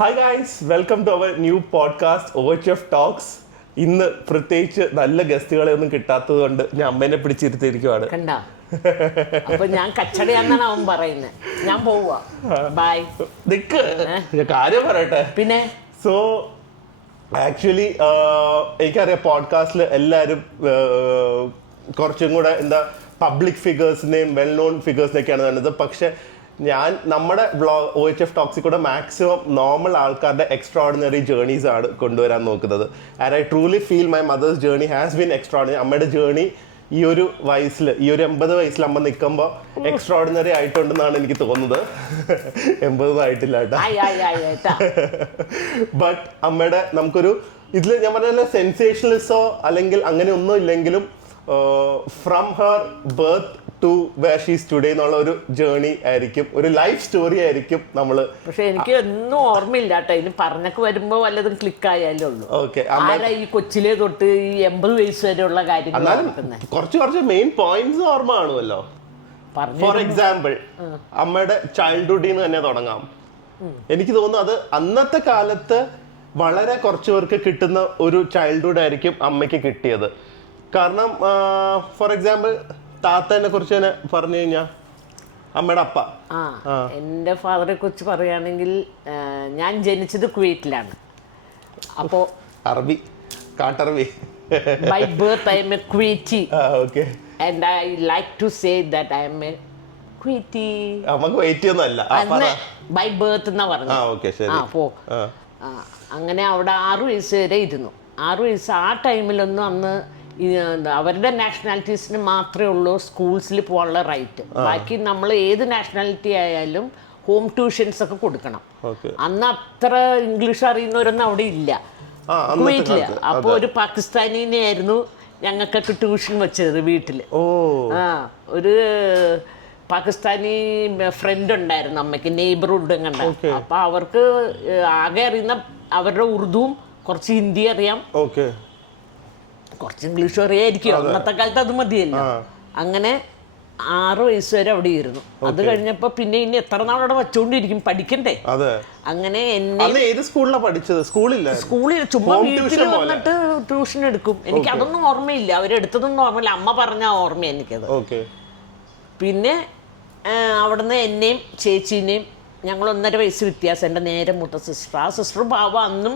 Hi guys, welcome to our new podcast OHF talks. ഇന്ന് പ്രത്യേകിച്ച് നല്ല ഗസ്റ്റുകളെ ഒന്നും കിട്ടാത്തത് കൊണ്ട് ഞാൻ അമ്മേനെ പിടിച്ചിരുത്തിയിരിക്കുവാണ്. കണ്ടാ, അപ്പൊ ഞാൻ കച്ചടയാന്നാണ് അവൻ പറയുന്നത്. ഞാൻ പോവാ, ബൈ. നിക്ക്, കാര്യം പറയട്ടെ. പിന്നെ സോ ആക്ച്വലി എനിക്കറിയാം പോഡ്കാസ്റ്റിൽ എല്ലാവരും കുറച്ചും കൂടെ എന്താ പബ്ലിക് ഫിഗേഴ്സിനെയും വെൽ നോൺ ഫിഗേഴ്സിനെയൊക്കെയാണ് വേണ്ടത്. പക്ഷെ നമ്മുടെ OHF ടോക്സിൽ കൂടെ മാക്സിമം നോർമൽ ആൾക്കാരുടെ എക്സ്ട്രാordinary ജേർണീസ് ആണ് കൊണ്ടുവരാൻ നോക്കുന്നത്. And I truly feel my mother's journey has been extraordinary. അമ്മയുടെ ജേർണി ഈ ഒരു 80 വയസ്സിൽ അമ്മ നിൽക്കുമ്പോൾ എക്സ്ട്രാordinary ആയിട്ടുണ്ടെന്നാണ് എനിക്ക് തോന്നുന്നത്. 80 ആയിട്ടില്ല കേട്ടോ. ബട്ട് അമ്മയുടെ നമുക്കൊരു ഇതിൽ ഞാൻ പറഞ്ഞ സെൻസേഷണലിസോ അല്ലെങ്കിൽ അങ്ങനെ ഒന്നും ഇല്ലെങ്കിലും from her birth to where she's today എന്നുള്ള ഒരു ജേർണി ആയിരിക്കും, ഒരു ലൈഫ് സ്റ്റോറി ആയിരിക്കും നമ്മള്. പക്ഷെ എനിക്ക് ഒന്നും ഓർമ്മയില്ല കേട്ടോ. ഇനി പറഞ്ഞൊക്കെ വരുമ്പോ വല്ലതും ക്ലിക്ക് ആയാലേ ഉള്ളൂ. ആരാ ഈ കൊച്ചിലെ തൊട്ട് ഈ 80 വയസ്സ് വരെയുള്ള കാര്യങ്ങൾ കുറച്ച് മെയിൻ പോയിന്റ്സ് ഓർമ്മ കാണുമല്ലോ. ഫോർ എക്സാമ്പിൾ അമ്മയുടെ ചൈൽഡ്ഹുഡിൽ നിന്ന് തന്നെ തുടങ്ങാം. എനിക്ക് തോന്നുന്നു അത് അന്നത്തെ കാലത്ത് വളരെ കുറച്ചു പേർക്ക് കിട്ടുന്ന ഒരു ചൈൽഡ്ഹുഡ് ആയിരിക്കും അമ്മയ്ക്ക് കിട്ടിയത്. കാരണം ഫോർ എക്സാമ്പിൾ താത്തനെ കുറിച്ച് തന്നെ പറഞ്ഞു കഴിഞ്ഞാൽ അമ്മയുടെ അപ്പ, എൻ്റെ ഫാദറെ കുറിച്ച് പറയുകയാണെങ്കിൽ ഞാൻ ജനിച്ചത് കുവൈറ്റിലാണ്. അപ്പോൾ അറബി, കാട്ടറബി. By birth I am a Kuwaiti. Okay. And I like to say that I am a Kuwaiti. നമുക്ക് കുവൈറ്റി ഒന്നുമല്ല, ബൈ ബർത്ത് എന്നാ പറഞ്ഞത്. അപ്പോ അങ്ങനെ അവിടെ 6 വയസ്സ് വരെ ഇരുന്നു. 6 വയസ്സ് ആ ടൈമിലൊന്നും അന്ന് അവരുടെ നാഷണാലിറ്റീസിന് മാത്രമേ ഉള്ളൂ സ്കൂൾസിൽ പോകാനുള്ള റൈറ്റ്. ബാക്കി നമ്മൾ ഏത് നാഷണാലിറ്റി ആയാലും ഹോം ട്യൂഷൻസ് ഒക്കെ കൊടുക്കണം. അന്ന് അത്ര ഇംഗ്ലീഷ് അറിയുന്നവരൊന്നും അവിടെ ഇല്ല കുവൈറ്റില്. അപ്പോൾ ഒരു പാകിസ്ഥാനിനെ ആയിരുന്നു ഞങ്ങൾക്കൊക്കെ ട്യൂഷൻ വെച്ചത് വീട്ടിൽ. ഒരു പാകിസ്ഥാനി ഫ്രണ്ട് ഉണ്ടായിരുന്നു അമ്മയ്ക്ക്, നെയ്ബർഹുഡ് കണ്ട. അപ്പൊ അവർക്ക് ആകെ അറിയുന്ന അവരുടെ ഉറുദുവും കുറച്ച് ഹിന്ദി അറിയാം, കുറച്ച് ഇംഗ്ലീഷ് അറിയായിരിക്കും. അന്നത്തെ കാലത്ത് അത് മതിയല്ലോ. അങ്ങനെ 6 വയസ്സ് വരെ അവിടെ ഇരുന്നു. അത് കഴിഞ്ഞപ്പോ പിന്നെ ഇനി എത്ര നാളവിടെ വെച്ചോണ്ടിരിക്കും, പഠിക്കണ്ടേ. അങ്ങനെ സ്കൂളിൽ ചുമ്മാ വീട്ടിൽ വന്നിട്ട് ട്യൂഷൻ എടുക്കും. എനിക്ക് അതൊന്നും ഓർമ്മയില്ല, അവരെടുത്തതൊന്നും ഓർമ്മയില്ല. അമ്മ പറഞ്ഞ ഓർമ്മ എനിക്കത്. പിന്നെ അവിടുന്ന് എന്നെയും ചേച്ചീനെയും, ഞങ്ങൾ 1.5 വയസ്സ് വ്യത്യാസം, എൻ്റെ നേരെ മൂത്ത സിസ്റ്റർ. ആ സിസ്റ്റർ ബാബ അന്നും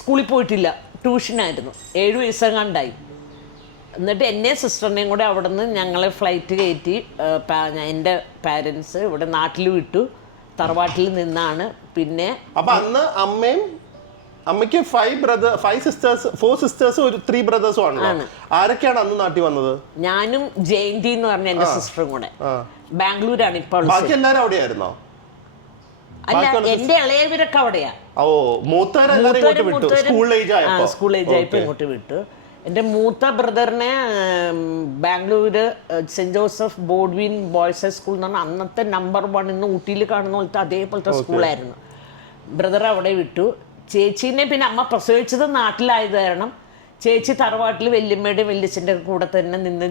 സ്കൂളിൽ പോയിട്ടില്ല, ട്യൂഷനായിരുന്നു. 7 വയസ്സെങ്ങാണ്ടായി. എന്നിട്ട് എന്നെ സിസ്റ്ററിനെയും കൂടെ അവിടെ നിന്ന് ഞങ്ങളെ ഫ്ലൈറ്റ് കയറ്റി എൻ്റെ പാരൻസ് ഇവിടെ നാട്ടിൽ വിട്ടു. തറവാട്ടിൽ നിന്നാണ്. പിന്നെ അന്ന് അമ്മയ്ക്ക് 4 സിസ്റ്റേഴ്സ് 3 ബ്രദേഴ്സും ആണ്. ആരൊക്കെയാണ് അന്ന് നാട്ടിൽ വന്നത്? ഞാനും ജയന്തി എന്ന് പറഞ്ഞ എൻ്റെ സിസ്റ്ററും കൂടെ. ബാംഗ്ലൂരാണ് ഇപ്പോൾ. ബാക്കി എല്ലാവരും അവിടെയായിരുന്നോ? അല്ല, എന്റെ ഇളയവരൊക്കെ അവിടെയാ. സ്കൂൾ ഏജ് ആയപ്പോ ഇങ്ങോട്ട് വിട്ടു. എൻ്റെ മൂത്ത ബ്രദറിനെ ബാംഗ്ലൂര് സെന്റ് ജോസഫ് ബോഡ്വിൻ ബോയ്സ് സ്കൂൾ എന്ന് പറഞ്ഞാൽ അന്നത്തെ നമ്പർ 1 ഇന്ന് ഊട്ടിയിൽ കാണുന്ന പോലത്തെ അതേപോലത്തെ സ്കൂളായിരുന്നു. ബ്രദർ അവിടെ വിട്ടു. ചേച്ചീനെ പിന്നെ അമ്മ പ്രസവിച്ചത് നാട്ടിലായത് കാരണം ചേച്ചി തറവാട്ടിൽ വല്യമ്മയുടെ വല്യച്ഛൻ്റെ കൂടെ തന്നെ നിന്ന്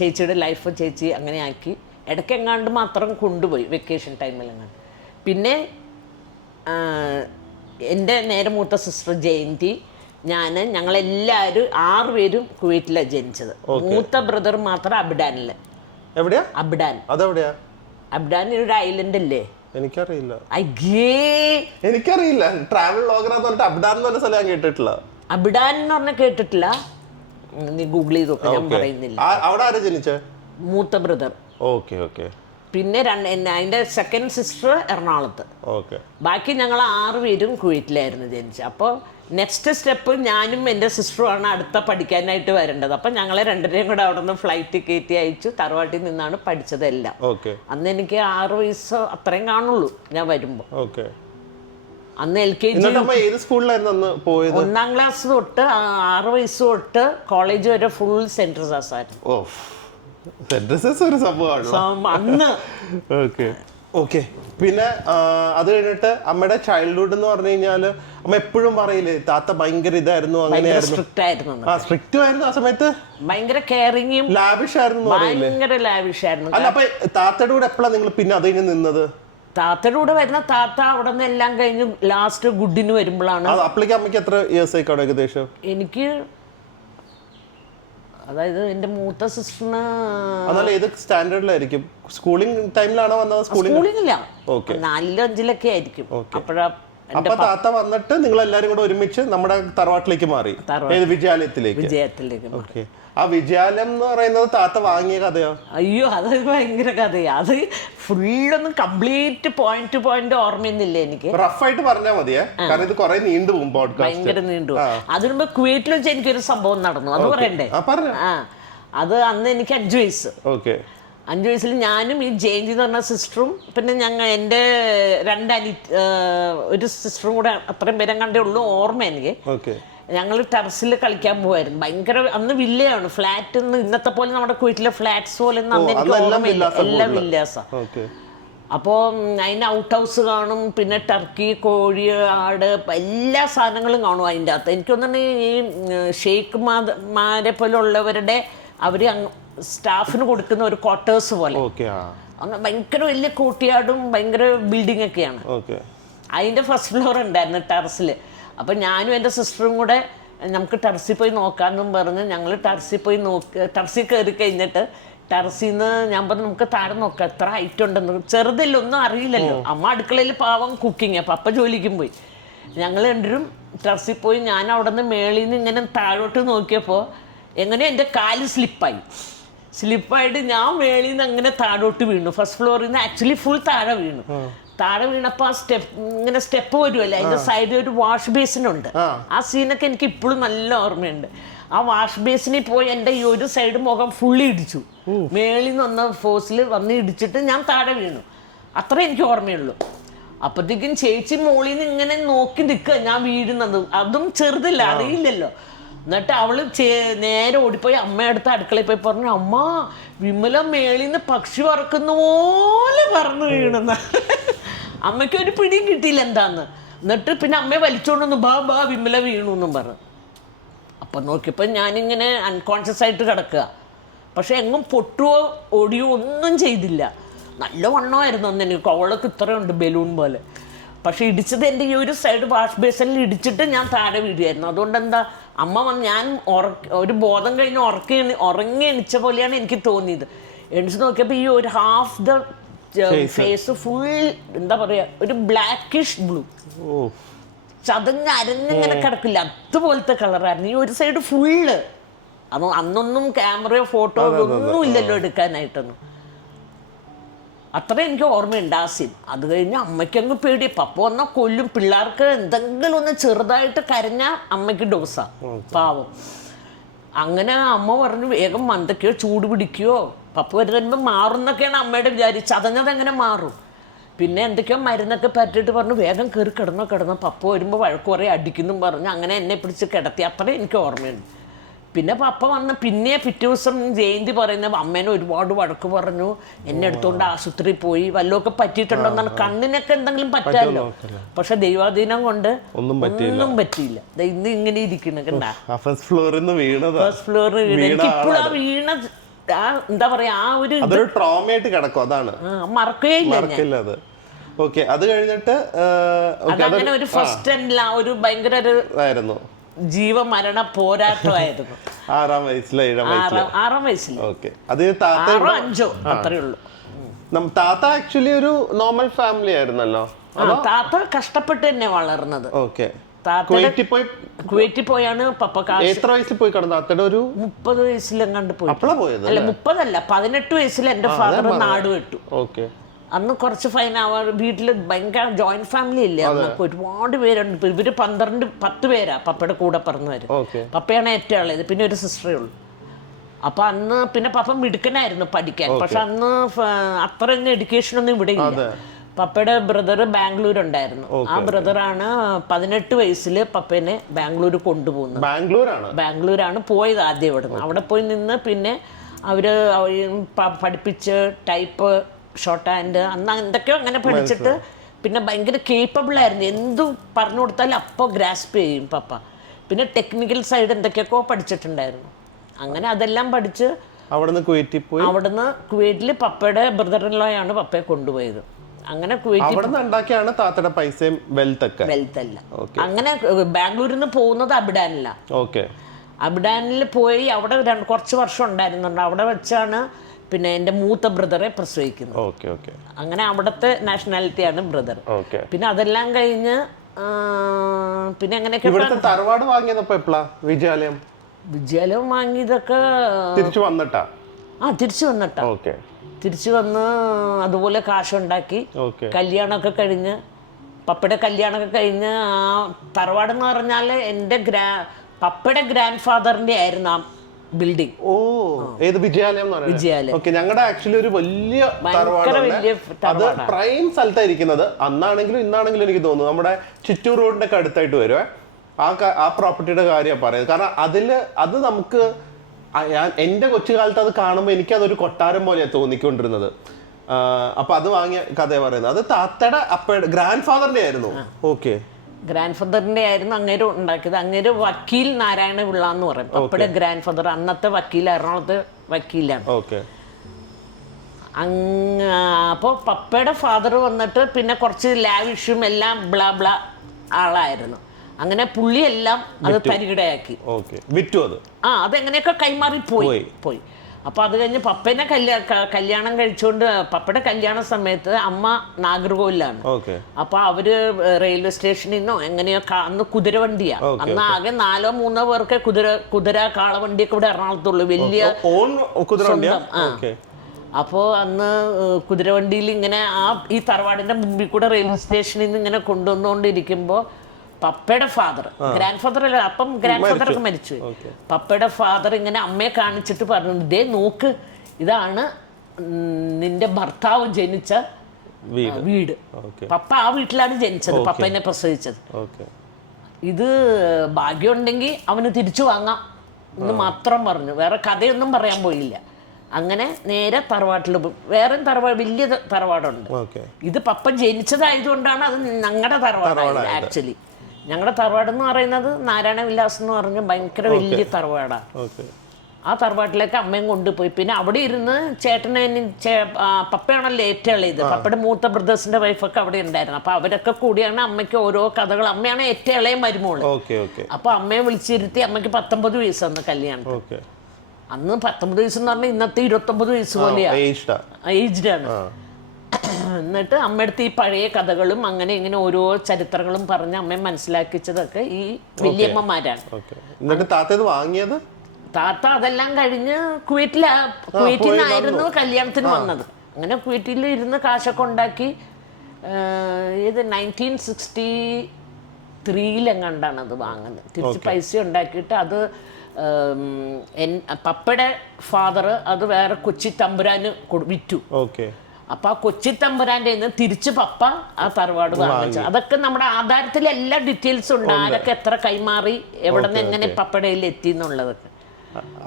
ചേച്ചിയുടെ ലൈഫ് ചേച്ചി അങ്ങനെ ആക്കി. ഇടയ്ക്കെങ്ങാണ്ട് മാത്രം കൊണ്ടുപോയി വെക്കേഷൻ ടൈമിലെങ്ങാണ്ട്. പിന്നെ എൻ്റെ നേരെ മൂത്ത സിസ്റ്റർ ജയന്തി, ഞങ്ങളെല്ലാവരും 6 പേരും കുവൈറ്റിലാണ് ജനിച്ചത്. മൂത്ത ബ്രദർ മാത്രം അബ്ഡാനില്. എവിടെയാ അബ്ഡാൻ? അതെവിടെയാ? അബ്ഡാൻ ഒരു ഐലൻഡ് അല്ലേ? എനിക്കറിയില്ല. ട്രാവൽ അബ്ഡാൻ എന്ന് പറഞ്ഞ സ്ഥലം ഞാൻ കേട്ടിട്ടില്ല. അബ്ഡാൻ എന്ന് പറഞ്ഞ കേട്ടിട്ടില്ല, നീ ഗൂഗിൾ ചെയ്ത് നോക്കാം, ഞാൻ പറയുന്നില്ല. അവിടെ ആരാ ജനിച്ചേ? മൂത്ത ബ്രദർ. പിന്നെ അതിൻ്റെ സെക്കൻഡ് സിസ്റ്റർ എറണാകുളത്ത്. ബാക്കി ഞങ്ങൾ 6 പേരും കുവൈറ്റിലായിരുന്നു ജനിച്ചത്. അപ്പോൾ നെക്സ്റ്റ് സ്റ്റെപ്പ് ഞാനും എൻ്റെ സിസ്റ്ററുമാണ് അടുത്ത പഠിക്കാനായിട്ട് വരേണ്ടത്. അപ്പം ഞങ്ങളെ 2 കൂടെ അവിടെ നിന്ന് ഫ്ലൈറ്റ് കയറ്റി അയച്ചു. തറവാട്ടിൽ നിന്നാണ് പഠിച്ചതെല്ലാം. അന്ന് എനിക്ക് 6 വയസ്സ് അത്രയും കാണുള്ളൂ ഞാൻ വരുമ്പോൾ. അന്ന് LKG 1ാം ക്ലാസ് തൊട്ട് 6 വയസ്സ് തൊട്ട് കോളേജ് വരെ ഫുൾ സെന്റ് ട്രസാസ് ആയിരുന്നു. പിന്നെ അത് കഴിഞ്ഞിട്ട് അമ്മയുടെ ചൈൽഡ്ഹുഡ് എന്ന് പറഞ്ഞു കഴിഞ്ഞാല് അമ്മ എപ്പോഴും പറയില്ലേ താത്ത ഭയങ്കര ഇതായിരുന്നു, അങ്ങനെയായിരുന്നു, സ്ട്രിക്റ്റ് ആയിരുന്നു. ആ സമയത്ത് ഭയങ്കര കെയറിങ്ങും ലാവിഷ് ആയിരുന്നു. ഭയങ്കര ലാവിഷ് ആയിരുന്നു. അല്ല, അപ്പൊ താത്തയുടെ കൂടെ എപ്പോഴാണ് നിങ്ങൾ പിന്നെ അത് കഴിഞ്ഞ് നിന്നത്? താത്തയുടെ കൂടെ വരുന്ന താത്ത അവിടെ നിന്ന് എല്ലാം കഴിഞ്ഞ് ലാസ്റ്റ് ഗുഡിന് വരുമ്പോഴാണ്. അപ്പോഴേക്കും അമ്മയ്ക്ക് എത്ര ഇയേഴ്സ് ആയിക്കോട്ടെ ഏകദേശം? എനിക്ക് അതായത് എന്റെ മൂത്ത സിസ്റ്ററിന് ഏത് സ്റ്റാൻഡേർഡിലായിരിക്കും? സ്കൂളിംഗ് ടൈമിലാണോ വന്നത്? സ്കൂളിംഗില്ല, 4-ലും 5-ലൊക്കെ ആയിരിക്കും. അപ്പോഴാ അപ്പൊ താത്ത വന്നിട്ട് നിങ്ങൾ എല്ലാരും കൂടെ ഒരുമിച്ച് നമ്മുടെ തറവാട്ടിലേക്ക് മാറി, വിജയാലയത്തിലേക്ക്. ഓക്കെ. ആ വിജയാലയം എന്ന് പറയുന്നത് താത്ത വാങ്ങിയ കഥയോ? അയ്യോ, അത് ഭയങ്കര കഥയാ. അത് ഫുള്ളൊന്നും കംപ്ലീറ്റ് പോയിന്റ് ടു പോയിന്റ് ഓർമ്മയൊന്നുമില്ല എനിക്ക്. റഫായിട്ട് പറഞ്ഞാൽ മതിയേ, കാരണം ഇത് കുറെ നീണ്ടു പോകും പോഡ്കാസ്റ്റ്. ഭയങ്കര നീണ്ടു. അതിനുമ്പോ കുവൈറ്റിൽ വെച്ച് എനിക്കൊരു സംഭവം നടന്നു, അത് പറയണ്ടേ? അത് അന്ന് എനിക്ക് 5 വയസ്സ്. ഓക്കെ. 5 വയസ്സിൽ ഞാനും ഈ ജയന്തി എന്ന് പറഞ്ഞ സിസ്റ്ററും പിന്നെ എൻ്റെ 2 ഒരു സിസ്റ്ററും കൂടെ, അത്രയും പേരും കണ്ടേ ഉള്ളൂ ഓർമ്മ എനിക്ക്. ഞങ്ങൾ ടെറസിൽ കളിക്കാൻ പോവായിരുന്നു. ഭയങ്കര അന്ന് വില്ലയാണ്, ഫ്ലാറ്റ് ഒന്നും ഇന്നത്തെ പോലെ നമ്മുടെ കുവൈറ്റിലെ ഫ്ലാറ്റ്സ് പോലെ ഒന്നും അന്ന് എനിക്ക് ഓർമ്മയില്ല, എല്ലാം വില്ലാസാ. അപ്പോൾ അതിന് ഔട്ട് ഹൗസ് കാണും, പിന്നെ ടർക്കി, കോഴി, ആട്, എല്ലാ സാധനങ്ങളും കാണും അതിൻ്റെ അകത്ത്. എനിക്കൊന്നും ഈ ഷെയ്ഖ്മാരെ പോലെ ഉള്ളവരുടെ അവർ സ്റ്റാഫിന് കൊടുക്കുന്ന ഒരു ക്വാർട്ടേഴ്സ് പോലെ. ഭയങ്കര വലിയ കൂട്ടിയാടും ഭയങ്കര ബിൽഡിംഗ് ഒക്കെയാണ്. അതിൻ്റെ ഫസ്റ്റ് ഫ്ലോർ ഉണ്ടായിരുന്നു ടെറസിൽ. അപ്പം ഞാനും എൻ്റെ സിസ്റ്ററും കൂടെ നമുക്ക് ടെറസിൽ പോയി നോക്കാമെന്നും പറഞ്ഞ് ഞങ്ങൾ ടെറസിൽ പോയി ടെറസിൽ കയറി കഴിഞ്ഞിട്ട് ടെറസിൽ നിന്ന് ഞാൻ പറഞ്ഞു നമുക്ക് താഴെ നോക്കാം എത്ര ഹൈറ്റ് ഉണ്ടെന്ന്. ചെറുതല്ല, ഒന്നും അറിയില്ലല്ലോ. അമ്മ അടുക്കളയിൽ പാവം കുക്കിങ്, പപ്പ ജോലിക്കും പോയി. ഞങ്ങൾ രണ്ടുപേരും ടെറസിൽ പോയി. ഞാൻ അവിടെ നിന്ന് മേളിൽ നിന്ന് ഇങ്ങനെ താഴോട്ട് നോക്കിയപ്പോൾ എങ്ങനെ എൻ്റെ കാല് സ്ലിപ്പായിട്ട് ഞാൻ മേളിൽ നിന്ന് അങ്ങനെ താഴോട്ട് വീണു. ഫസ്റ്റ് ഫ്ലോറിൽ നിന്ന് ആക്ച്വലി ഫുൾ താഴെ വീണു. താഴെ വീണപ്പോൾ ആ സ്റ്റെപ്പ് വരുമല്ലോ, അതിൻ്റെ സൈഡിൽ ഒരു വാഷ് ബേസിനുണ്ട്. ആ സീനൊക്കെ എനിക്ക് ഇപ്പോഴും നല്ല ഓർമ്മയുണ്ട്. ആ വാഷ് ബേസിനിൽ പോയി എൻ്റെ ഈ ഒരു സൈഡ് മുഖം ഫുള്ളി ഇടിച്ചു. മേളിൽ നിന്ന് വന്ന ഫോഴ്സിൽ വന്ന് ഇടിച്ചിട്ട് ഞാൻ താഴെ വീണു. അത്രേ എനിക്ക് ഓർമ്മയുള്ളൂ. അപ്പോഴത്തേക്കും ചേച്ചി മോളിൽ നിന്ന് ഇങ്ങനെ നോക്കി നിൽക്കുക ഞാൻ വീഴുന്നത്. അതും ചെറുതല്ല, അറിയില്ലല്ലോ. എന്നിട്ട് അവള് നേരെ ഓടിപ്പോയി അമ്മയടുത്ത് അടുക്കളയിൽ പോയി പറഞ്ഞു, അമ്മ വിമല മേളിൽ നിന്ന് പക്ഷി പറക്കുന്ന പോലെ പറന്നു വീണെന്ന്. അമ്മയ്ക്ക് ഒരു പിടിയും കിട്ടിയില്ല എന്താന്ന്. എന്നിട്ട് പിന്നെ അമ്മയെ വലിച്ചോണ്ടൊന്ന് ബാ വിമല വീണു എന്നും പറഞ്ഞു. അപ്പം നോക്കിയപ്പോൾ ഞാനിങ്ങനെ അൺകോൺഷ്യസ് ആയിട്ട് കിടക്കുക. പക്ഷെ എങ്ങും പൊട്ടുവോ ഓടിയോ ഒന്നും ചെയ്തില്ല. നല്ല വണ്ണമായിരുന്നു അന്ന് എനിക്ക്. കോളൊക്കെ ഇത്രയുണ്ട് ബലൂൺ പോലെ. പക്ഷെ ഇടിച്ചത് എൻ്റെ ഈ ഒരു സൈഡ് വാഷ് ബേസിനിൽ ഇടിച്ചിട്ട് ഞാൻ താഴെ വീഴുമായിരുന്നു. അതുകൊണ്ട് എന്താ അമ്മ വന്ന് ഞാൻ ഒരു ബോധം കഴിഞ്ഞ് ഉറങ്ങി എണിച്ച പോലെയാണ് എനിക്ക് തോന്നിയത്. എണിച്ച് നോക്കിയപ്പോൾ ഈ ഒരു ഹാഫ് ദ ഫേസ് ഫുൾ എന്താ പറയാ ഒരു ബ്ലാക്കിഷ് ബ്ലൂ, അരഞ്ഞിങ്ങനെ കിടക്കില്ല, അതുപോലത്തെ കളറായിരുന്നു. ഈ ഒരു സൈഡ് ഫുള്ള്. അന്നൊന്നും ക്യാമറയോ ഫോട്ടോ ഒന്നും ഇല്ലല്ലോ എടുക്കാനായിട്ടൊന്നും. അത്ര എനിക്ക് ഓർമ്മയുണ്ട് ആ സീൻ. അത് കഴിഞ്ഞ് അമ്മയ്ക്കങ്ങ് പേടി, പപ്പ വന്നാൽ കൊല്ലും. പിള്ളേർക്ക് എന്തെങ്കിലും ഒന്ന് ചെറുതായിട്ട് കരഞ്ഞാൽ അമ്മയ്ക്ക് ഡോസാ, പാവം. അങ്ങനെ അമ്മ പറഞ്ഞു വേഗം എന്തൊക്കെയോ ചൂട് പിടിക്കുകയോ പപ്പ വരുമ്പോൾ മാറുന്നൊക്കെയാണ് അമ്മയുടെ വിചാരിച്ചത്. ചതഞ്ഞതെങ്ങനെ മാറും? പിന്നെ എന്തൊക്കെയോ മരുന്നൊക്കെ പറ്റിയിട്ട് പറഞ്ഞു വേഗം കയറി കിടന്നോ. പപ്പ വരുമ്പോൾ വഴക്ക് കുറേ അടിക്കുന്നു പറഞ്ഞു. അങ്ങനെ എന്നെ പിടിച്ച് കിടത്തി. അത്രയും എനിക്ക് ഓർമ്മയുണ്ട്. പിന്നെ പപ്പ വന്ന് പിന്നെ പിറ്റേ ദിവസം ജയന്തി പറയുന്ന അമ്മേനെ ഒരുപാട് വഴക്ക് പറഞ്ഞു. എന്നെ എടുത്തുകൊണ്ട് ആശുപത്രിയിൽ പോയി. വല്ലതൊക്കെ പറ്റിയിട്ടുണ്ടോന്നാണ്. കണ്ണിനൊക്കെ എന്തെങ്കിലും പറ്റാമല്ലോ. പക്ഷെ ദൈവാധീനം കൊണ്ട് ഒന്നും പറ്റിയില്ല. ഇന്ന് ഇങ്ങനെ ഇരിക്കുന്നു കണ്ടാ. ഫസ്റ്റ് ഫ്ലോറിൽ വീണ ഇപ്പോഴും ആ വീണ എന്താ പറയാ ആ ഒരു ട്രോമയായിട്ട് കിടക്കും. അതാണ് മറക്കുകയില്ല. അത് കഴിഞ്ഞിട്ട് അതങ്ങനെ ഒരു ഫസ്റ്റ് ഒരു ഭയങ്കര ഒരു ജീവമരണ പോരാട്ടമായിരുന്നു. 6-ാം വയസ്സിലോ 6-ാം വയസ്സിൽ 6-ഓ 5-ഓ അത്രേ ഉള്ളൂ. താത്ത ആക്ച്വലി ഒരു നോർമൽ ഫാമിലി ആയിരുന്നല്ലോ. താത്ത കഷ്ടപ്പെട്ട് തന്നെ വളർന്നത്. കുവൈറ്റിൽ പോയാണ് പപ്പ. എത്ര വയസ്സിൽ പോയി കിടന്നു? താത്തയുടെ ഒരു 30 വയസ്സിലെങ്ങാണ്ട് പോയി. അല്ല 30 അല്ല 18 വയസ്സിൽ എന്റെ ഫാദർ നാട് വിട്ടു. അന്ന് കുറച്ച് ഫൈൻ ആവാൻ വീട്ടിൽ ഭയങ്കര ജോയിന്റ് ഫാമിലി ഇല്ലേ, അന്നൊക്കെ ഒരുപാട് പേരുണ്ട്. ഇവര് 10 പേരാ പപ്പയുടെ കൂടെ പറഞ്ഞവര്. പപ്പയാണ് ഏറ്റവും ആളത്, പിന്നെ ഒരു സിസ്റ്ററേ ഉള്ളൂ. അപ്പൊ അന്ന് പിന്നെ പപ്പ മിടുക്കനായിരുന്നു പഠിക്കാൻ. പക്ഷെ അന്ന് അത്രയൊന്നും എഡ്യൂക്കേഷൻ ഒന്നും ഇവിടെ ഇല്ല. പപ്പയുടെ ബ്രദർ ബാംഗ്ലൂർ ഉണ്ടായിരുന്നു. ആ ബ്രദറാണ് 18 വയസ്സിൽ പപ്പേനെ ബാംഗ്ലൂർ കൊണ്ടുപോകുന്നത്. ബാംഗ്ലൂരാണ് പോയത് ആദ്യം. ഇവിടുന്ന് അവിടെ പോയി നിന്ന് പിന്നെ അവര് പഠിപ്പിച്ച് ടൈപ്പ് ഷോർട്ട് ഹാൻഡ് അന്ന് എന്തൊക്കെയോ അങ്ങനെ പഠിച്ചിട്ട് പിന്നെ ഭയങ്കര കേപ്പബിൾ ആയിരുന്നു. എന്തു പറഞ്ഞു കൊടുത്താലും അപ്പോൾ ഗ്രാസ്പ് ചെയ്യും പപ്പ. പിന്നെ ടെക്നിക്കൽ സൈഡ് എന്തൊക്കെയൊക്കെ പഠിച്ചിട്ടുണ്ടായിരുന്നു. അങ്ങനെ അതെല്ലാം പഠിച്ച് അവിടുന്ന് കുവൈറ്റിൽ പപ്പയുടെ ബ്രദർ ഇൻ ലോ ആണ് പപ്പയെ കൊണ്ടുപോയത്. അങ്ങനെ കുവൈറ്റിൽ അവിടെ നിന്ന് ഉണ്ടാക്കിയാണ് താത്തയുടെ പൈസയും വെൽത്ത് ഒക്കെ. വെൽത്ത് അല്ല. അങ്ങനെ ബാംഗ്ലൂരിൽ നിന്ന് പോകുന്നത് അബിഡാനിലാണ്. ഓക്കെ. അബിഡാനിൽ പോയി അവിടെ കുറച്ച് വർഷം ഉണ്ടായിരുന്നുണ്ട്. അവിടെ വെച്ചാണ് പിന്നെ എൻ്റെ മൂത്ത ബ്രദറെ പ്രസവിക്കുന്നത്. Okay okay. അങ്ങനെ അവിടുത്തെ നാഷണാലിറ്റിയാണ് ബ്രദർ. ഓക്കെ. പിന്നെ അതെല്ലാം കഴിഞ്ഞ് പിന്നെ അങ്ങനെയൊക്കെ ഇവിടുത്തെ തറവാട് വാങ്ങിയതപ്പോ എപ്പോഴാ? വിജയാലയം വാങ്ങിയതൊക്കെ തിരിച്ചു വന്നിട്ടാ? തിരിച്ചു വന്നിട്ടാ. ഓക്കെ. തിരിച്ചു വന്ന് അതുപോലെ കാശുണ്ടാക്കി കല്യാണമൊക്കെ കഴിഞ്ഞ് പപ്പയുടെ കല്യാണമൊക്കെ കഴിഞ്ഞ് ആ തറവാടെന്ന് പറഞ്ഞാൽ എൻ്റെ പപ്പയുടെ ഗ്രാൻഡ് ഫാദറിന്റെ ആയിരുന്നു ആ ബിൽഡിംഗ്. ഓ, ഏത് വിജയാലയം? വിജയാലയം. ഓക്കെ. ഞങ്ങളുടെ ആക്ച്വലി ഒരു വലിയ അത് പ്രൈം സ്ഥലത്തായിരിക്കുന്നത്. അന്നാണെങ്കിലും ഇന്നാണെങ്കിലും എനിക്ക് തോന്നുന്നു നമ്മുടെ ചിറ്റൂർ റോഡിന്റെ ഒക്കെ അടുത്തായിട്ട് വരുവേ. ആ പ്രോപ്പർട്ടിയുടെ കാര്യം പറയുന്നത്. കാരണം അത് നമുക്ക് എന്റെ കൊച്ചുകാലത്ത് അത് കാണുമ്പോൾ എനിക്ക് അതൊരു കൊട്ടാരം പോലെയാണ് തോന്നിക്കൊണ്ടിരുന്നത്. അപ്പൊ അത് വാങ്ങിയ കഥ പറയുന്നത്. അത് താത്തയുടെ അപ്പയുടെ ഗ്രാൻഡ് ഫാദറിന്റെ ആയിരുന്നു. ഓക്കെ. ഗ്രാൻഡ് ഫാദറിന്റെ ആയിരുന്നു അങ്ങേര് ഉണ്ടാക്കിയത്. അങ്ങേര് വക്കീൽ നാരായണ പിള്ള എന്ന് പറയും. പപ്പയുടെ ഗ്രാൻഡ് ഫാദർ അന്നത്തെ വക്കീൽ, എറണാകുളത്ത് വക്കീലാണ്. ഓക്കെ. അപ്പോൾ പപ്പയുടെ ഫാദർ വന്നിട്ട് പിന്നെ കുറച്ച് ലാവിഷും എല്ലാം ബ്ലാ ബ്ലാ ആളായിരുന്നു. അങ്ങനെ പുള്ളിയെല്ലാം അത് തരികിടയാക്കി. വിറ്റു അത്. അതെങ്ങനെയൊക്കെ കൈമാറി പോയി. അപ്പൊ അത് കഴിഞ്ഞ് പപ്പേനെ കല്യാണം കഴിച്ചുകൊണ്ട് പപ്പയുടെ കല്യാണ സമയത്ത് അമ്മ നാഗർകോവിലാണ്. അപ്പൊ അവര് റെയിൽവേ സ്റ്റേഷനിൽ നിന്നോ എങ്ങനെയോ അന്ന് കുതിരവണ്ടിയാ. അന്ന് ആകെ 4-3 പേർക്ക് കുതിര കാളവണ്ടിയൊക്കെ ഇവിടെ എറണാകുളത്തുള്ളൂ. വലിയ സ്വന്തം. അപ്പോ അന്ന് കുതിരവണ്ടിയിൽ ഇങ്ങനെ ഈ തറവാടിന്റെ മുമ്പിൽ കൂടെ റെയിൽവേ സ്റ്റേഷനിൽ നിന്ന് ഇങ്ങനെ കൊണ്ടുവന്നുകൊണ്ടിരിക്കുമ്പോ പപ്പയുടെ ഫാദർ, ഗ്രാൻഡ് ഫാദർ അല്ല, അപ്പം ഗ്രാൻഡ് ഫാദർ ഒക്കെ മരിച്ചു. പപ്പയുടെ ഫാദർ ഇങ്ങനെ അമ്മയെ കാണിച്ചിട്ട് പറഞ്ഞു, ദേ നോക്ക്, ഇതാണ് നിന്റെ ഭർത്താവ് ജനിച്ച വീട്. പപ്പ ആ വീട്ടിലാണ് ജനിച്ചത്, പപ്പനെ പ്രസവിച്ചത്. ഇത് ഭാഗ്യമുണ്ടെങ്കിൽ അവന് തിരിച്ചു വാങ്ങാം എന്ന് മാത്രം പറഞ്ഞു. വേറെ കഥയൊന്നും പറയാൻ പോയില്ല. അങ്ങനെ നേരെ തറവാട്ടിൽ വേറെ വലിയ തറവാടുണ്ട്. ഇത് പപ്പ ജനിച്ചതായതുകൊണ്ടാണ് അത് ഞങ്ങളുടെ തറവാടായത്. ആക്ച്വലി ഞങ്ങളുടെ തറവാട് എന്ന് പറയുന്നത് നാരായണ വിലാസ് എന്ന് പറഞ്ഞ ഭയങ്കര വലിയ തറവാടാണ്. ആ തറവാട്ടിലേക്ക് അമ്മയും കൊണ്ടുപോയി. പിന്നെ അവിടെ ഇരുന്ന് ചേട്ടനെ പപ്പയാണല്ലോ ഏറ്റവും പപ്പയുടെ മൂത്ത ബ്രദേഴ്സിന്റെ വൈഫൊക്കെ അവിടെ ഉണ്ടായിരുന്നു. അപ്പൊ അവരൊക്കെ കൂടിയാണ് അമ്മയ്ക്ക് ഓരോ കഥകൾ. അമ്മയാണ് ഏറ്റവും ഇളയ മരുമോള്. അപ്പൊ അമ്മയെ വിളിച്ചിരുത്തി അമ്മയ്ക്ക് 19 വയസ്സ് അന്ന് കല്യാണം. അന്ന് 19 വയസ്സ് എന്ന് പറഞ്ഞാൽ ഇന്നത്തെ 29 വയസ്സ് പോലെയാണ്, ഏജ്ഡാണ്. എന്നിട്ട് അമ്മയടുത്ത് ഈ പഴയ കഥകളും അങ്ങനെ ഇങ്ങനെ ഓരോ ചരിത്രങ്ങളും പറഞ്ഞ് അമ്മയെ മനസ്സിലാക്കിച്ചതൊക്കെ ഈ വല്യമ്മമാരാണ്. താത്ത അതെല്ലാം കഴിഞ്ഞ് കുവൈറ്റിൽ നിന്നായിരുന്നു കല്യാണത്തിന് വന്നത്. അങ്ങനെ കുവൈറ്റിൽ ഇരുന്ന് കാശൊക്കെ ഉണ്ടാക്കി. ഇത് 1963 അത് വാങ്ങുന്നത്. തിരിച്ച് പൈസ ഉണ്ടാക്കിയിട്ട് അത് പപ്പയുടെ ഫാദർ അത് വേറെ കൊച്ചി തമ്പുരാന് വിറ്റു. അപ്പൊ ആ കൊച്ചി തമ്പുരാന്റെ തിരിച്ച് പപ്പ ആ തറവാട് വാങ്ങിച്ചു. അതൊക്കെ നമ്മുടെ ആധാരത്തിൽ എല്ലാ ഡീറ്റെയിൽസും ഉണ്ട്. ആരൊക്കെ എത്ര കൈമാറി, എവിടെ നിന്ന് എങ്ങനെ പപ്പയുടെ എത്തി എന്നുള്ളതൊക്കെ.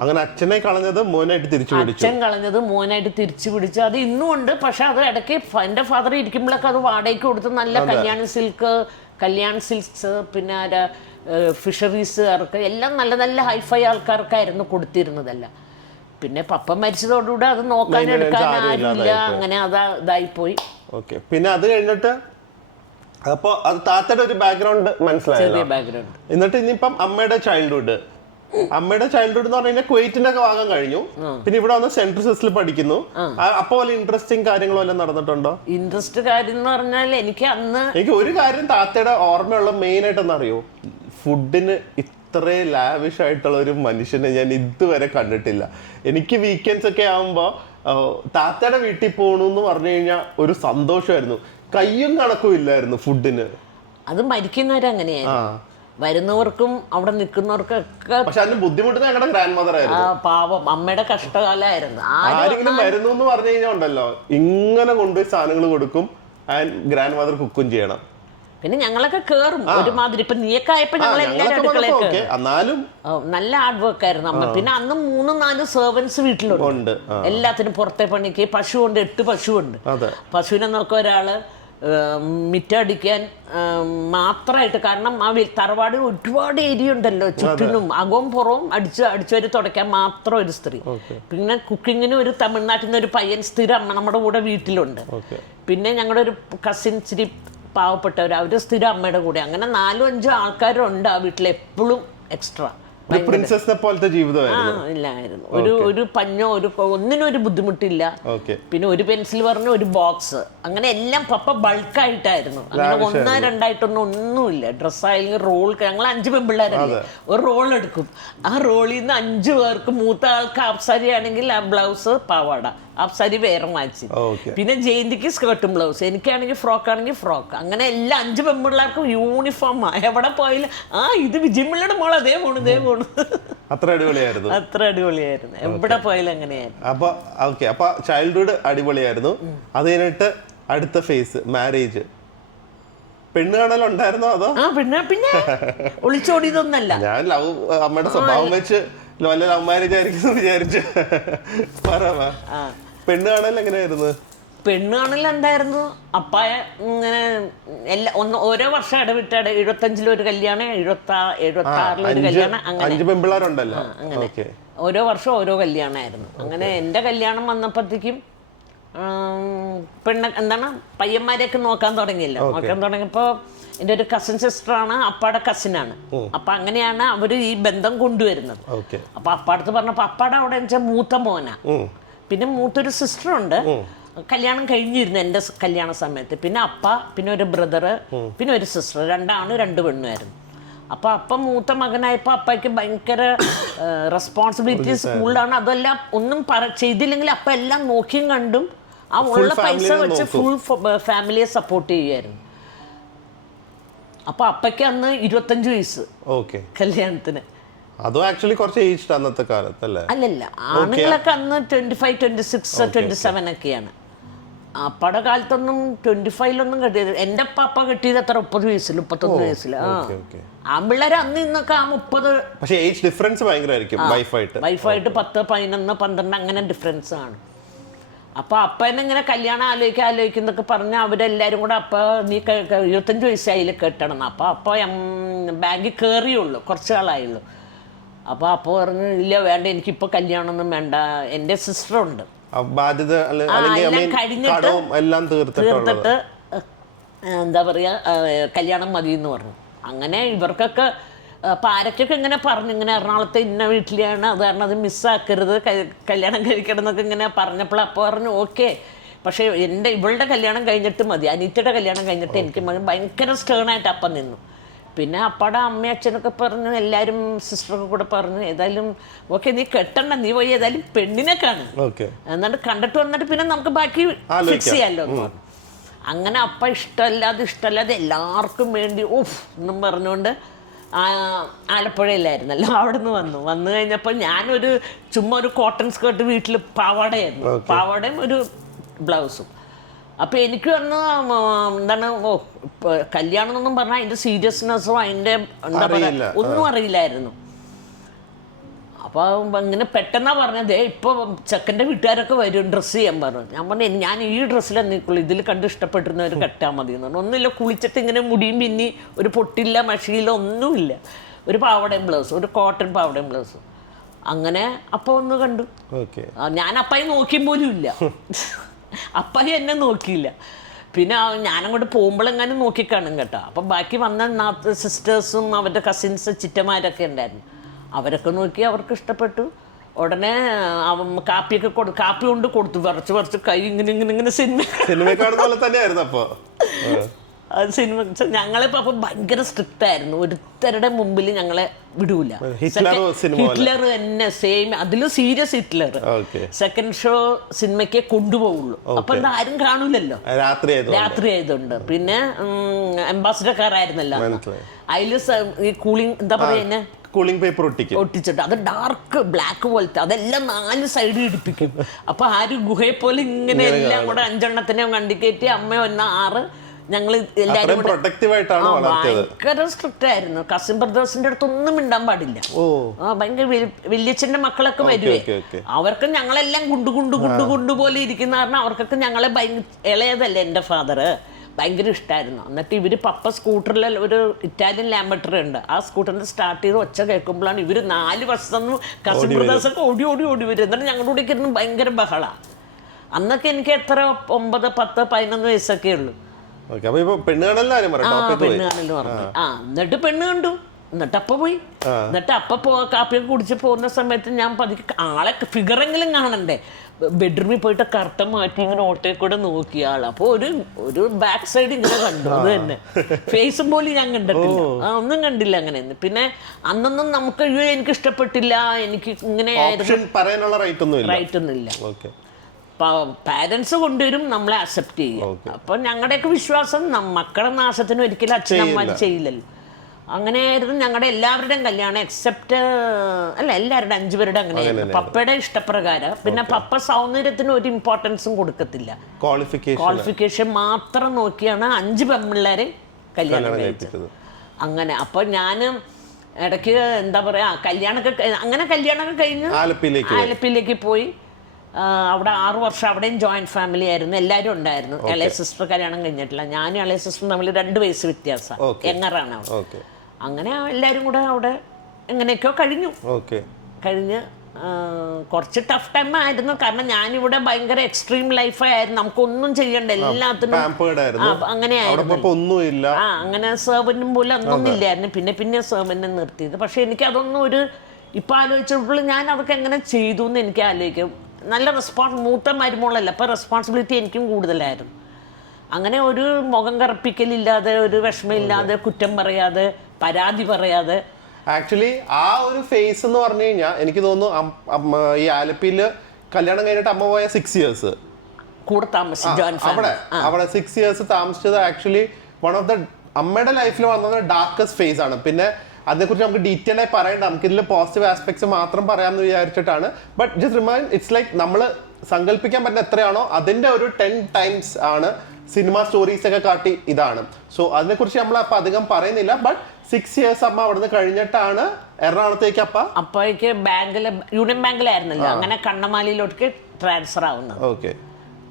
അങ്ങനെ അച്ഛനെ കളഞ്ഞത് മോനായിട്ട് തിരിച്ചു പിടിച്ചു. അച്ഛൻ കളഞ്ഞത് മോനായിട്ട് തിരിച്ചു പിടിച്ചു. അത് ഇന്നും ഉണ്ട്. പക്ഷെ അത് ഇടയ്ക്ക് എന്റെ ഫാദർ ഇരിക്കുമ്പോഴൊക്കെ അത് വാടകയ്ക്ക് കൊടുത്ത് നല്ല കല്യാൺ സിൽക്സ് പിന്നെ ഫിഷറീസുകാർക്ക് എല്ലാം നല്ല നല്ല ഹൈഫൈ ആൾക്കാർക്കായിരുന്നു കൊടുത്തിരുന്നതെല്ലാം. പിന്നെ പപ്പ മരിച്ചതോടുകൂടെ അത് നോക്കാൻ എടുക്കാൻ ആരുമില്ല. അങ്ങനെ ഇതായിപ്പോയി. പിന്നെ അത് കഴിഞ്ഞിട്ട് അപ്പൊ അത് താത്തയുടെ ഒരു ബാക്ക്ഗ്രൗണ്ട് മനസ്സിലായി. എന്നിട്ട് ഇനിയിപ്പം അമ്മയുടെ ചൈൽഡ്ഹുഡ് എന്ന് പറഞ്ഞു കഴിഞ്ഞാൽ കുവൈറ്റിന്റെ ഒക്കെ വാങ്ങാൻ കഴിഞ്ഞു. പിന്നെ ഇവിടെ വന്ന് സെൻട്രൽ സിസ്റ്റിൽ പഠിക്കുന്നു. അപ്പൊ വല്ല ഇൻട്രസ്റ്റിംഗ് കാര്യങ്ങളോ എല്ലാം നടന്നിട്ടുണ്ടോ? ഇൻട്രസ്റ്റ് കാര്യം എന്ന് പറഞ്ഞാൽ എനിക്ക് ഒരു കാര്യം താത്തയുടെ ഓർമ്മയുള്ള മെയിൻ ആയിട്ടെന്ന് അറിയോ, ഫുഡിന് ഇത്രയും ലാവിഷ് ആയിട്ടുള്ള ഒരു മനുഷ്യനെ ഞാൻ ഇതുവരെ കണ്ടിട്ടില്ല. എനിക്ക് വീക്കെൻഡ്സ് ഒക്കെ ആവുമ്പോ താത്തയുടെ വീട്ടിൽ പോകണമെന്ന് പറഞ്ഞു കഴിഞ്ഞാൽ ഒരു സന്തോഷമായിരുന്നു. കയ്യും കണക്കും ഇല്ലായിരുന്നു ഫുഡിന്. അത് മരിക്കുന്നവരങ്ങനെയായിരുന്നു. വരുന്നവർക്കും അവിടെ നിൽക്കുന്നവർക്കൊക്കെ പക്ഷെ അതിന് ബുദ്ധിമുട്ടുന്ന ഞങ്ങളുടെ ഗ്രാൻഡ് മദർ ആയിരുന്നു. പാവം അമ്മയുടെ കഷ്ടകാലമായിരുന്നു. ആരെങ്കിലും വരുന്നു എന്ന് പറഞ്ഞു കഴിഞ്ഞാൽ ഉണ്ടല്ലോ, ഇങ്ങനെ കൊണ്ടുപോയി സാധനങ്ങൾ കൊടുക്കും. ഗ്രാൻഡ് മദർ കുക്കും ചെയ്യണം. പിന്നെ ഞങ്ങളൊക്കെ കേറും ഒരുമാതിരി. ഇപ്പൊ നീയൊക്കെ ആയപ്പോ ഞങ്ങൾ എല്ലാവരും അടുക്കളയൊക്കെ നല്ല ഹാർഡ് വർക്ക് ആയിരുന്നു അമ്മ. പിന്നെ അന്ന് 3-4 സെർവൻസ് വീട്ടിലുണ്ട്. എല്ലാത്തിനും പുറത്തെ പണിക്ക്. പശുവുണ്ട്, 8 പശുവുണ്ട്. പശുവിനെ നോക്കാൻ ഒരാള്, മിറ്റടിക്കാൻ മാത്രമായിട്ട്. കാരണം ആ തറവാട് ഒരുപാട് ഏരിയ ഉണ്ടല്ലോ ചുറ്റിനും, അകവും പുറവും അടിച്ചുവരി തുടയ്ക്കാൻ മാത്രം ഒരു സ്ത്രീ. പിന്നെ കുക്കിങ്ങിന് ഒരു തമിഴ്നാട്ടിൽ നിന്ന് ഒരു പയ്യൻ സ്ഥിരം നമ്മുടെ കൂടെ വീട്ടിലുണ്ട്. പിന്നെ ഞങ്ങളുടെ ഒരു കസിൻ ഇച്ചിരി പാവപ്പെട്ടവർ, അവർ സ്ഥിരം അമ്മയുടെ കൂടെ. അങ്ങനെ 4-5 ആൾക്കാരുണ്ട് ആ വീട്ടിൽ എപ്പോഴും എക്സ്ട്രാ. പ്രിൻസസിനെ പോലത്തെ ജീവിതമായിരുന്നു. ഇല്ലായിരുന്നു. ഒരു പഞ്ഞോ ഒന്നിനും ഒരു ബുദ്ധിമുട്ടില്ല. പിന്നെ ഒരു പെൻസിൽ പറഞ്ഞ ഒരു ബോക്സ്, അങ്ങനെ എല്ലാം പപ്പ ബൾക്കായിട്ടായിരുന്നു. അങ്ങനെ 1-2 ഒന്നുമില്ല. ഡ്രസ്സായാലും റോൾ, ഞങ്ങൾ 5 പെൺപിള്ളേരല്ലേ, ഒരു റോൾ എടുക്കും. ആ റോളിൽ നിന്ന് 5 പേർക്ക്, മൂത്ത ആൾക്ക് ആപ്സാരി ആണെങ്കിൽ ആ ബ്ലൗസ് പാവാട, ആപ്സാരി വേറെ മാച്ച്. പിന്നെ ജയന്തിക്ക് സ്കേർട്ടും ബ്ലൗസ്, എനിക്കാണെങ്കിൽ ഫ്രോക്ക് ആണെങ്കിൽ ഫ്രോക്ക്. അങ്ങനെ എല്ലാ 5 പെൺപിള്ളേർക്കും യൂണിഫോം. എവിടെ പോയാലും ഇത് വിജയമ്പിള്ളയുടെ മോൾ അതേ പോണു. അത്ര അടിപൊളിയായിരുന്നു. അത്ര അടിപൊളിയായിരുന്നു. എവിടെ പോയാലും അങ്ങനെയായിരുന്നു. അപ്പൊ ചൈൽഡ്ഹുഡ് അടിപൊളിയായിരുന്നു. അത് കഴിഞ്ഞിട്ട് അടുത്ത ഫേസ് മാരേജ്. പെണ്ണ് കാണലുണ്ടായിരുന്നോ അതോ? പിന്നെ ഒളിച്ചോടിയതൊന്നല്ല. ഞാൻ അമ്മയുടെ സ്വഭാവം വെച്ച് വല്ല ലവ് മാരേജ് ആയിരിക്കും വിചാരിച്ചു. പെണ്ണ് കാണൽ എങ്ങനെയായിരുന്നു? പെണ്ണ് കാണൽ എന്തായിരുന്നു, അപ്പായ ഇങ്ങനെ ഓരോ വർഷം ഇടവിട്ടാണ്. 75 ഒരു കല്യാണം, 76 ഒരു കല്യാണം, അങ്ങനെ ഓരോ വർഷം ഓരോ കല്യാണമായിരുന്നു. അങ്ങനെ എൻ്റെ കല്യാണം വന്നപ്പോഴത്തേക്കും പയ്യന്മാരെയൊക്കെ നോക്കാൻ തുടങ്ങിയല്ലോ. നോക്കാൻ തുടങ്ങിയപ്പോൾ എൻ്റെ ഒരു കസിൻ സിസ്റ്ററാണ്, അപ്പാടെ കസിനാണ്. അപ്പൊ അങ്ങനെയാണ് അവര് ഈ ബന്ധം കൊണ്ടുവരുന്നത്. അപ്പൊ അപ്പാടത്ത് പറഞ്ഞപ്പോ അപ്പാടെ അവിടെ വെച്ചാൽ മൂത്ത മോന, പിന്നെ മൂത്തൊരു സിസ്റ്ററുണ്ട്, കല്യാണം കഴിഞ്ഞിരുന്നു എൻ്റെ കല്യാണ സമയത്ത്. പിന്നെ അപ്പ, പിന്നെ ഒരു ബ്രദറ്, പിന്നെ ഒരു സിസ്റ്റർ, 2 ആണ് 2 പെണ്ണുമായിരുന്നു. അപ്പൊ അപ്പ മൂത്ത മകനായപ്പോ അപ്പയ്ക്ക് ഭയങ്കര റെസ്പോൺസിബിലിറ്റീസ് കൂടുതലാണ്. അതെല്ലാം ഒന്നും ചെയ്തില്ലെങ്കിൽ അപ്പ എല്ലാം നോക്കിയും കണ്ടും ആ ഉള്ള പൈസ വെച്ച് ഫുൾ ഫാമിലിയെ സപ്പോർട്ട് ചെയ്യുമായിരുന്നു. അപ്പൊ അപ്പയ്ക്ക് അന്ന് 25 വയസ്സ് കല്യാണത്തിന്. അതും ആക്ച്വലി കുറച്ച് ഏജ്ഡ് അന്നത്തെ കാലത്ത് അല്ലേ? അല്ലല്ല, ആണുങ്ങളൊക്കെ അന്ന് 25, 26, 27 ഒക്കെയാണ്. അപ്പയുടെ കാലത്തൊന്നും 25 കെട്ടിയത്. എൻ്റെ അപ്പ കെട്ടിയത് എത്ര 30 വയസ്സിൽ, 31 വയസ്സിൽ. ആമ്പിള്ളേര് അന്ന് ഇന്നൊക്കെ 30. പക്ഷേ ഏജ് ഡിഫറൻസ് ഭയങ്കരമായിരിക്കും. വൈഫായിട്ട് 10, 11, 12 അങ്ങനെ ഡിഫറൻസ് ആണ്. അപ്പൊ അപ്പനെ ഇങ്ങനെ കല്യാണം ആലോചിക്കുന്നൊക്കെ പറഞ്ഞാൽ അവരെല്ലാരും കൂടെ അപ്പ നീ 25 വയസ്സായില്ല കെട്ടണം. അപ്പൊ ബാങ്കിൽ കയറിയുള്ളൂ, കുറച്ച് ആളായുള്ളൂ. അപ്പൊ പറഞ്ഞു ഇല്ല വേണ്ട, എനിക്കിപ്പോ കല്യാണമൊന്നും വേണ്ട, എൻ്റെ സിസ്റ്ററുണ്ട്, തീർത്തിട്ട് എന്താ പറയാ കല്യാണം മതി എന്ന് പറഞ്ഞു. അങ്ങനെ ഇവർക്കൊക്കെ പാരക്കൊക്കെ ഇങ്ങനെ പറഞ്ഞു, ഇങ്ങനെ എറണാകുളത്തെ ഇന്ന വീട്ടിലാണ്, അത് കാരണം അത് മിസ്സാക്കരുത്, കല്യാണം കഴിക്കണം എന്നൊക്കെ ഇങ്ങനെ പറഞ്ഞപ്പോൾ അപ്പോൾ പറഞ്ഞു ഓക്കെ. പക്ഷേ ഇവളുടെ കല്യാണം കഴിഞ്ഞിട്ട് മതി, അനീറ്റയുടെ കല്യാണം കഴിഞ്ഞിട്ട് എനിക്ക് ഭയങ്കര സ്റ്റേണായിട്ട് അപ്പം നിന്നു. പിന്നെ അപ്പാടെ അമ്മയും അച്ഛനൊക്കെ പറഞ്ഞു, എല്ലാവരും സിസ്റ്ററൊക്കെ കൂടെ പറഞ്ഞു ഏതായാലും ഓക്കെ നീ കെട്ടണ്ട, നീ പോയി ഏതായാലും പെണ്ണിനെ കാണും, എന്നിട്ട് കണ്ടിട്ട് വന്നിട്ട് പിന്നെ നമുക്ക് ബാക്കി ഫിക്സ് ചെയ്യാമല്ലോ എന്ന് പറഞ്ഞു. അങ്ങനെ അപ്പ ഇഷ്ടമല്ലാതെ എല്ലാവർക്കും വേണ്ടി എന്നും പറഞ്ഞുകൊണ്ട് ആലപ്പുഴയിലായിരുന്നല്ലോ, അവിടെ നിന്ന് വന്നു കഴിഞ്ഞപ്പോൾ ഞാനൊരു ചുമ്മാ ഒരു കോട്ടൺ സ്കേർട്ട് വീട്ടിൽ പാവാടയായിരുന്നു, പാവാടയും ഒരു ബ്ലൗസും. അപ്പം എനിക്ക് വന്ന് എന്താണ് കല്യാണം എന്നൊന്നും പറഞ്ഞാൽ അതിൻ്റെ സീരിയസ്നെസ്സോ അതിൻ്റെ എന്താ പറയുക ഒന്നും അറിയില്ലായിരുന്നു. അപ്പോൾ ഇങ്ങനെ പെട്ടെന്നാ പറഞ്ഞത് ഇപ്പോൾ ചെക്കൻ്റെ വീട്ടുകാരൊക്കെ വരും ഡ്രസ്സ് ചെയ്യാൻ പറഞ്ഞു. ഞാൻ പറഞ്ഞു ഞാൻ ഈ ഡ്രസ്സിലാണ് നിൽക്കുള്ളൂ, ഇതിൽ കണ്ട് ഇഷ്ടപ്പെട്ടിരുന്നവർ കെട്ടാൽ മതി എന്ന് പറഞ്ഞു. ഒന്നുമില്ല, കുളിച്ചിട്ട് ഇങ്ങനെ മുടിയും പിന്നി ഒരു പൊട്ടില്ല മഷിയില്ല ഒന്നുമില്ല, ഒരു പാവടയും ബ്ലൗസ്, ഒരു കോട്ടൺ പാവടയും ബ്ലൗസും. അങ്ങനെ അപ്പം ഒന്ന് കണ്ടു. ഞാൻ അപ്പായി നോക്കിയും പോലും ഇല്ല, അപ്പായി എന്നെ നോക്കിയില്ല. പിന്നെ ഞാനങ്ങോട്ട് പോകുമ്പോഴെങ്ങാനും നോക്കിക്കാണും കേട്ടോ. അപ്പം ബാക്കി വന്ന സിസ്റ്റേഴ്സും അവരുടെ കസിൻസ് ചിറ്റമാരൊക്കെ ഉണ്ടായിരുന്നു, അവരൊക്കെ നോക്കി അവർക്ക് ഇഷ്ടപ്പെട്ടു. ഉടനെ കാപ്പിയൊക്കെ കാപ്പി കൊണ്ട് കൊടുത്തു, വരച്ച് കൈ ഇങ്ങനെ സിനിമ സിനിമ. ഞങ്ങളിപ്പോ അപ്പൊ ഭയങ്കര സ്ട്രിക്റ്റ് ആയിരുന്നു, ഒരുത്തരുടെ മുമ്പിൽ ഞങ്ങളെ വിടൂല. ഹിറ്റ്ലർ തന്നെ സെയിം, അതിലും സീരിയസ് ഹിറ്റ്ലർ. സെക്കൻഡ് ഷോ സിനിമയ്ക്ക് കൊണ്ടുപോകുള്ളൂ, അപ്പൊ ആരും കാണൂലല്ലോ രാത്രി ആയതുകൊണ്ട്. പിന്നെ അംബാസിഡർ കാറായിരുന്നല്ലോ, അതില് ഈ കൂളിംഗ് എന്താ പറയുക കൂളിംഗ് പേപ്പർ ഒട്ടിച്ചിട്ട് അത് ഡാർക്ക് ബ്ലാക്ക് പോലത്തെ, അതെല്ലാം 4 സൈഡിൽ ഇടിപ്പിക്കും. അപ്പൊ ആരും ഗുഹയെ പോലെ ഇങ്ങനെ എല്ലാം കൂടെ 5 എണ്ണത്തിനെ കണ്ടിക്കയറ്റി അമ്മ 6 ഞങ്ങൾ എല്ലാവരും ഭയങ്കര സ്ട്രിക്റ്റ് ആയിരുന്നു. കസിൻ ബ്രദേഴ്സിന്റെ അടുത്തൊന്നും മിണ്ടാൻ പാടില്ല. ഭയങ്കര വല്യച്ഛന്റെ മക്കളൊക്കെ വരുവേ, അവർക്ക് ഞങ്ങളെല്ലാം ഗുണ്ടു പോലെ ഇരിക്കുന്ന കാരണം അവർക്കൊക്കെ ഞങ്ങളെ ഇളയതല്ലേ എൻ്റെ ഫാദർ, ഭയങ്കര ഇഷ്ടമായിരുന്നു. എന്നിട്ട് ഇവർ പപ്പ സ്കൂട്ടറിൽ ഒരു ഇറ്റാലിയൻ ലാംബട്ടറി ഉണ്ട്, ആ സ്കൂട്ടറിൽ സ്റ്റാർട്ട് ചെയ്ത് ഒച്ച കേൾക്കുമ്പോഴാണ് ഇവർ 4 വർഷം കസിൻ ബ്രദേഴ്സൊക്കെ ഓടി വരും. എന്നിട്ട് ഞങ്ങളുടെ കൂടെ ഇരുന്ന് ഭയങ്കര ബഹളമാണ്. അന്നൊക്കെ എനിക്ക് എത്ര 9, 10, 11 വയസ്സൊക്കെ ഉള്ളൂ. പെണ്ണ് കാണലെന്ന് പറഞ്ഞു. എന്നിട്ട് പെണ്ണ് കണ്ടു, എന്നിട്ട് അപ്പ പോയി. എന്നിട്ട് കാപ്പിയൊക്കെ കുടിച്ച് പോകുന്ന സമയത്ത് ഞാൻ പതുക്കെ ആളെ ഫിഗറെങ്കിലും കാണണ്ടേ, ബെഡ്റൂമിൽ പോയിട്ട് കർട്ടൻ മാറ്റി ഇങ്ങനെ ഓട്ടയിൽ കൂടെ നോക്കി ആൾ. അപ്പോൾ ഒരു ബാക്ക് സൈഡ് ഇങ്ങനെ കണ്ടു, അത് തന്നെ. ഫേസും പോലും ഞാൻ കണ്ടിട്ടില്ല, ഒന്നും കണ്ടില്ല അങ്ങനെയൊന്നും. പിന്നെ അന്നൊന്നും നമുക്ക് എനിക്ക് ഇഷ്ടപ്പെട്ടില്ല, എനിക്ക് ഇങ്ങനെ റൈറ്റ് ഒന്നുമില്ല. പാരന്റ്സ് കൊണ്ടുവരും, നമ്മളെ അക്സെപ്റ്റ് ചെയ്യും. അപ്പൊ ഞങ്ങളുടെയൊക്കെ വിശ്വാസം മക്കളുടെ നാശത്തിന് ഒരിക്കലും അച്ഛനമ്മമാർ ചെയ്യില്ലല്ലോ. അങ്ങനെയായിരുന്നു ഞങ്ങളുടെ എല്ലാവരുടെയും കല്യാണം, എക്സെപ്റ്റ് എല്ലാവരുടെ 5 പേരുടെ അങ്ങനെയായിരുന്നു. പപ്പയുടെ ഇഷ്ടപ്രകാരം. പിന്നെ പപ്പ സൗന്ദര്യത്തിന് ഒരു ഇമ്പോർട്ടൻസും കൊടുക്കത്തില്ല, ക്വാളിഫിക്കേഷൻ മാത്രം നോക്കിയാണ് 5 പെൺപിള്ളേരെ കല്യാണം കഴിച്ചത്. അങ്ങനെ അപ്പൊ ഞാനും ഇടയ്ക്ക് എന്താ പറയാ കല്യാണമൊക്കെ കഴിഞ്ഞ് ആലപ്പിയിലേക്ക് പോയി. അവിടെ 6 വർഷം അവിടെയും ജോയിന്റ് ഫാമിലി ആയിരുന്നു, എല്ലാവരും ഉണ്ടായിരുന്നു. ഇളയ സിസ്റ്റർ കല്യാണം കഴിഞ്ഞിട്ടില്ല, ഞാനും ഇളയ സിസ്റ്ററും തമ്മിൽ 2 വയസ്സ് വ്യത്യാസം, എങ്ങറാണ് അവിടെ. അങ്ങനെ എല്ലാവരും കൂടെ അവിടെ എങ്ങനെയൊക്കെയോ കഴിഞ്ഞ് കുറച്ച് ടഫ് ടൈം ആയിരുന്നു. കാരണം ഞാനിവിടെ ഭയങ്കര എക്സ്ട്രീം ലൈഫായിരുന്നു, നമുക്കൊന്നും ചെയ്യണ്ട, എല്ലാത്തിനും അങ്ങനെയായിരുന്നു. അങ്ങനെ സെർവന്റും പോലും ഒന്നും ഇല്ലായിരുന്നു. പിന്നെ സെർവന്റിനെ നിർത്തിയത്. പക്ഷെ എനിക്ക് അതൊന്നും ഇപ്പം ആലോചിച്ചപ്പോൾ ഞാൻ അതൊക്കെ എങ്ങനെ ചെയ്തു എന്ന് എനിക്ക് ആലോചിക്കും. നല്ല മൂത്ത മരുമോളല്ല, അപ്പോൾ റെസ്പോൺസിബിലിറ്റി എനിക്കും കൂടുതലായിരുന്നു. അങ്ങനെ ഒരു മുഖം കറുപ്പിക്കലില്ലാതെ, ഒരു വിഷമമില്ലാതെ, കുറ്റം പറയാതെ, പരാതി പറയാതെ. ആക്ച്വലി ആ ഒരു ഫേസ് എന്ന് പറഞ്ഞു കഴിഞ്ഞാൽ എനിക്ക് തോന്നുന്നു ഈ ആലപ്പിയില് കല്യാണം കഴിഞ്ഞിട്ട് അമ്മ പോയ 6 ഇയേഴ്സ് കൂടെ താമസിച്ചു. അവിടെ 6 ഇയേഴ്സ് താമസിച്ചത് ആക്ച്വലി വൺ ഓഫ് ദ അമ്മയുടെ ലൈഫിൽ വന്നത് ഡാർക്കസ്റ്റ് ഫേസ് ആണ്. പിന്നെ അതിനെക്കുറിച്ച് നമുക്ക് ഡീറ്റെയിൽ ആയി പറയണ്ട, നമുക്ക് ഇതിൽ പോസിറ്റീവ് ആസ്പെക്ട്സ് മാത്രം പറയാമെന്ന് വിചാരിച്ചിട്ടാണ്. But just remind, it's like നമ്മൾ സങ്കല്പിക്കാൻ പറ്റുന്ന എത്രയാണോ അതിന്റെ ഒരു 10 ടൈംസ് ആണ് സിനിമ സ്റ്റോറീസ് ഒക്കെ കാട്ടി ഇതാണ്. സോ അതിനെക്കുറിച്ച് നമ്മൾ അപ്പൊ അധികം പറയുന്നില്ല. ബട്ട് 6 ഇയേഴ്സ് അമ്മ അവിടുന്ന് കഴിഞ്ഞിട്ടാണ് എറണാകുളത്തേക്ക് അപ്പോഴേക്ക് യൂണിയൻ ബാങ്കിലായിരുന്നല്ലോ, അങ്ങനെ കണ്ണമാലിയിലോട്ട് ട്രാൻസ്ഫർ ആവുന്നത്. ഓക്കെ,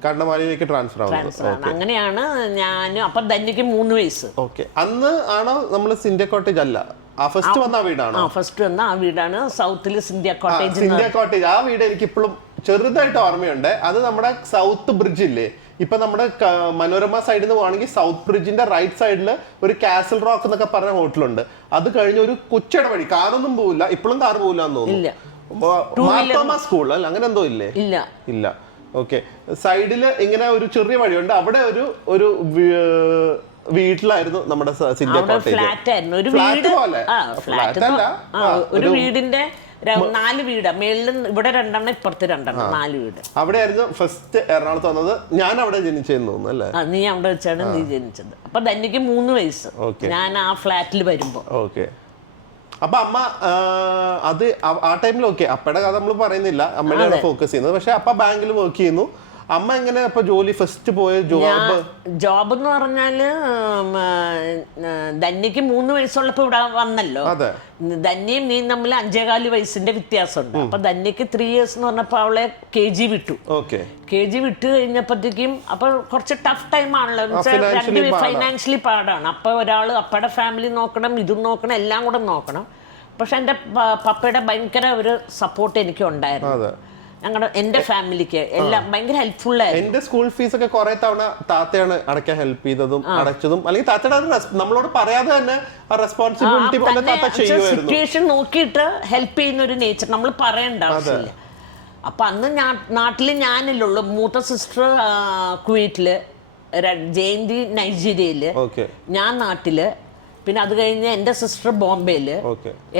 കണ്ണമാലിയിലേക്ക് ട്രാൻസ്ഫർ ആവുന്നത്. അങ്ങനെയാണ് ഞാൻ. അപ്പൊ ധന്യക്ക് 3 വയസ്സ്. ഓക്കെ, അന്ന് ആണോ നമ്മൾ സിന്ധ്യ കോട്ടേജ്? അല്ല, ഫസ്റ്റ് വന്ന വീടാണോ? ഫസ്റ്റ് വന്ന ആ വീടാണ് സൗത്തില് സിന്ധ്യ കോട്ടേജ്. ആ വീട് എനിക്ക് ഇപ്പോഴും ചെറുതായിട്ട് ഓർമ്മയുണ്ട്. അത് നമ്മുടെ സൗത്ത് ബ്രിഡ്ജ് ഇല്ലേ, ഇപ്പൊ നമ്മുടെ മനോരമ സൈഡിൽ നിന്ന് പോവാണെങ്കിൽ സൗത്ത് ബ്രിഡ്ജിന്റെ റൈറ്റ് സൈഡിൽ ഒരു കാസൽ റോക്ക് എന്നൊക്കെ പറഞ്ഞ ഹോട്ടലുണ്ട്. അത് കഴിഞ്ഞ ഒരു കൊച്ചട വഴി, കാറൊന്നും പോവില്ല, ഇപ്പോഴും കാർ പോവില്ല എന്ന് തോന്നുന്നു. സ്കൂൾ അല്ല അങ്ങനെ എന്തോ ഇല്ലേ? ഇല്ല. ഓക്കെ, സൈഡില് ഇങ്ങനെ ഒരു ചെറിയ വഴിയുണ്ട്. അവിടെ ഒരു വീട്ടിലായിരുന്നു നമ്മുടെ സിന്ധ്യ കോട്ടേജ്. ഫ്ലാറ്റ് ആയിരുന്നു, ഒരു വീട് പോലെ. ഒരു വീടിന്റെ 4 വീട്, മേളിലും ഇവിടെ 2 ഇപ്പുറത്ത് 2, 4 വീട്. അവിടെയായിരുന്നു ഫസ്റ്റ് എറണാകുളത്ത് വന്നത്. ഞാൻ അവിടെ ജനിച്ചെന്ന് തോന്നുന്നു അല്ലേ? നീ അവിടെ വെച്ചാണ് നീ ജനിച്ചത്. അപ്പൊ ധന്യക്ക് 3 വയസ്സ് ഞാൻ ആ ഫ്ലാറ്റിൽ വരുമ്പോ. ഓക്കെ, അപ്പൊ അമ്മ അത് ആ ടൈമിൽ ഓക്കെ, അപ്പയുടെ കഥ നമ്മൾ പറയുന്നില്ല, അമ്മയുടെ ഫോക്കസ് ചെയ്യുന്നത്. പക്ഷെ അപ്പ ബാങ്കിൽ വർക്ക് ചെയ്യുന്നു. അമ്മ എങ്ങനെ ഇപ്പൊ ജോലി ഫസ്റ്റ് പോയ ജോബ് എന്ന് പറഞ്ഞാല് ധന്യക്ക് 3 വയസ്സുള്ളപ്പോ ഇവിടെ വന്നല്ലോ. ധന്യയും നീ തമ്മിൽ 5.25 വയസ്സിന്റെ വ്യത്യാസമുണ്ട്. അപ്പൊ ധന്യക്ക് 3 ഇയേഴ്സ് എന്ന് പറഞ്ഞപ്പോ അവളെ KG വിട്ടു. KG വിട്ട് കഴിഞ്ഞപ്പോഴത്തേക്കും അപ്പൊ കുറച്ച് ടഫ് ടൈം ആണല്ലോ, ഫൈനാൻഷ്യലി പാടാണ്. അപ്പൊ അപ്പയുടെ ഫാമിലി നോക്കണം, ഇതും നോക്കണം, എല്ലാം കൂടെ നോക്കണം. പക്ഷെ എന്റെ പപ്പയുടെ ഭയങ്കര ഒരു സപ്പോർട്ട് എനിക്ക് ഉണ്ടായിരുന്നു. എന്റെ ഫാമിലിക്ക് എല്ലാം ഭയങ്കര ഹെൽപ്ഫുൾ ആയിരുന്നു. എന്റെ സ്കൂൾ ഫീസ് ഒക്കെ കുറെ തവണ താത്തയാണ് അടയ്ക്കാൻ ഹെൽപ്പ് ചെയ്തതും അടച്ചതും. അല്ലെങ്കിൽ താത്തയുടെ നമ്മളോട് പറയാതെ തന്നെ റെസ്പോൺസിബിലിറ്റി പോലെ താത്ത ചെയ്യുമായിരുന്നു. സിറ്റുവേഷൻ നോക്കിയിട്ട് ഹെൽപ്പ് ചെയ്യുന്ന ഒരു നേച്ചർ, നമ്മൾ പറയേണ്ട ആവശ്യമില്ല. അപ്പൊ അന്ന് നാട്ടില് ഞാനില്ലുള്ളൂ. മൂത്ത സിസ്റ്റർ കുവൈറ്റില്, ജയന്തി നൈജീരിയയില്, ഞാൻ നാട്ടില്. പിന്നെ അത് കഴിഞ്ഞ് എന്റെ സിസ്റ്റർ ബോംബെയില്,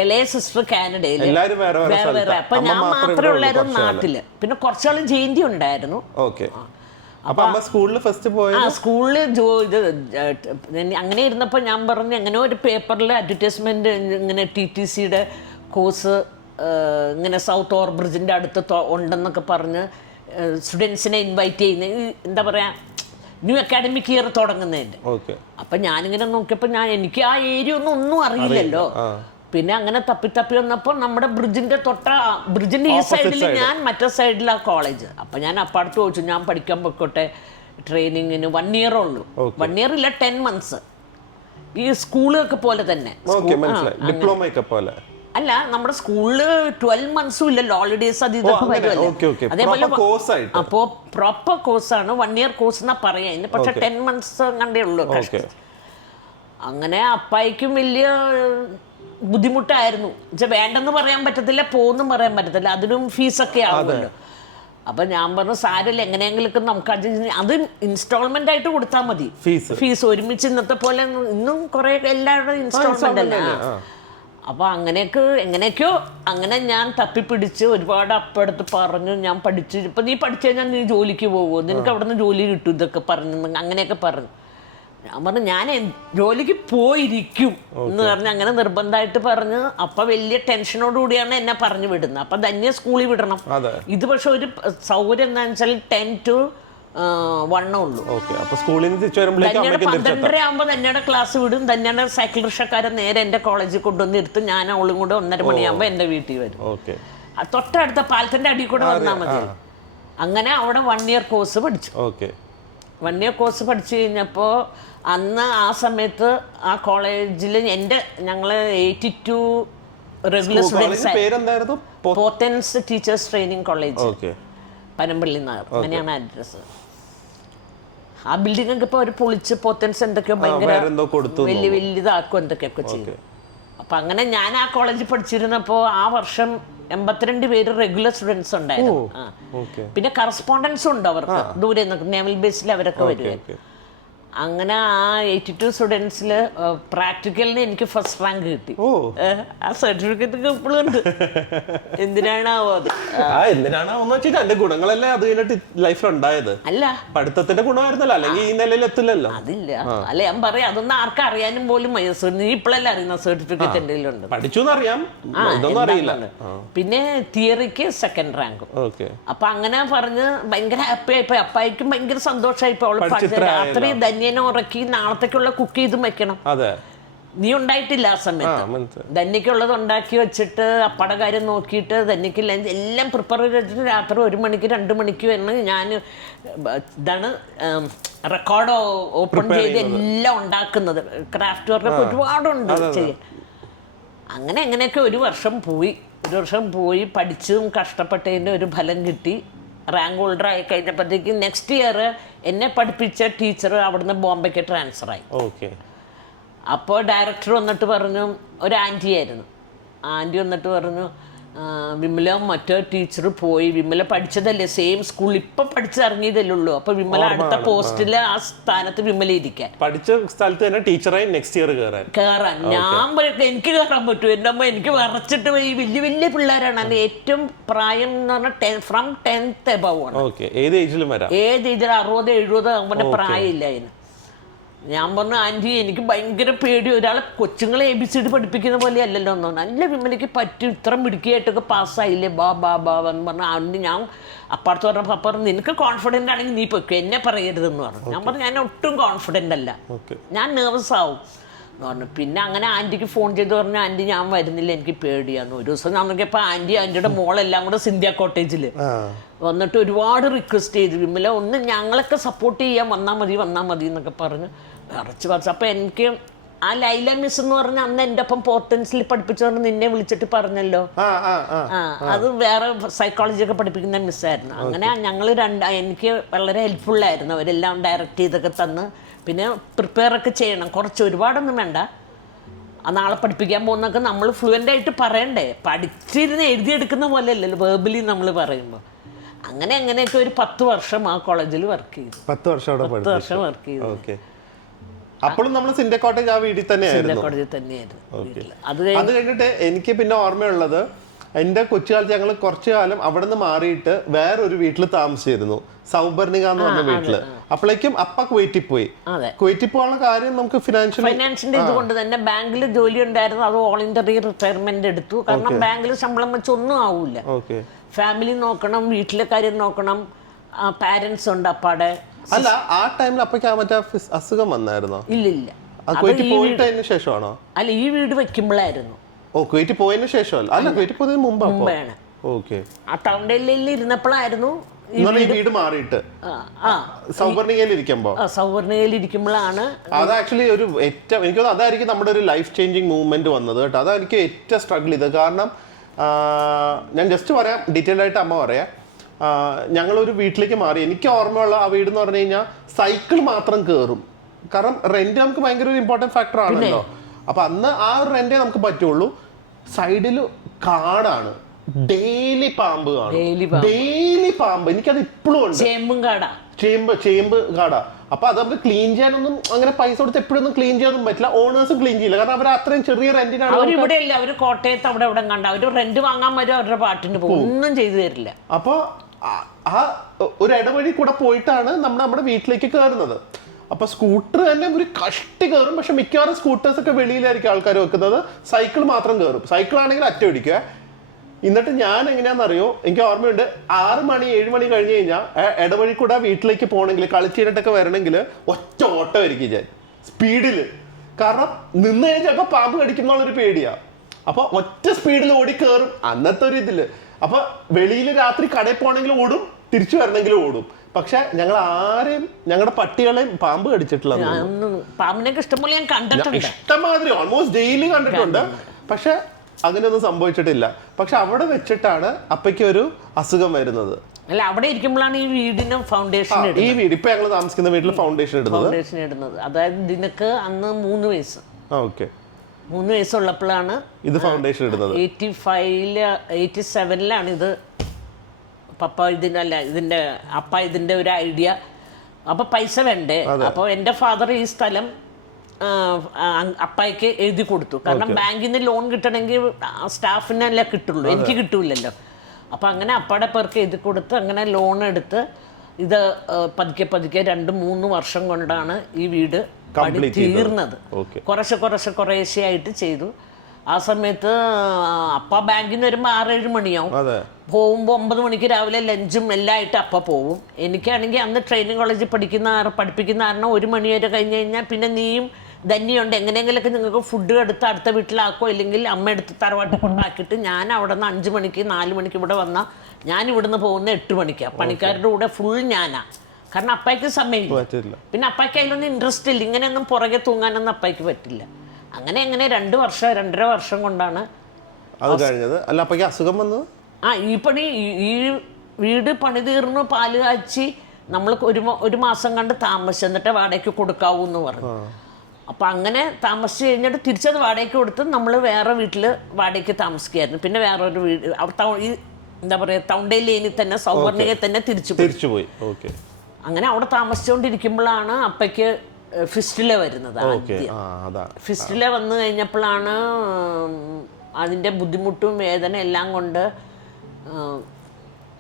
ഇളയ സിസ്റ്റർ കാനഡയില്, വേറെ. അപ്പൊ ഞാൻ മാത്രമേ ഉള്ളായിരുന്നു നാട്ടില്. പിന്നെ കുറച്ചാളും ജയന്തി ഉണ്ടായിരുന്നു. സ്കൂളില് അങ്ങനെ ഇരുന്നപ്പോ ഞാൻ പറഞ്ഞു, എങ്ങനെ ഒരു പേപ്പറിൽ അഡ്വർടൈസ്മെന്റ് ഇങ്ങനെ TTCയുടെ കോഴ്സ് ഇങ്ങനെ സൗത്ത് ഓവർ ബ്രിഡ്ജിന്റെ അടുത്ത് ഉണ്ടെന്നൊക്കെ പറഞ്ഞ് സ്റ്റുഡൻസിനെ ഇൻവൈറ്റ് ചെയ്യുന്ന, എന്താ പറയാ, ന്യൂ അക്കാഡമിക് ഇയർ തുടങ്ങുന്നതിന്റെ. അപ്പൊ ഞാനിങ്ങനെ നോക്കിയപ്പോ എനിക്ക് ആ ഏരിയ ഒന്നും അറിയില്ലല്ലോ. പിന്നെ അങ്ങനെ തപ്പി വന്നപ്പോ നമ്മുടെ ബ്രിഡ്ജിന്റെ ഈ സൈഡിൽ ഞാൻ, മറ്റേ സൈഡിൽ ആ കോളേജ്. അപ്പൊ ഞാൻ അപ്പാടത്ത് ചോദിച്ചു, ഞാൻ പഠിക്കാൻ പൊയ്ക്കോട്ടെ? ട്രെയിനിങ്ങിന് 1 year ഉള്ളൂ. 1 year ഇല്ല, 10 months. ഈ സ്കൂളൊക്കെ പോലെ തന്നെ, ഡിപ്ലോമയൊക്കെ പോലെ അല്ല, നമ്മുടെ സ്കൂളില് 12 months ഇല്ലല്ലോ, ഹോളിഡേസ് അത് ഇതൊക്കെ വരുമല്ലോ. അതേപോലെ അപ്പോ പ്രോപ്പർ കോഴ്സാണ്, 1 year കോഴ്സ് എന്നാ പറയാ. പക്ഷെ 10 months കണ്ടേ ഉള്ളൂ. അങ്ങനെ അപ്പായിക്കും വലിയ ബുദ്ധിമുട്ടായിരുന്നു. വേണ്ടെന്ന് പറയാൻ പറ്റത്തില്ല, പോകുന്നും പറയാൻ പറ്റത്തില്ല, അതിനും ഫീസൊക്കെ ആവുമല്ലോ. അപ്പൊ ഞാൻ പറഞ്ഞു സാരല്ല, എങ്ങനെയെങ്കിലും നമുക്ക് അത് ഇൻസ്റ്റാൾമെന്റ് ആയിട്ട് കൊടുത്താൽ മതി. ഫീസ് ഒരുമിച്ച് ഇന്നത്തെ പോലെ ഇന്നും കുറെ എല്ലാവരുടെയും ഇൻസ്റ്റാൾമെന്റ് അല്ലേ. അപ്പൊ എങ്ങനെയൊക്കെയോ അങ്ങനെ ഞാൻ തപ്പിപ്പിടിച്ച് ഒരുപാട് അപ്പടുത്ത് പറഞ്ഞു, ഞാൻ പഠിച്ചു. ഇപ്പൊ നീ പഠിച്ചു കഴിഞ്ഞാൽ നീ ജോലിക്ക് പോകുമോ, നിനക്ക് അവിടെ നിന്ന് ജോലി കിട്ടും, ഇതൊക്കെ പറഞ്ഞു, അങ്ങനെയൊക്കെ പറഞ്ഞു. ഞാൻ പറഞ്ഞു ഞാൻ ജോലിക്ക് പോയിരിക്കും എന്ന് പറഞ്ഞ് അങ്ങനെ നിർബന്ധമായിട്ട് പറഞ്ഞ്. അപ്പൊ വലിയ ടെൻഷനോടുകൂടിയാണ് എന്നെ പറഞ്ഞു വിടുന്നത്. അപ്പൊ ധന്യ സ്കൂളിൽ വിടണം. ഇത് പക്ഷെ ഒരു സൗകര്യം എന്താ വെച്ചാൽ 10 to 1 ഉള്ളൂ. ധന്യയുടെ 12:30 ആകുമ്പോൾ ധന്യയുടെ ക്ലാസ് വിടും. ധന്യയുടെ സൈക്കിൾ റിക്ഷക്കാരൻ നേരെ എന്റെ കോളേജിൽ കൊണ്ടുവന്ന് ഇരുത്തും. ഞാൻ അവളും കൂടെ 1:30 മണിയാകുമ്പോൾ എന്റെ വീട്ടിൽ വരും. തൊട്ടടുത്ത പാലത്തിന്റെ അടിയിൽ കൂടെ വന്നാൽ മതി. അങ്ങനെ അവിടെ 1 year കോഴ്സ് പഠിച്ചു. 1 year കോഴ്സ് പഠിച്ചു കഴിഞ്ഞപ്പോൾ അന്ന് ആ സമയത്ത് ആ കോളേജിൽ ഞങ്ങള് 82 regular students. Pothen's teachers training college, Panampilly Nagar, അങ്ങനെയാണ് അഡ്രസ്. ആ ബിൽഡിംഗ് ഒക്കെ ഇപ്പൊ ഒരു പൊളിച്ച് പോത്തൻസ് എന്തൊക്കെയോ ഭയങ്കര വലിയ വലിയതാക്കും എന്തൊക്കെയൊക്കെ ചെയ്യും. അപ്പൊ അങ്ങനെ ഞാൻ ആ കോളേജിൽ പഠിച്ചിരുന്നപ്പോ ആ വർഷം 82 പേര് റെഗുലർ സ്റ്റുഡൻസ് ഉണ്ടായിരുന്നു. പിന്നെ കറസ്പോണ്ടൻസും ഉണ്ട് അവർക്ക്, ദൂരെ നേവൽ ബേസിൽ അവരൊക്കെ വരുമായിരുന്നു. അങ്ങനെ ആ 82 സ്റ്റുഡൻസില് പ്രാക്ടിക്കലിന് എനിക്ക് ഫസ്റ്റ് റാങ്ക് കിട്ടി. ആ സർട്ടിഫിക്കറ്റ് ഇപ്പോഴും ഉണ്ട്. എന്തിനാണാവോ അത്? ഗുണങ്ങളല്ലേ അത് ലൈഫിലുണ്ടായത്? അല്ല, പഠിത്തത്തിന്റെ ഗുണമായിരുന്നല്ലോ, അല്ലെങ്കിൽ ഈ നിലയിൽ എത്തില്ലല്ലോ. അതില്ല, അല്ല ഞാൻ പറയാം, അതൊന്നും ആർക്കും അറിയാനും പോലും നീ ഇപ്പോഴല്ലേ അറിയുന്ന സർട്ടിഫിക്കറ്റ് എന്തെങ്കിലും ഉണ്ട്. പഠിച്ചു അറിയാം, പിന്നെ തിയറിക്ക് 2nd റാങ്ക്. അപ്പൊ അങ്ങനെ പറഞ്ഞ് ഭയങ്കര ഹാപ്പി ആയിപ്പോ. അപ്പായിക്കും ഭയങ്കര സന്തോഷമായിപ്പോ. അവള് രാത്രി ധന്യനെ ഉറക്കി നാളത്തേക്കുള്ള കുക്ക് ചെയ്തും വെക്കണം. നീ ഉണ്ടായിട്ടില്ല ആ സമയത്ത്. ധന്യക്കുള്ളത് ഉണ്ടാക്കി വെച്ചിട്ട് അപ്പടെ കാര്യം നോക്കിയിട്ട് ധന്യക്ക് ലഞ്ച് എല്ലാം പ്രിപ്പയർ ചെയ്തിട്ട് രാത്രി 1 മണിക്ക് 2 മണിക്ക് വന്ന് ഞാൻ ഇതാണ് റെക്കോർഡ് ഓപ്പൺ ചെയ്ത് എല്ലാം ഉണ്ടാക്കുന്നത്. ക്രാഫ്റ്റ് വർക്കൊക്കെ ഒരുപാടുണ്ട് ചെയ്യാൻ. അങ്ങനെ എങ്ങനെയൊക്കെ 1 വർഷം പോയി പഠിച്ചും കഷ്ടപ്പെട്ടതിൻ്റെ ഒരു ഫലം കിട്ടി. റാങ്ക് ഹോൾഡർ ആയി കഴിഞ്ഞപ്പോഴത്തേക്ക് നെക്സ്റ്റ് ഇയർ എന്നെ പഠിപ്പിച്ച ടീച്ചർ അവിടുന്ന് ബോംബെക്ക് ട്രാൻസ്ഫർ ആയി. അപ്പോൾ ഡയറക്ടർ വന്നിട്ട് പറഞ്ഞു, ഒരു ആൻറ്റി ആയിരുന്നു, ആൻറ്റി വന്നിട്ട് പറഞ്ഞു, വിമല മറ്റേ ടീച്ചർ പോയി, വിമല പഠിച്ചതല്ലേ സെയിം സ്കൂളിൽ ഇപ്പൊ പഠിച്ചിറങ്ങിയതല്ലേ ഉള്ളൂ, അപ്പൊ വിമല അടുത്ത പോസ്റ്റില് ആ സ്ഥാനത്ത് വിമല ഇരിക്കാൻ, പഠിച്ച സ്ഥലത്ത് തന്നെ ടീച്ചറായി നെക്സ്റ്റ് ഇയർ കയറാൻ. ഞാൻ എനിക്ക് കയറാൻ പറ്റൂ? എൻ്റെ അമ്മ എനിക്ക് വരച്ചിട്ട് ഈ വലിയ വലിയ പിള്ളേരാണ്. അതിന്റെ ഏറ്റവും പ്രായം എന്ന് പറഞ്ഞാൽ ഫ്രം 10th above ആണ്. ഏത് ഏജിലും 60-70 ആകുമ്പോൾ പ്രായമില്ല അതിന്. ഞാൻ പറഞ്ഞു ആൻറ്റി എനിക്ക് ഭയങ്കര പേടി, ഒരാളെ കൊച്ചുങ്ങളെ ABCD പഠിപ്പിക്കുന്ന പോലെ അല്ലല്ലോ എന്ന് പറഞ്ഞു. അല്ല വിമലയ്ക്ക് പറ്റും, ഇത്ര മിടുക്കിയായിട്ടൊക്കെ പാസ്സായില്ലേ, ബാ എന്ന് പറഞ്ഞു. ആൻറ്റി ഞാൻ അപ്പുറത്ത് പറഞ്ഞപ്പോൾ അപ്പ പറഞ്ഞു നിനക്ക് കോൺഫിഡൻ്റ് ആണെങ്കിൽ നീ പൊയ്ക്കോ, എന്നെ പറയരുതെന്ന് പറഞ്ഞു. ഞാൻ പറഞ്ഞു ഞാൻ ഒട്ടും കോൺഫിഡൻ്റ് അല്ല, ഞാൻ നെർവസ് ആവും എന്ന് പറഞ്ഞു. പിന്നെ അങ്ങനെ ആൻറ്റിക്ക് ഫോൺ ചെയ്ത് പറഞ്ഞു, ആൻറ്റി ഞാൻ വരുന്നില്ല, എനിക്ക് പേടിയാന്ന്. ഒരു ദിവസം ഞാൻ നോക്കിയപ്പോൾ ആൻറ്റിയുടെ മോളെല്ലാം കൂടെ സിന്ധ്യ കോട്ടേജിൽ വന്നിട്ട് ഒരുപാട് റിക്വസ്റ്റ് ചെയ്തു, വിമല ഒന്ന് ഞങ്ങളൊക്കെ സപ്പോർട്ട് ചെയ്യാൻ വന്നാൽ മതി എന്നൊക്കെ പറഞ്ഞ് അറച്ച് പറഞ്ഞു. അപ്പം എനിക്ക് ആ ലൈല മിസ് എന്ന് പറഞ്ഞ അന്ന് എൻ്റെ ഒപ്പം പോത്തൻസിൽ പഠിപ്പിച്ചോണ്ട് നിന്നെ വിളിച്ചിട്ട് പറഞ്ഞല്ലോ, അത് വേറെ സൈക്കോളജി ഒക്കെ പഠിപ്പിക്കുന്ന മിസ്സായിരുന്നു. അങ്ങനെ ഞങ്ങൾ എനിക്ക് വളരെ ഹെൽപ്ഫുള്ളായിരുന്നു. അവരെല്ലാം ഡയറക്റ്റ് ചെയ്തൊക്കെ തന്ന്, പിന്നെ പ്രിപ്പയർ ഒക്കെ ചെയ്യണം, കുറച്ച് ഒരുപാടൊന്നും വേണ്ട. നാളെ പഠിപ്പിക്കാൻ പോകുന്നൊക്കെ നമ്മൾ ഫ്ലുവൻ്റ് ആയിട്ട് പറയണ്ടേ, പഠിച്ചിരുന്ന് എഴുതിയെടുക്കുന്ന പോലെ അല്ലല്ലോ വേർബലി നമ്മൾ പറയുമ്പോൾ. അങ്ങനെയൊക്കെ ഒരു 10 വർഷം ആ കോളേജിൽ വർക്ക് ചെയ്തു. 10 വർഷം വർക്ക് ചെയ്തു. അപ്പോഴും നമ്മൾ സിൻഡ്യ കോട്ടേജ് ആ വീട്ടിൽ തന്നെയായിരുന്നു. അത് കഴിഞ്ഞിട്ട് എനിക്ക് പിന്നെ ഓർമ്മയുള്ളത്, എൻ്റെ കൊച്ചുകാലത്ത് ഞങ്ങൾ കുറച്ചു കാലം അവിടെ നിന്ന് മാറിയിട്ട് വേറൊരു വീട്ടിൽ താമസിച്ചിരുന്നു, സൗബർണിക എന്ന് പറഞ്ഞ വീട്ടില്. അപ്പോഴേക്കും അപ്പ കുവൈറ്റിൽ പോയി. കുവൈറ്റിൽ പോകാനുള്ള കാര്യം നമുക്ക് ഫൈനാൻസിന്റെ ഇതുകൊണ്ട് തന്നെ ബാങ്കിൽ ജോലി ഉണ്ടായിരുന്നു. അത് ഓൾ ഇന്ത്യ റിട്ടയർമെന്റ് എടുത്തു. കാരണം ബാങ്കിൽ ശമ്പളം വെച്ച് ഒന്നും ആവൂല. ഫാമിലി നോക്കണം, വീട്ടിലെ കാര്യം നോക്കണം, പാരന്റ്സ് ഉണ്ട് അപ്പാടെ. അല്ല ആ ടൈമിൽ അപ്പക്ക് മറ്റേ അസുഖം വന്നായിരുന്നോ? ഇല്ല, പോയിട്ടതിന് ശേഷമാണോ? അല്ല, ഈ വീട് വെക്കുമ്പോഴായിരുന്നു. കുവൈറ്റിൽ പോയതിന് ശേഷമല്ല, അല്ല കുവൈറ്റിൽ പോയതിന് മുമ്പാണ്. ആ ടൗൺ ഡൽഹിയിൽ ഇരുന്നപ്പോഴായിരുന്നു ഈ വീട് മാറിയിട്ട് സൗവർണികയിലിരിക്കുമ്പോ സൗവർണികയിലിരിക്കുമ്പോഴാണ് അത് ആക്ച്വലി ഒരു ഏറ്റവും എനിക്ക് തോന്നുന്നു അതായിരിക്കും നമ്മുടെ ഒരു ലൈഫ് ചേഞ്ചിങ് മൂവ്മെന്റ് വന്നത് കേട്ടോ. അതായിരിക്കും ഏറ്റവും സ്ട്രഗിൾ ചെയ്തത്. കാരണം ഞാൻ ജസ്റ്റ് പറയാം, ഡീറ്റെയിൽഡ് ആയിട്ട് അമ്മ പറയാം. ഞങ്ങളൊരു വീട്ടിലേക്ക് മാറി. എനിക്ക് ഓർമ്മയുള്ള ആ വീട് എന്ന് പറഞ്ഞു കഴിഞ്ഞാൽ സൈക്കിൾ മാത്രം കയറും. കാരണം റെന്റ് നമുക്ക് ഭയങ്കര ഒരു ഇമ്പോർട്ടൻറ്റ് ഫാക്ടർ ആണല്ലോ. അപ്പൊ അന്ന് ആ ഒരു റെന്റേ നമുക്ക് പറ്റുള്ളൂ. സൈഡിൽ കാടാണ്, ഡെയിലി പാമ്പ് കാണും, ഡെയിലി പാമ്പ്. എനിക്കത് ഇപ്പോഴും ഉണ്ട്. ചേമ്പ് കാടാ. അപ്പൊ അത് നമുക്ക് ക്ലീൻ ചെയ്യാനൊന്നും അങ്ങനെ പൈസ കൊടുത്ത് എപ്പോഴൊന്നും ക്ലീൻ ചെയ്യാനൊന്നും പറ്റില്ല. ഓണേഴ്സും ക്ലീൻ ചെയ്യില്ല, കാരണം അവർ അത്രയും ചെറിയ റെന്റിനാണ്. അവരിവിടെയല്ല, അവര് കോട്ടയത്ത് അവിടെ ഇവിടെ കണ്ട അവര് റെന്റ് വാങ്ങാൻ വരും, അവരുടെ പാട്ടിന് പോകും, ഒന്നും ചെയ്തു തരില്ല. അപ്പൊ ആ ഒരു ഇടവഴി കൂടെ പോയിട്ടാണ് നമ്മുടെ വീട്ടിലേക്ക് കയറുന്നത്. അപ്പൊ സ്കൂട്ടർ തന്നെ ഒരു കഷ്ടി കയറും. പക്ഷെ മിക്കവാറും സ്കൂട്ടേഴ്സ് ഒക്കെ വെളിയിലായിരിക്കും ആൾക്കാർ വെക്കുന്നത്, സൈക്കിൾ മാത്രം കയറും. സൈക്കിൾ ആണെങ്കിൽ അറ്റ പിടിക്കുക. എന്നിട്ട് ഞാൻ എങ്ങനെയാണെന്നറിയോ, എനിക്ക് ഓർമ്മയുണ്ട്, 6 മണി 7 മണി കഴിഞ്ഞ് കഴിഞ്ഞാൽ ഇടവഴി കൂടെ വീട്ടിലേക്ക് പോകണമെങ്കിൽ കളിച്ചിട്ടൊക്കെ വരണമെങ്കിൽ ഒറ്റ ഓട്ടം ആയിരിക്കും ഞാൻ സ്പീഡിൽ. കാരണം നിന്ന് കഴിഞ്ഞാൽ ചിലപ്പോൾ പാമ്പ് കടിക്കുന്നുള്ളൊരു പേടിയാ. അപ്പൊ ഒറ്റ സ്പീഡിൽ ഓടി കയറും അന്നത്തെ ഒരു ഇതില്. അപ്പൊ വെളിയിൽ രാത്രി കടയിൽ പോകണമെങ്കിൽ ഓടും, തിരിച്ചു വരണമെങ്കിലും ഓടും. പക്ഷെ ഞങ്ങൾ ആരെയും, ഞങ്ങളുടെ പട്ടികളെയും പാമ്പ് കടിച്ചിട്ടില്ല. പാമ്പിനൊക്കെ ഇഷ്ടംപോലെ ഞാൻ കണ്ടിട്ടുണ്ട്, ഇഷ്ടമാതിരി ഓൾമോസ്റ്റ് ഡെയിലി കണ്ടിട്ടുണ്ട്. പക്ഷെ അങ്ങനെയൊന്നും സംഭവിച്ചിട്ടില്ല. പക്ഷെ അവിടെ വെച്ചിട്ടാണ് അപ്പയ്ക്ക് ഒരു അസുഖം വരുന്നത്. അല്ല, അവിടെ ഇരിക്കുമ്പോഴാണ് ഈ വീടിന് ഫൗണ്ടേഷൻ, ഈ വീട് ഇപ്പൊ ഞങ്ങൾ താമസിക്കുന്ന വീട്ടിൽ ഫൗണ്ടേഷൻ ഇടുന്നത്. അതായത് ഇതിനൊക്കെ അന്ന് 3 വയസ്സ്. ഓക്കെ, 3 വയസ്സുള്ളപ്പോഴാണ് ഇത് ഫൗണ്ടേഷൻ ഇടുന്നത്. 87-ലാണ് ഇത്. പപ്പ ഇതിന്റെ അപ്പ ഇതിന്റെ ഒരു ഐഡിയ. അപ്പൊ പൈസ വേണ്ടേ? അപ്പൊ എന്റെ ഫാദർ ഈ സ്ഥലം അപ്പായിക്ക് എഴുതി കൊടുത്തു. കാരണം ബാങ്കിൽ നിന്ന് ലോൺ കിട്ടണമെങ്കിൽ സ്റ്റാഫിനല്ലേ കിട്ടുള്ളൂ, എനിക്ക് കിട്ടൂലല്ലോ. അപ്പൊ അങ്ങനെ അപ്പാടെ പേർക്ക് എഴുതി കൊടുത്ത് അങ്ങനെ ലോൺ എടുത്ത് ഇത് പതുക്കെ 2-3 വർഷം കൊണ്ടാണ് ഈ വീട് പണി തീർന്നത്. കുറേശ്ശെയായിട്ട് ചെയ്തു. ആ സമയത്ത് അപ്പ ബാങ്കിൽ നിന്ന് വരുമ്പോൾ 6-7 മണിയാവും. പോകുമ്പോൾ 9 മണിക്ക് രാവിലെ ലഞ്ചും എല്ലാം ആയിട്ട് അപ്പ പോവും. എനിക്കാണെങ്കിൽ അന്ന് ട്രെയിനിങ് കോളേജിൽ പഠിപ്പിക്കുന്ന കാരണം 1 മണി വരെ കഴിഞ്ഞ് കഴിഞ്ഞാൽ പിന്നെ നീയും ധന്യുണ്ട്, എങ്ങനെയെങ്കിലൊക്കെ നിങ്ങൾക്ക് ഫുഡ് എടുത്ത് അടുത്ത വീട്ടിലാക്കോ, ഇല്ലെങ്കിൽ അമ്മ എടുത്ത് തറവാട്ടിൽ കൊണ്ടാക്കിയിട്ട് ഞാൻ അവിടെ നിന്ന് 5 മണിക്ക് 4 മണിക്ക് ഇവിടെ വന്നാൽ ഞാൻ ഇവിടുന്ന് പോകുന്ന 8 മണിക്കാണ്. പണിക്കാരുടെ കൂടെ ഫുൾ ഞാനാ. കാരണം അപ്പായ്ക്ക് സമയമില്ല, പിന്നെ അപ്പായ്ക്ക് അതിലൊന്നും ഇൻട്രസ്റ്റ് ഇല്ല. ഇങ്ങനെയൊന്നും പുറകെ തൂങ്ങാനൊന്നും അപ്പായ്ക്ക് പറ്റില്ല. അങ്ങനെ 2-2.5 വർഷം കൊണ്ടാണ് അത് കഴിഞ്ഞത്. അല്ല, അപ്പായ്ക്ക് അസുഖം വന്നത് ഈ വീട് പണി തീർന്നു, പാല് കാച്ചി നമ്മൾ ഒരു മാസം കണ്ട് താമസിച്ചു, എന്നിട്ട് വാടകയ്ക്ക് കൊടുക്കാവൂ എന്ന് പറഞ്ഞു. അപ്പൊ അങ്ങനെ താമസിച്ച് കഴിഞ്ഞിട്ട് തിരിച്ചത് വാടകയ്ക്ക് കൊടുത്ത് നമ്മൾ വേറെ വീട്ടിൽ വാടകയ്ക്ക് താമസിക്കുകയായിരുന്നു. പിന്നെ വേറൊരു വീട് എന്താ പറയാ, ടൗണ്ടേലിയിൽ തന്നെ സൗവർണികയിൽ തന്നെ തിരിച്ചുപോയി. അങ്ങനെ അവിടെ താമസിച്ചുകൊണ്ടിരിക്കുമ്പോഴാണ് അപ്പയ്ക്ക് ഫിസ്റ്റുല വരുന്നത്. ഫിസ്റ്റുല വന്നു കഴിഞ്ഞപ്പോഴാണ് അതിൻ്റെ ബുദ്ധിമുട്ടും വേദന എല്ലാം കൊണ്ട്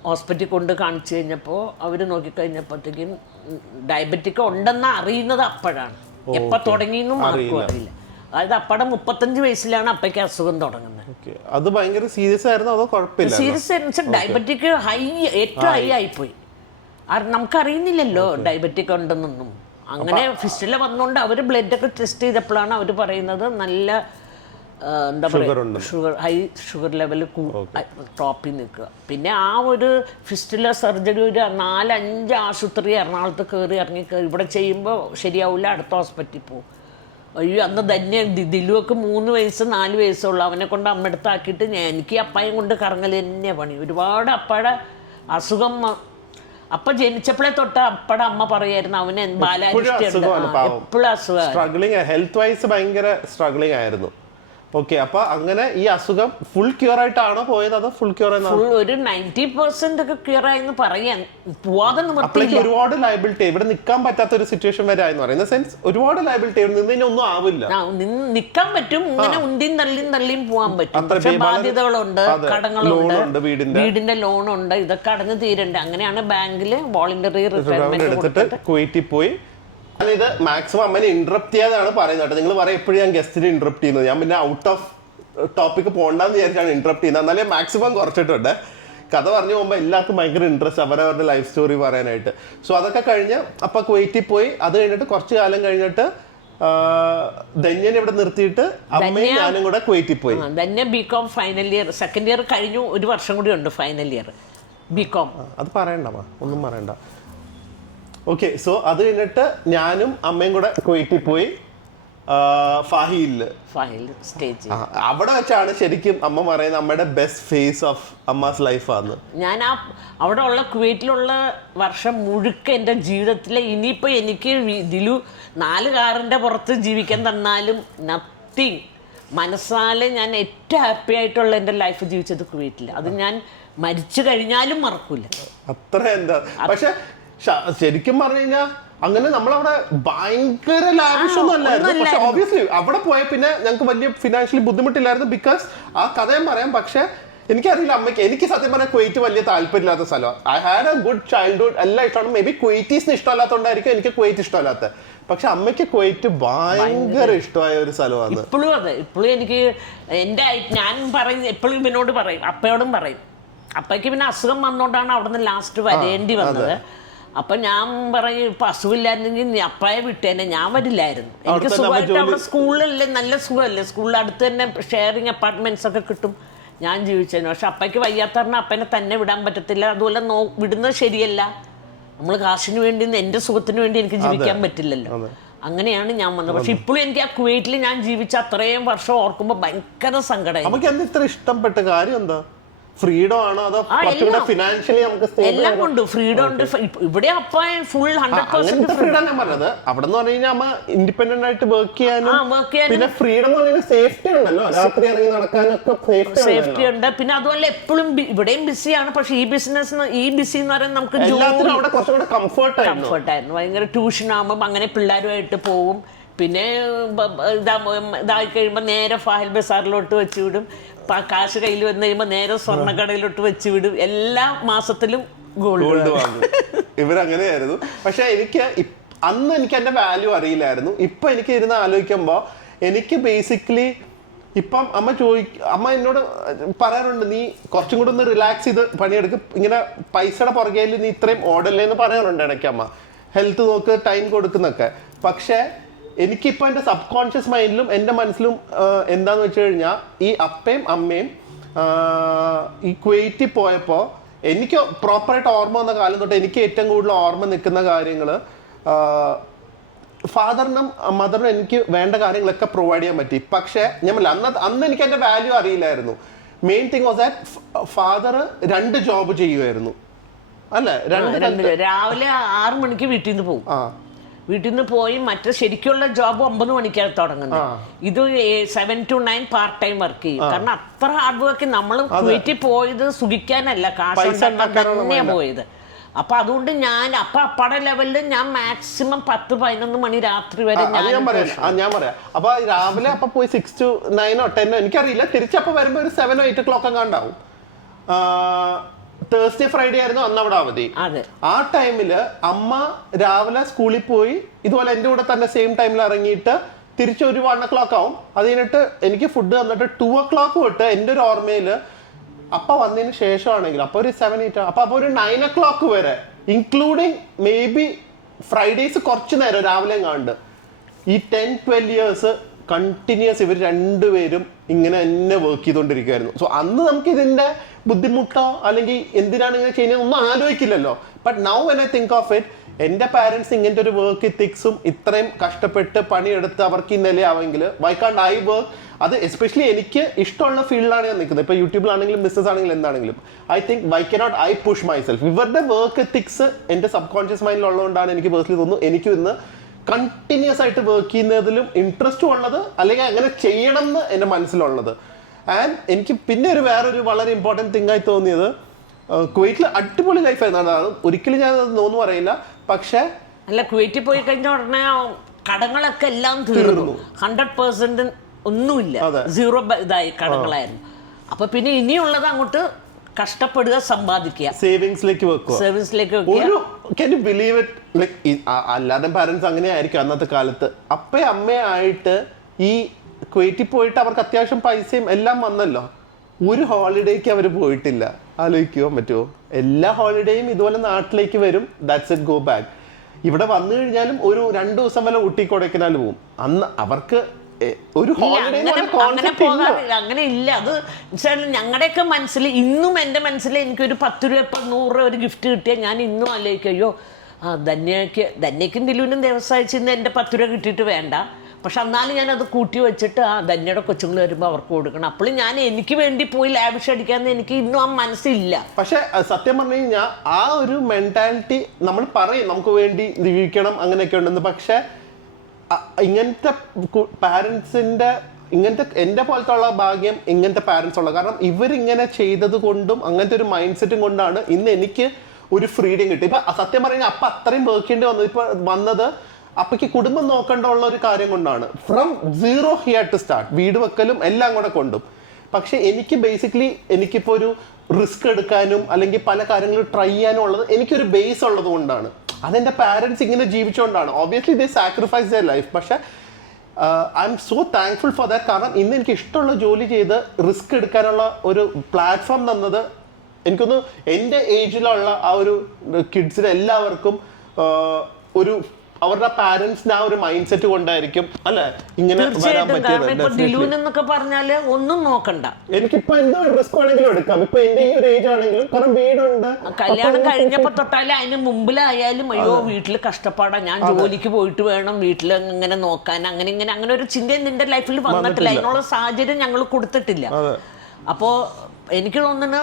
ഹോസ്പിറ്റലിൽ കൊണ്ട് കാണിച്ചു കഴിഞ്ഞപ്പോൾ അവർ നോക്കിക്കഴിഞ്ഞപ്പോഴത്തേക്കും ഡയബറ്റിക് ഉണ്ടെന്ന് അറിയുന്നത് അപ്പോഴാണ്. എപ്പോൾ തുടങ്ങിയെന്നും ആർക്കും അറിയില്ല. അതായത് അപ്പടെ 35 വയസ്സിലാണ് അപ്പയ്ക്ക് അസുഖം തുടങ്ങുന്നത്. അത് ഭയങ്കര സീരിയസ് ആയിരുന്നു, അതോ കുഴപ്പമില്ല? സീരിയസ് ഡയബറ്റിക് ഏറ്റവും ഹൈ ആയിപ്പോയി. നമുക്കറിയുന്നില്ലല്ലോ ഡയബറ്റിക് ഉണ്ടെന്നൊന്നും. അങ്ങനെ ഫിസ്റ്റുല വന്നുകൊണ്ട് അവർ ബ്ലഡൊക്കെ ടെസ്റ്റ് ചെയ്തപ്പോഴാണ് അവർ പറയുന്നത് നല്ല എന്താ പറയുക, ഹൈ ഷുഗർ ലെവൽ ടോപ്പിൽ നിൽക്കുക. പിന്നെ ആ ഒരു ഫിസ്റ്റുല സർജറി ഒരു 4-5 ആശുപത്രി എറണാകുളത്ത് കയറി ഇറങ്ങി ഇവിടെ ചെയ്യുമ്പോൾ ശരിയാവില്ല, അടുത്ത ഹോസ്പിറ്റലിൽ പോകും. അയ്യോ, അന്ന് തന്നെ ദിലുവൊക്കെ 3 വയസ്സ് 4 വയസ്സുള്ളൂ. അവനെ കൊണ്ട് അമ്മ എടുത്താക്കിയിട്ട് എനിക്ക് അപ്പായും കൊണ്ട് കറങ്ങൽ തന്നെ പണി. ഒരുപാട് അപ്പയുടെ അസുഖം. അപ്പ ജനിച്ചപ്പോഴേ തൊട്ട് അപ്പടെ അമ്മ പറയായിരുന്നു അവന് ബാലാരിഷ്ടിയുണ്ട്, എപ്പോഴും അസുഖം. ഹെൽത്ത് വൈസ് ഭയങ്കര സ്ട്രഗ്ലിംഗ് ആയിരുന്നു. ഓക്കെ, അപ്പൊ അങ്ങനെ ഈ അസുഖം ഫുൾ ക്യൂർ ആയിട്ടാണോ പോയത്, അതോ ഫുൾ ക്യൂർ ഒരു 90% ഒക്കെ ക്യൂർ ആയെന്ന് പറയാൻ പോവാതെ ഒരുപാട് ലയബിലിറ്റി, ഇവിടെ നിൽക്കാൻ പറ്റാത്ത ഒരു സിറ്റുവേഷൻ വരെ ആയെന്ന് പറയുന്ന സെൻസ്. ഒരുപാട് ലയബിലിറ്റി നിന്ന് ഒന്നും ആവില്ല, നിൽക്കാൻ പറ്റും, ഇങ്ങനെ ഉന്തിയും തള്ളിയും പോകാൻ പറ്റും. പക്ഷെ ബാധ്യതകളുണ്ട്, കടങ്ങളുണ്ട്, വീടിന്റെ ലോണുണ്ട്, ഇതൊക്കെ അടഞ്ഞു തീരണ്ടേ. അങ്ങനെയാണ് ബാങ്കില് വോളണ്ടറി റിട്ടയർമെന്റ് എടുത്തിട്ട് കുവൈറ്റിൽ പോയി. ഇത് മാക്സിമം അമ്മനെ ഇന്ററപ്റ്റ് ചെയ്യാതാണ് പറയുന്നത്. നിങ്ങൾ പറയാം എപ്പോഴും ഞാൻ ഗസ്റ്റിനെ ഇന്ററപ്റ്റ് ചെയ്യുന്നത്. ഞാൻ പിന്നെ ഔട്ട് ഓഫ് ടോപ്പിക് പോകണ്ടെന്ന് വിചാരിച്ചാണ് ഇന്ററപ്റ്റ് ചെയ്യുന്നത്. എന്നാലും മാക്സിമം കുറച്ചിട്ടുണ്ട്. കഥ പറഞ്ഞു പോകുമ്പോൾ എല്ലാവർക്കും ഭയങ്കര ഇൻട്രസ്റ്റ് അവരവരുടെ ലൈഫ് സ്റ്റോറി പറയാനായിട്ട്. സോ അതൊക്കെ കഴിഞ്ഞ് അപ്പൊ കുവൈറ്റിൽ പോയി. അത് കഴിഞ്ഞിട്ട് കുറച്ച് കാലം കഴിഞ്ഞിട്ട് ധന്യനെ ഇവിടെ നിർത്തിയിട്ട് അമ്മയും ഞാനും കൂടെ കുവൈറ്റിൽ പോയി. Dhanya BCom final year, second year കഴിഞ്ഞു, 1 വർഷം കൂടി ഉണ്ട് ഫൈനൽ ഇയർ. ബികോം. അത് പറയണ്ടമ്മ, ഒന്നും പറയണ്ട. ഓക്കെ, സോ അത് കഴിഞ്ഞിട്ട് ഞാനും അമ്മയും കൂടെ കുവൈറ്റിൽ പോയി. ഫാഹിലില് സ്റ്റേജ് അവിടെ വെച്ചാണ് ശരിക്കും അമ്മ പറയുന്നത് അമ്മയുടെ ബെസ്റ്റ് ഫേസ് ഓഫ് അമ്മാസ് ലൈഫാന്ന്. ഞാൻ അവിടെ ഉള്ള കുവൈറ്റിലുള്ള വർഷം മുഴുക്ക എൻ്റെ ജീവിതത്തിലെ ഇനിയിപ്പോൾ എനിക്ക് ഇതിലു 4 കാറിൻ്റെ പുറത്ത് ജീവിക്കാൻ തന്നാലും നത്തിങ്. മനസ്സാലെ ഞാൻ ഏറ്റവും ഹാപ്പി ആയിട്ടുള്ള എൻ്റെ ലൈഫ് ജീവിച്ചത് കുവൈറ്റിൽ. അത് ഞാൻ മരിച്ചു കഴിഞ്ഞാലും മറക്കൂല. അത്ര എന്താ. പക്ഷെ ശരിക്കും പറഞ്ഞു കഴിഞ്ഞാൽ അങ്ങനെ നമ്മളവിടെ ഭയങ്കര ലാവിഷൊന്നും അല്ലായിരുന്നു. പക്ഷെ ഓബിയസ്ലി അവിടെ പോയ പിന്നെ ഞങ്ങൾക്ക് വലിയ ഫിനാൻഷ്യലി ബുദ്ധിമുട്ടില്ലായിരുന്നു. ബിക്കോസ് ആ കഥയും പറയാം. പക്ഷെ എനിക്കറിയില്ല അമ്മയ്ക്ക്, എനിക്ക് സത്യം പറഞ്ഞാൽ കുവൈറ്റ് വലിയ താല്പര്യമില്ലാത്ത സ്ഥലമാണ്. I had A good childhood, എല്ലാം ഇഷ്ടമാണ്. മേ ബി കുവൈറ്റീസിന് ഇഷ്ടമല്ലാത്തതുകൊണ്ടായിരിക്കും എനിക്ക് കുവൈറ്റ് ഇഷ്ടമല്ലാത്ത. പക്ഷെ അമ്മയ്ക്ക് കുവൈറ്റ് ഭയങ്കര ഇഷ്ടമായ ഒരു സ്ഥലമാണ്. ഇപ്പോഴും അതെ, ഇപ്പോഴും എനിക്ക് ഞാൻ പറയും, എപ്പോഴും ഇവനോട് പറയും, അപ്പയോടും പറയും. അപ്പയ്ക്ക് പിന്നെ അസുഖം വന്നോണ്ടാണ് അവിടെ നിന്ന് ലാസ്റ്റ് വരേണ്ടി വന്നത്. അപ്പൊ ഞാൻ പറയും, ഇപ്പൊ അസുഖമില്ലായിരുന്നെങ്കിൽ നീ അപ്പായെ വിട്ടേനെ, ഞാൻ വരില്ലായിരുന്നു. എനിക്ക് സുഖമായിട്ട് അവിടെ സ്കൂളിലല്ലേ, നല്ല സുഖമല്ലേ, സ്കൂളിൽ അടുത്ത് തന്നെ ഷെയറിങ് അപ്പാർട്ട്മെന്റ്സ് ഒക്കെ കിട്ടും, ഞാൻ ജീവിച്ചതിന്. പക്ഷെ അപ്പയ്ക്ക് വയ്യാത്ത പറഞ്ഞാൽ അപ്പനെ തന്നെ വിടാൻ പറ്റത്തില്ല. അതുപോലെ വിടുന്നത് ശരിയല്ല. നമ്മൾ കാശിന് വേണ്ടി, എൻ്റെ സുഖത്തിന് വേണ്ടി എനിക്ക് ജീവിക്കാൻ പറ്റില്ലല്ലോ. അങ്ങനെയാണ് ഞാൻ വന്നത്. പക്ഷെ ഇപ്പോഴും എനിക്ക് ആ കുവൈറ്റിൽ ഞാൻ ജീവിച്ച അത്രയും വർഷം ഓർക്കുമ്പോൾ ഭയങ്കര സങ്കടമായി. നമുക്ക് എന്താ ഇത്ര ഇഷ്ടപ്പെട്ട കാര്യം എന്താ? ഫ്രീഡം ആണോ അതോ ഫിനാൻഷ്യലി നമുക്ക് എല്ലാം കൊണ്ട് ഫ്രീഡം ഉണ്ട്. ഇവിടെ അപ്പ ഫുൾ 100% ഫ്രീഡം ഞാൻ പറഞ്ഞത്. അവിടെ നിന്ന് പറഞ്ഞു കഴിഞ്ഞാൽ അമ്മ ഇൻഡിപെൻഡന്റ് ആയിട്ട് വർക്ക് ചെയ്യാനും പിന്നെ ഫ്രീഡം എന്ന് പറയുന്നത് സേഫ്റ്റി ഉണ്ടല്ലോ, രാത്രി ഇറങ്ങി നടക്കാനൊക്കെ സേഫ്റ്റി ഉണ്ട്. പിന്നെ അതുപോലെ എപ്പോഴും ഇവിടെയും ബിസിയാണ്. പക്ഷെ ഈ ബിസി എന്ന് പറയുന്നത് നമുക്ക് അവിടെ കുറച്ചുകൂടെ കംഫർട്ട് ആയിരുന്നു. ഭയങ്കര ട്യൂഷൻ ആകുമ്പോൾ അങ്ങനെ പിള്ളേരുമായിട്ട് പോവും. പിന്നെ ഇതായി കഴിയുമ്പോൾ നേരെ ഫാഹിൽ ബസാറിലോട്ട് വെച്ച് വിടും. കാശ് കയ്യിൽ വന്നു കഴിയുമ്പോൾ നേരെ സ്വർണ്ണക്കടയിലോട്ട് വെച്ച് വിടും. എല്ലാ മാസത്തിലും ഗോൾഡ് വാങ്ങും. ഇവരങ്ങനെയായിരുന്നു. പക്ഷെ എനിക്ക് അന്ന് എനിക്ക് എൻ്റെ വാല്യൂ അറിയില്ലായിരുന്നു. ഇപ്പൊ എനിക്ക് ഇരുന്ന് ആലോചിക്കുമ്പോൾ എനിക്ക് ബേസിക്കലി ഇപ്പം അമ്മ എന്നോട് പറയാറുണ്ട്, നീ കുറച്ചും കൂടെ ഒന്ന് റിലാക്സ് ചെയ്ത് പണിയെടുക്കും, ഇങ്ങനെ പൈസയുടെ പുറകെ നീ ഇത്രയും ഓടല്ലേന്ന് പറയാറുണ്ട് ഇടയ്ക്ക് അമ്മ. ഹെൽത്ത് നോക്ക്, ടൈം കൊടുക്കുന്നൊക്കെ. പക്ഷെ എനിക്കിപ്പോൾ എൻ്റെ സബ് കോൺഷ്യസ് മൈൻഡിലും എൻ്റെ മനസ്സിലും എന്താന്ന് വെച്ച് കഴിഞ്ഞാൽ ഈ അപ്പയും അമ്മയും ഈ കുവൈറ്റിൽ പോയപ്പോൾ എനിക്ക് പ്രോപ്പറായിട്ട് ഓർമ്മ വന്ന കാലം തൊട്ട് എനിക്ക് ഏറ്റവും കൂടുതൽ ഓർമ്മ നിൽക്കുന്ന കാര്യങ്ങൾ, ഫാദറിനും മദറിനും എനിക്ക് വേണ്ട കാര്യങ്ങളൊക്കെ പ്രൊവൈഡ് ചെയ്യാൻ പറ്റി. പക്ഷേ ഞാൻ അന്ന് എനിക്ക് എൻ്റെ വാല്യൂ അറിയില്ലായിരുന്നു. Main thing was that father 2 job ചെയ്യുമായിരുന്നു. അല്ലേ, രാവിലെ 6 മണിക്ക് വീട്ടിൽ നിന്ന് പോകും. വീട്ടിൽ നിന്ന് പോയി മറ്റേ ശരിക്കുള്ള ജോബ് 9 മണിക്കാണ് തുടങ്ങുന്നത്. ഇത് 7 to 9 പാർട്ട് ടൈം വർക്ക് ചെയ്യും. കാരണം അത്ര ഹാർഡ് വർക്ക്. നമ്മൾ കുവൈറ്റിൽ പോയത് സുഖിക്കാനല്ല, കാശ് തന്നെയാണ് പോയത്. അപ്പൊ അതുകൊണ്ട് ഞാൻ അപ്പടെ ലെവലിൽ ഞാൻ മാക്സിമം 10-11 മണി രാത്രി വരെ ഞാൻ പറയാം. അപ്പൊ രാവിലെ അപ്പൊ പോയി 6 to 9 or 10 എനിക്കറിയില്ല. തിരിച്ചപ്പോ വരുമ്പോ ഒരു 7 or 8 o'clock ഉണ്ടാവും. തേഴ്സ്ഡേ ഫ്രൈഡേ ആയിരുന്നു അന്ന് അവിടെ അവധി. ആ ടൈമില് അമ്മ രാവിലെ സ്കൂളിൽ പോയി ഇതുപോലെ എൻ്റെ കൂടെ തന്നെ സെയിം ടൈമിൽ ഇറങ്ങിയിട്ട് തിരിച്ച് ഒരു 1 o'clock ആവും. അത് കഴിഞ്ഞിട്ട് എനിക്ക് ഫുഡ് തന്നിട്ട് 2 o'clock തൊട്ട് എൻ്റെ ഒരു ഓർമ്മയിൽ അപ്പ വന്നതിന് ശേഷമാണെങ്കിൽ അപ്പൊ ഒരു 7-8 അപ്പൊ ഒരു 9 o'clock വരെ, ഇൻക്ലൂഡിങ് മേ ബി ഫ്രൈഡേസ് കുറച്ച് നേരം രാവിലെ കണ്ട് ഈ 10-12 years കണ്ടിന്യൂസ് ഇവർ രണ്ടുപേരും ഇങ്ങനെ തന്നെ വർക്ക് ചെയ്തുകൊണ്ടിരിക്കുകയായിരുന്നു. സോ അന്ന് നമുക്ക് ഇതിന്റെ ബുദ്ധിമുട്ടോ അല്ലെങ്കിൽ എന്തിനാണ് ഇങ്ങനെ ചെയ്യുന്നത് ഒന്നും ആലോചിക്കില്ലല്ലോ. But now when I think of it, എൻ്റെ പാരൻസ് ഇങ്ങനത്തെ ഒരു വർക്ക് എത്തിക്സും ഇത്രയും കഷ്ടപ്പെട്ട് പണിയെടുത്ത് അവർക്ക് ഈ നിലയാവെങ്കിൽ വൈ കാണ്ട് ഐ വർക്ക്? അത് എസ്പെഷ്യലി എനിക്ക് ഇഷ്ടമുള്ള ഫീൽഡിലാണ് ഞാൻ നിൽക്കുന്നത്. ഇപ്പോൾ യൂട്യൂബിലാണെങ്കിലും ബിസിനസ് ആണെങ്കിലും എന്താണെങ്കിലും I think Y cannot I push myself. ഇവരുടെ വർക്ക് എത്തിക്സ് എൻ്റെ സബ് കോൺഷ്യസ് മൈൻഡിൽ ഉള്ളതുകൊണ്ടാണ് എനിക്ക് പേഴ്സണലി തോന്നുന്നു എനിക്കും ഇന്ന് കണ്ടിന്യൂസ് ആയിട്ട് വർക്ക് ചെയ്യുന്നതിലും ഇൻട്രസ്റ്റും ഉള്ളത്, അല്ലെങ്കിൽ അങ്ങനെ ചെയ്യണം എന്ന് എൻ്റെ മനസ്സിലുള്ളത്. ആൻഡ് എനിക്ക് പിന്നെ വേറൊരു വളരെ ഇമ്പോർട്ടൻറ്റ് തിങ് ആയി തോന്നിയത്, കുവൈറ്റിൽ അടിപൊളി ലൈഫായിരുന്നു. അതാണ് ഒരിക്കലും ഞാൻ അത് നോന്ന് പറയില്ല. പക്ഷേ അല്ല, കുവൈറ്റിൽ പോയി കഴിഞ്ഞ ഉടനെ കടങ്ങളൊക്കെ എല്ലാം തീർന്നു. 100% ഒന്നുമില്ല, 0 ഇതായി കടങ്ങളായിരുന്നു. അപ്പൊ പിന്നെ ഇനിയുള്ളത് അങ്ങോട്ട് കഷ്ടപ്പെടുക, സമ്പാദിക്കുക, സേവിങ്സിലേക്ക് വെക്കുക. അല്ലാതെ പാരന്റ്സ് അങ്ങനെ ആയിരിക്കും അന്നത്തെ കാലത്ത്. അപ്പയും അമ്മയായിട്ട് ഈ കുവൈറ്റിൽ പോയിട്ട് അവർക്ക് അത്യാവശ്യം പൈസയും എല്ലാം വന്നല്ലോ. ഒരു ഹോളിഡേക്ക് അവർ പോയിട്ടില്ല. ആലോചിക്കുവാൻ പറ്റുമോ? എല്ലാ ഹോളിഡേയും ഇതുപോലെ നാട്ടിലേക്ക് വരും, ദാറ്റ്സ് ഇറ്റ്, ഗോ ബാക്ക്. ഇവിടെ വന്നു കഴിഞ്ഞാലും ഒരു 2 ദിവസം വരെ ഊട്ടി കൊടൈക്കനാൽ പോവും. അന്ന് അവർക്ക് ഒരു ഹോളിഡേ അങ്ങനെ പോകാറില്ല, അങ്ങനെ ഇല്ല. അത് ഞങ്ങളുടെയൊക്കെ മനസ്സിൽ ഇന്നും എൻ്റെ മനസ്സിൽ എനിക്കൊരു 10 രൂപ ഇപ്പം 100 രൂപ ഒരു ഗിഫ്റ്റ് കിട്ടിയാൽ ഞാൻ ഇന്നും ആലോചിക്കും, അയ്യോ ധന്യക്കും ദിലുവിനും ദിവസമായിട്ട് ഇന്ന് എൻ്റെ 10 രൂപ കിട്ടിയിട്ട് വേണ്ട, പക്ഷെ എന്നാലും ഞാനത് കൂട്ടി വെച്ചിട്ട് ധന്യയുടെ കൊച്ചുങ്ങൾ വരുമ്പോൾ അവർക്ക് കൊടുക്കണം. അപ്പോൾ ഞാൻ എനിക്ക് വേണ്ടി പോയി ലാവിഷ് അടിക്കാന്ന് എനിക്ക് ഇന്നും ആ മനസ്സില്ല. പക്ഷെ സത്യം പറഞ്ഞു കഴിഞ്ഞാൽ ആ ഒരു മെന്റാലിറ്റി നമ്മൾ പറയും നമുക്ക് വേണ്ടി ജീവിക്കണം അങ്ങനെയൊക്കെ ഉണ്ടെന്ന്. പക്ഷെ ഇങ്ങനത്തെ പാരൻസിന്റെ ഇങ്ങനത്തെ എൻ്റെ പോലത്തെ ഉള്ള ഭാഗ്യം ഇങ്ങനത്തെ പാരൻസ് ഉള്ള, കാരണം ഇവരിങ്ങനെ ചെയ്തത് കൊണ്ടും അങ്ങനത്തെ ഒരു മൈൻഡ് സെറ്റും കൊണ്ടാണ് ഇന്ന് എനിക്ക് ഒരു ഫ്രീഡം കിട്ടി. ഇപ്പൊ സത്യം പറഞ്ഞാൽ അപ്പൊ അത്രയും വർക്ക് ചെയ്യേണ്ടി വന്നത് ഇപ്പൊ വന്നത് അപ്പക്ക് കുടുംബം നോക്കേണ്ടുള്ള ഒരു കാര്യം കൊണ്ടാണ്. From zero here to start, വീട് വെക്കലും എല്ലാം കൂടെ കൊണ്ടും. പക്ഷെ എനിക്ക് ബേസിക്കലി എനിക്കിപ്പോൾ ഒരു റിസ്ക് എടുക്കാനും അല്ലെങ്കിൽ പല കാര്യങ്ങളും ട്രൈ ചെയ്യാനും ഉള്ളത് എനിക്കൊരു ബേസ് ഉള്ളത് കൊണ്ടാണ്. അതെൻ്റെ പാരൻസ് ഇങ്ങനെ ജീവിച്ചുകൊണ്ടാണ്. Obviously they sacrifice their life. പക്ഷെ I am so thankful for that. കാരണം ഇന്ന് എനിക്ക് ഇഷ്ടമുള്ള ജോലി ചെയ്ത് റിസ്ക് എടുക്കാനുള്ള ഒരു പ്ലാറ്റ്ഫോം തന്നത് എനിക്കൊന്ന് എൻ്റെ ഏജിലുള്ള ആ ഒരു കിഡ്സിന് എല്ലാവർക്കും ഒരു അവരുടെ പാരന്റ്സിന്റെ ആ ഒരു മൈൻഡ് സെറ്റ് കൊണ്ടായിരിക്കും അല്ലെ ഇങ്ങനെ വരാൻ പറ്റിയത്. എന്നൊക്കെ പറഞ്ഞാല് ഒന്നും നോക്കണ്ട, എനിക്കിപ്പോ എന്തോ റിസ്ക് ആണെങ്കിലും എടുക്കാം. ഇപ്പൊ എന്റെ ഈ ഒരു ഏജ് ആണെങ്കിലും കാരണം വീടുണ്ട്, കല്യാണം കഴിഞ്ഞപ്പോ തൊട്ടാലും അതിന് മുമ്പിലായാലും അയ്യോ വീട്ടില് കഷ്ടപ്പാടാ, ഞാൻ ജോലിക്ക് പോയിട്ട് വേണം വീട്ടിൽ ഇങ്ങനെ നോക്കാൻ, അങ്ങനെ ഒരു ചിന്ത നിന്റെ ലൈഫിൽ വന്നിട്ടില്ല. അതിനുള്ള സാഹചര്യം ഞങ്ങൾ കൊടുത്തിട്ടില്ല. അപ്പോ എനിക്ക് തോന്നുന്നു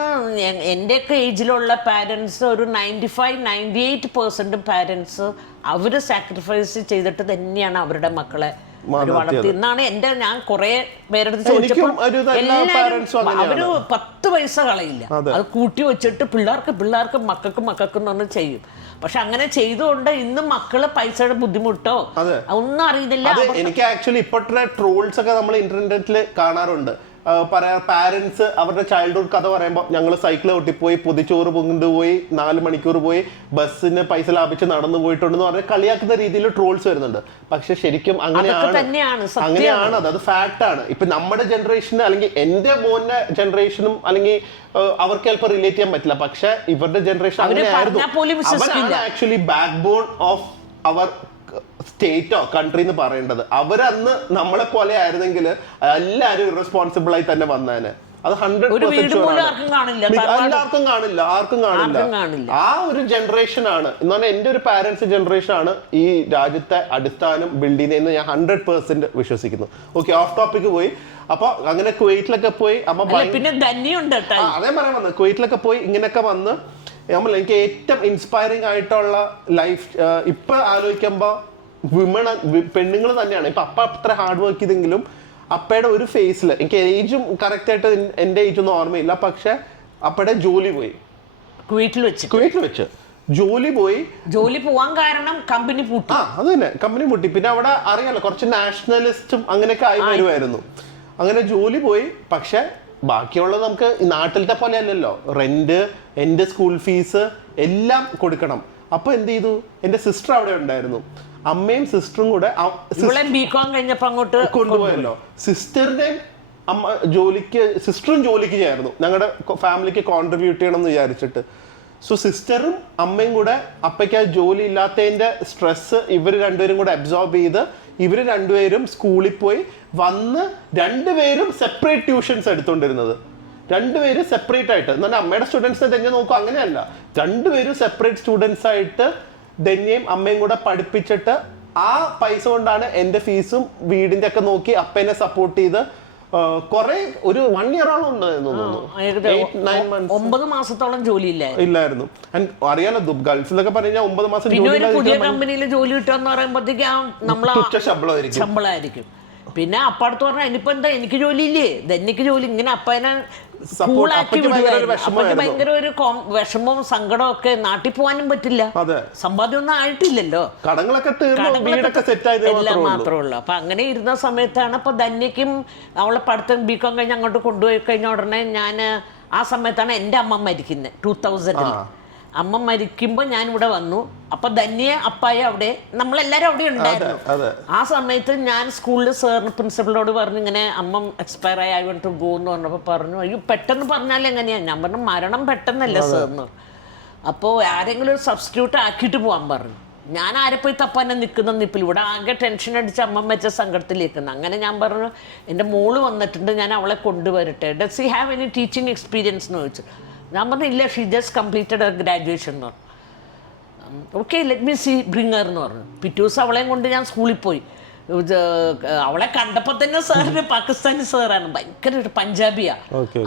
എൻ്റെയൊക്കെ ഏജിലുള്ള പാരൻസ് ഒരു 95-98% പാരൻസ് അവര് സാക്രിഫൈസ് ചെയ്തിട്ട് തന്നെയാണ് അവരുടെ മക്കളെ വളർത്തി എന്നാണ് എൻ്റെ. ഞാൻ കുറെ പേരെടുത്ത് ചോദിച്ചപ്പോൾ അവര് 10 പൈസ കളയില്ല, അത് കൂട്ടി വെച്ചിട്ട് പിള്ളേർക്ക് മക്കൾക്ക് എന്ന് പറഞ്ഞ് ചെയ്യും. പക്ഷെ അങ്ങനെ ചെയ്തുകൊണ്ട് ഇന്ന് മക്കള് പൈസയുടെ ബുദ്ധിമുട്ടോ ഒന്നും അറിയുന്നില്ല. എനിക്ക് ആക്ച്വലി ഇപ്പോഴത്തെ ട്രോൾസ് ഒക്കെ നമ്മൾ ഇന്റർനെറ്റിൽ കാണാറുണ്ട്. പാരന്റ്സ് അവരുടെ ചൈൽഡ്ഹുഡ് കഥ പറയുമ്പോൾ ഞങ്ങൾ സൈക്കിൾ ഓട്ടിപ്പോയി, പൊതിച്ചോറ് കൊണ്ടുപോയി 4 മണിക്കൂർ പോയി ബസ്സിന് പൈസ ലാഭിച്ച് നടന്നു പോയിട്ടുണ്ടെന്ന് പറഞ്ഞ് കളിയാക്കുന്ന രീതിയിൽ ട്രോൾസ് വരുന്നുണ്ട്. പക്ഷെ ശരിക്കും അങ്ങനെയാണ് അത് ഫാക്ട് ആണ്. ഇപ്പൊ നമ്മുടെ ജനറേഷന് അല്ലെങ്കിൽ എന്റെ മോന്റെ ജനറേഷനും അല്ലെങ്കിൽ അവർക്ക് ചിലപ്പോൾ റിലേറ്റ് ചെയ്യാൻ പറ്റില്ല. പക്ഷെ ഇവരുടെ ജനറേഷൻ അങ്ങനെയായിരുന്നു. അവരാണ് actually backbone of our സ്റ്റേറ്റോ കൺട്രി എന്ന് പറയേണ്ടത്. അവരന്ന് നമ്മളെ പോലെ ആയിരുന്നെങ്കിൽ എല്ലാരും ഇറസ്പോൺസിബിൾ ആയി തന്നെ വന്നേനെ. അത് 100% ആർക്കും കാണില്ല. ആ ഒരു ജനറേഷൻ ആണ് എന്ന് പറഞ്ഞാൽ എന്റെ ഒരു പാരന്റ്സ് ജനറേഷൻ ആണ് ഈ രാജ്യത്തെ അടിസ്ഥാനം ബിൽഡ് ചെയ്യുന്നതെന്ന് ഞാൻ 100% വിശ്വസിക്കുന്നു. ഓക്കെ, ഓഫ് ടോപ്പിക്ക് പോയി. അപ്പൊ അങ്ങനെ കുവൈറ്റിലൊക്കെ പോയി പിന്നെ അതേ പറയാൻ വന്നത്. കുവൈറ്റിലൊക്കെ പോയി ഇങ്ങനെയൊക്കെ വന്ന് എനിക്ക് ഏറ്റവും ഇൻസ്പയറിംഗ് ആയിട്ടുള്ള ലൈഫ് ഇപ്പൊ ആലോചിക്കുമ്പോ പെണ്ണുങ്ങൾ തന്നെയാണ്. ഇപ്പൊ അപ്പ അത്ര ഹാർഡ് വർക്ക് ചെയ്തെങ്കിലും അപ്പയുടെ ഒരു ഫേസിൽ എനിക്ക് ഏജും കറക്റ്റ് ആയിട്ട് എന്റെ ഏജ് ഒന്നും ഓർമ്മയില്ല. പക്ഷെ അപ്പയുടെ ജോലി പോയി കുവൈറ്റിൽ വെച്ച് ജോലി പോവാൻ കാരണം കമ്പനി പൂട്ടി. അത് തന്നെ, കമ്പനി പൂട്ടി. പിന്നെ അവിടെ അറിയാലോ കുറച്ച് നാഷണലിസ്റ്റും അങ്ങനെയൊക്കെ ആയി വരുമായിരുന്നു. അങ്ങനെ ജോലി പോയി. പക്ഷെ ബാക്കിയുള്ളത് നമുക്ക് നാട്ടിലത്തെ പോലെ അല്ലല്ലോ. റെന്റ്, എന്റെ സ്കൂൾ ഫീസ് എല്ലാം കൊടുക്കണം. അപ്പൊ എന്ത് ചെയ്തു, എന്റെ സിസ്റ്റർ അവിടെ ഉണ്ടായിരുന്നു. അമ്മയും സിസ്റ്ററും കൂടെ അങ്ങോട്ട് കൊണ്ടുപോയല്ലോ. സിസ്റ്ററിന്റെയും സിസ്റ്ററും ജോലിക്ക് ചേർന്നു ഞങ്ങളുടെ ഫാമിലിക്ക് കോൺട്രിബ്യൂട്ട് ചെയ്യണം എന്ന് വിചാരിച്ചിട്ട്. സോ സിസ്റ്ററും അമ്മയും കൂടെ അപ്പയ്ക്ക് ആ ജോലി ഇല്ലാത്തതിന്റെ സ്ട്രെസ് ഇവർ രണ്ടുപേരും കൂടെ അബ്സോർബ് ചെയ്ത് ഇവര് രണ്ടുപേരും സ്കൂളിൽ പോയി വന്ന് രണ്ടുപേരും സെപ്പറേറ്റ് ട്യൂഷൻസ് എടുത്തോണ്ടിരുന്നത്. രണ്ടുപേരും സെപ്പറേറ്റ് ആയിട്ട് എന്നാൽ അമ്മയുടെ സ്റ്റുഡൻസിനെ തന്നെ നോക്കും, അങ്ങനെയല്ല. രണ്ടുപേരും സെപ്പറേറ്റ് സ്റ്റുഡൻസ് ആയിട്ട് ധന്യയും അമ്മയും കൂടെ പഠിപ്പിച്ചിട്ട് ആ പൈസ കൊണ്ടാണ് എൻ്റെ ഫീസും വീടിന്റെ ഒക്കെ നോക്കി അപ്പനെ സപ്പോർട്ട് ചെയ്ത് കുറെ ഒരു 1 ഇയറോളം ഉണ്ടായിരുന്നു. 9 മാസത്തോളം ജോലി ഇല്ലായിരുന്നു. അറിയാലോ ഗൾഫിലൊക്കെ പറഞ്ഞാൽ 9 മാസം പുതിയ കമ്പനിയിൽ ജോലി കിട്ടുമെന്ന് പറയുമ്പോഴത്തേക്കും നമ്മളെ ശമ്പളമായിരിക്കും. പിന്നെ അപ്പടുത്ത് പറഞ്ഞാൽ ഇനിയിപ്പോ എന്താ എനിക്ക് ജോലി ഇല്ലേ, ധന്യക്ക് ജോലി, ഇങ്ങനെ അപ്പനെ ഭയങ്കര ഒരു വിഷമവും സങ്കടവും ഒക്കെ. നാട്ടിൽ പോകാനും പറ്റില്ല, സമ്പാദ്യം ഒന്നും ആയിട്ടില്ലല്ലോ, എല്ലാം മാത്രമേ ഉള്ളൂ. അപ്പൊ അങ്ങനെ ഇരുന്ന സമയത്താണ് ഇപ്പൊ ധന്യക്കും അവളെ പഠിത്തം ബികോം കഴിഞ്ഞ് അങ്ങോട്ട് കൊണ്ടുപോയി കഴിഞ്ഞ ഉടനെ ഞാൻ ആ സമയത്താണ് എൻ്റെ അമ്മ മരിക്കുന്നത് 2000. അമ്മ മരിക്കുമ്പോൾ ഞാൻ ഇവിടെ വന്നു. അപ്പൊ ധന്യ അപ്പായ അവിടെ, നമ്മളെല്ലാരും അവിടെ ഉണ്ടായിരുന്നു. ആ സമയത്ത് ഞാൻ സ്കൂളിൽ സാറിന് പ്രിൻസിപ്പളിനോട് പറഞ്ഞു ഇങ്ങനെ അമ്മ എക്സ്പയർ ആയി, ഐ വോണ്ട് ടു ഗോ എന്ന് പറഞ്ഞപ്പോൾ പറഞ്ഞു അയ്യോ പെട്ടെന്ന് പറഞ്ഞാൽ എങ്ങനെയാ. ഞാൻ പറഞ്ഞു മരണം പെട്ടെന്നല്ല സാറിന്. അപ്പോൾ ആരെങ്കിലും ഒരു സബ്സ്റ്റിറ്റ്യൂട്ട് ആക്കിയിട്ട് പോകാൻ പറഞ്ഞു. ഞാൻ ആരെ പോയി തപ്പാനെ നിൽക്കുന്ന നിപ്പിൽ ഇവിടെ ആകെ ടെൻഷൻ അടിച്ച് അമ്മ വെച്ച സങ്കടത്തിലേക്കുന്നു. അങ്ങനെ ഞാൻ പറഞ്ഞു എൻ്റെ മോള് വന്നിട്ടുണ്ട്, ഞാൻ അവളെ കൊണ്ടുവരട്ടെ, does he have any teaching experience എന്ന് ചോദിച്ചു. ഞാൻ പറഞ്ഞു ഇല്ല, ഷീ ജസ്റ്റ് കംപ്ലീറ്റഡ് ഗ്രാജുവേഷൻ എന്ന് പറഞ്ഞു. Okay let me see bring her എന്ന് പറഞ്ഞു. പിറ്റേ ദിവസം അവളെയും കൊണ്ട് ഞാൻ സ്കൂളിൽ പോയി. അവളെ കണ്ടപ്പോൾ തന്നെ സാറിന് പാകിസ്ഥാനി സാറാണ്, ഭയങ്കര ഒരു പഞ്ചാബിയാ.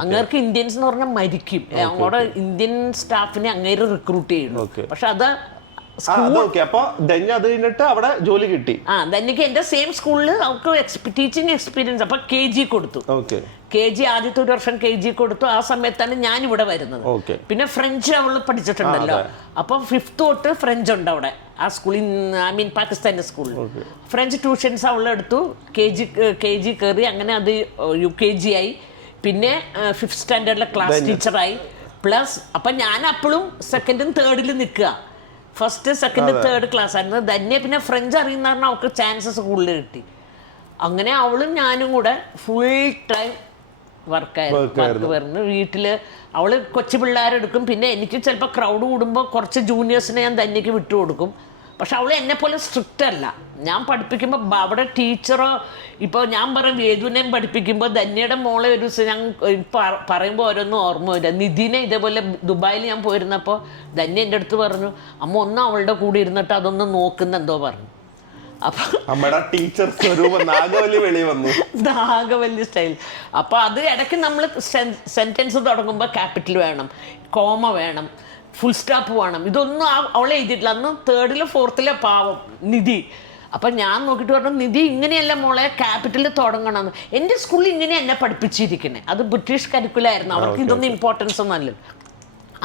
അങ്ങേർക്ക് ഇന്ത്യൻസ് എന്ന് പറഞ്ഞാൽ മരിക്കും. അവിടെ ഇന്ത്യൻ സ്റ്റാഫിനെ അങ്ങേര് റിക്രൂട്ട് ചെയ്യുന്നു. പക്ഷെ അത് അവിടെ ജോലി കിട്ടി. ധന്യക്ക് എന്റെ സെയിം സ്കൂളിൽ അവർക്ക് ടീച്ചിങ് എക്സ്പീരിയൻസ്. അപ്പൊ KG കൊടുത്തു. KG ആദ്യത്തെ ഒരു വർഷം KG കൊടുത്തു. ആ സമയത്താണ് ഞാൻ ഇവിടെ വരുന്നത്. പിന്നെ ഫ്രഞ്ച് അവള് പഠിച്ചിട്ടുണ്ടല്ലോ. അപ്പൊ 5th തൊട്ട് ഫ്രഞ്ച് ഉണ്ട് അവിടെ ആ സ്കൂളിൽ, ഐ മീൻ പാകിസ്ഥാനി സ്കൂളിൽ. French tuitions അവളെടുത്തു. KG കയറി. അങ്ങനെ അത് UKG ആയി. പിന്നെ 5th സ്റ്റാൻഡേർഡിലെ ക്ലാസ് ടീച്ചറായി. പ്ലസ് അപ്പൊ ഞാൻ അപ്പോഴും 2nd 3rd നിൽക്കുക. 1st 2nd 3rd ക്ലാസ് ആയിരുന്നു. ധന്യ പിന്നെ ഫ്രഞ്ച് അറിയുന്ന പറഞ്ഞാൽ അവൾക്ക് ചാൻസസ് കൂടുതൽ കിട്ടി. അങ്ങനെ അവളും ഞാനും കൂടെ ഫുൾ ടൈം വർക്ക് വരുന്നു വീട്ടിൽ. അവള് കൊച്ചു പിള്ളേരെടുക്കും. പിന്നെ എനിക്ക് ചിലപ്പോൾ ക്രൗഡ് കൂടുമ്പോൾ കുറച്ച് ജൂനിയേഴ്സിനെ ഞാൻ ധന്യക്ക് വിട്ടുകൊടുക്കും. പക്ഷെ അവൾ എന്നെ പോലെ സ്ട്രിക്റ്റ് അല്ല. ഞാൻ പഠിപ്പിക്കുമ്പോൾ അവിടെ ടീച്ചറോ ഇപ്പോൾ ഞാൻ പറയും വേദുവിനെയും പഠിപ്പിക്കുമ്പോൾ ധന്യയുടെ മോളെ ഒരു ദിവസം ഞാൻ പറയുമ്പോൾ ഓരോന്നും ഓർമ്മ വരില്ല. നിധിനെ ഇതേപോലെ ദുബായിൽ ഞാൻ പോയിരുന്നപ്പോൾ ധന്യ എൻ്റെ അടുത്ത് പറഞ്ഞു, അമ്മ ഒന്നും അവളുടെ കൂടെ ഇരുന്നിട്ട് അതൊന്ന് നോക്കുന്നെന്തോ പറഞ്ഞു. അപ്പൊ ടീച്ചർ നാഗവല്ലി സ്റ്റൈൽ. അപ്പൊ അത് ഇടയ്ക്ക് നമ്മൾ സെന്റൻസ് തുടങ്ങുമ്പോൾ ക്യാപിറ്റൽ വേണം, കോമ വേണം, ഫുൾ സ്റ്റോപ്പ് വേണം. ഇതൊന്നും അവളെ എഴുതിയിട്ടില്ല. അന്ന് 3rd 4th പാവം നിധി. അപ്പം ഞാൻ നോക്കിയിട്ട് പറഞ്ഞു, നിധി ഇങ്ങനെയല്ല മോളെ ക്യാപിറ്റൽ തുടങ്ങണം. എൻ്റെ സ്കൂളിൽ ഇങ്ങനെ എന്നെ പഠിപ്പിച്ചിരിക്കണേ. അത് ബ്രിട്ടീഷ് കരിക്കുലായിരുന്നു. അവർക്ക് ഇതൊന്നും ഇമ്പോർട്ടൻസ് ഒന്നല്ല.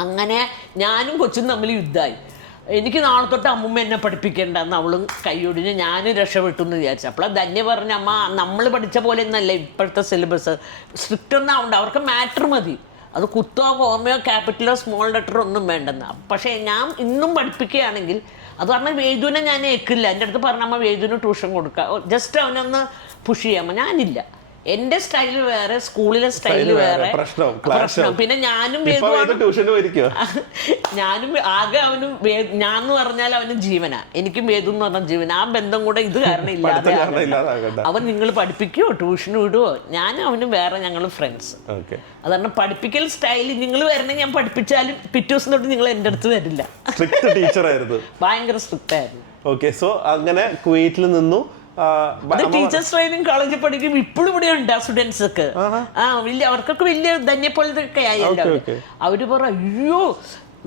അങ്ങനെ ഞാനും കൊച്ചും തമ്മിൽ യുദ്ധമായി. എനിക്ക് നാളെ തൊട്ട് അമ്മൂമ്മ എന്നെ പഠിപ്പിക്കേണ്ടെന്ന് അവളും കൈയൊടിഞ്ഞ് ഞാൻ രക്ഷപ്പെട്ടു എന്ന് വിചാരിച്ചു. അപ്പോഴാണ് ധന്യ പറഞ്ഞ, അമ്മ നമ്മൾ പഠിച്ച പോലെ ഒന്നല്ല ഇപ്പോഴത്തെ സിലബസ്, സ്ട്രിക്റ്റ് ഒന്നും ആവണ്ട, അവർക്ക് മാറ്റർ മതി, അത് കുത്തോ കോമയോ ക്യാപിറ്റലോ സ്മോൾ ലെറ്ററോ ഒന്നും വേണ്ടെന്ന്. പക്ഷേ ഞാൻ ഇന്നും പഠിപ്പിക്കുകയാണെങ്കിൽ അത് പറഞ്ഞാൽ വേദുവിനെ ഞാൻ ഏക്കില്ല. എൻ്റെ അടുത്ത് പറഞ്ഞ അമ്മ വേദുവിന് ട്യൂഷൻ കൊടുക്കുക, ജസ്റ്റ് അവനൊന്ന് പുഷ് ചെയ്യാമോ. ഞാനില്ല, എൻ്റെ സ്റ്റൈല് വേറെ, സ്കൂളിലെ സ്റ്റൈല് വേറെ, പ്രശ്നം. പിന്നെ ഞാനും ഞാനും ആകെ അവനും ഞാൻ എന്ന് പറഞ്ഞാൽ അവനും ജീവനാ, എനിക്കും വേദു എന്ന് പറഞ്ഞ ജീവന. ആ ബന്ധം കൂടെ ഇത് കാരണം ഇല്ലാതെ അവൻ നിങ്ങൾ പഠിപ്പിക്കുവോ ട്യൂഷൻ വിടുവോ, ഞാനും അവനും വേറെ, ഞങ്ങൾ ഫ്രണ്ട്സ്. അതാണ് പഠിപ്പിക്കൽ സ്റ്റൈല്. നിങ്ങൾ വരണേ ഞാൻ പഠിപ്പിച്ചാലും പിറ്റേ ദിവസം തൊട്ട് നിങ്ങൾ എൻ്റെ അടുത്ത് വരില്ല. ഭയങ്കര സ്ട്രിക്റ്റ് ആയിരുന്നു. ഓക്കെ, സോ അങ്ങനെ കുവൈറ്റിൽ നിന്നു. ടീച്ചേഴ്സ് ട്രെയിനിങ് കോളേജിൽ പഠിക്കും. ഇപ്പോഴും ഇവിടെ ഉണ്ട് ആ സ്റ്റുഡൻസ് ഒക്കെ. വലിയ അവർക്കൊക്കെ വലിയ ധന്യ പോലത്തെ ഒക്കെ ആയല്ലോ. അവര് പറ, അയ്യോ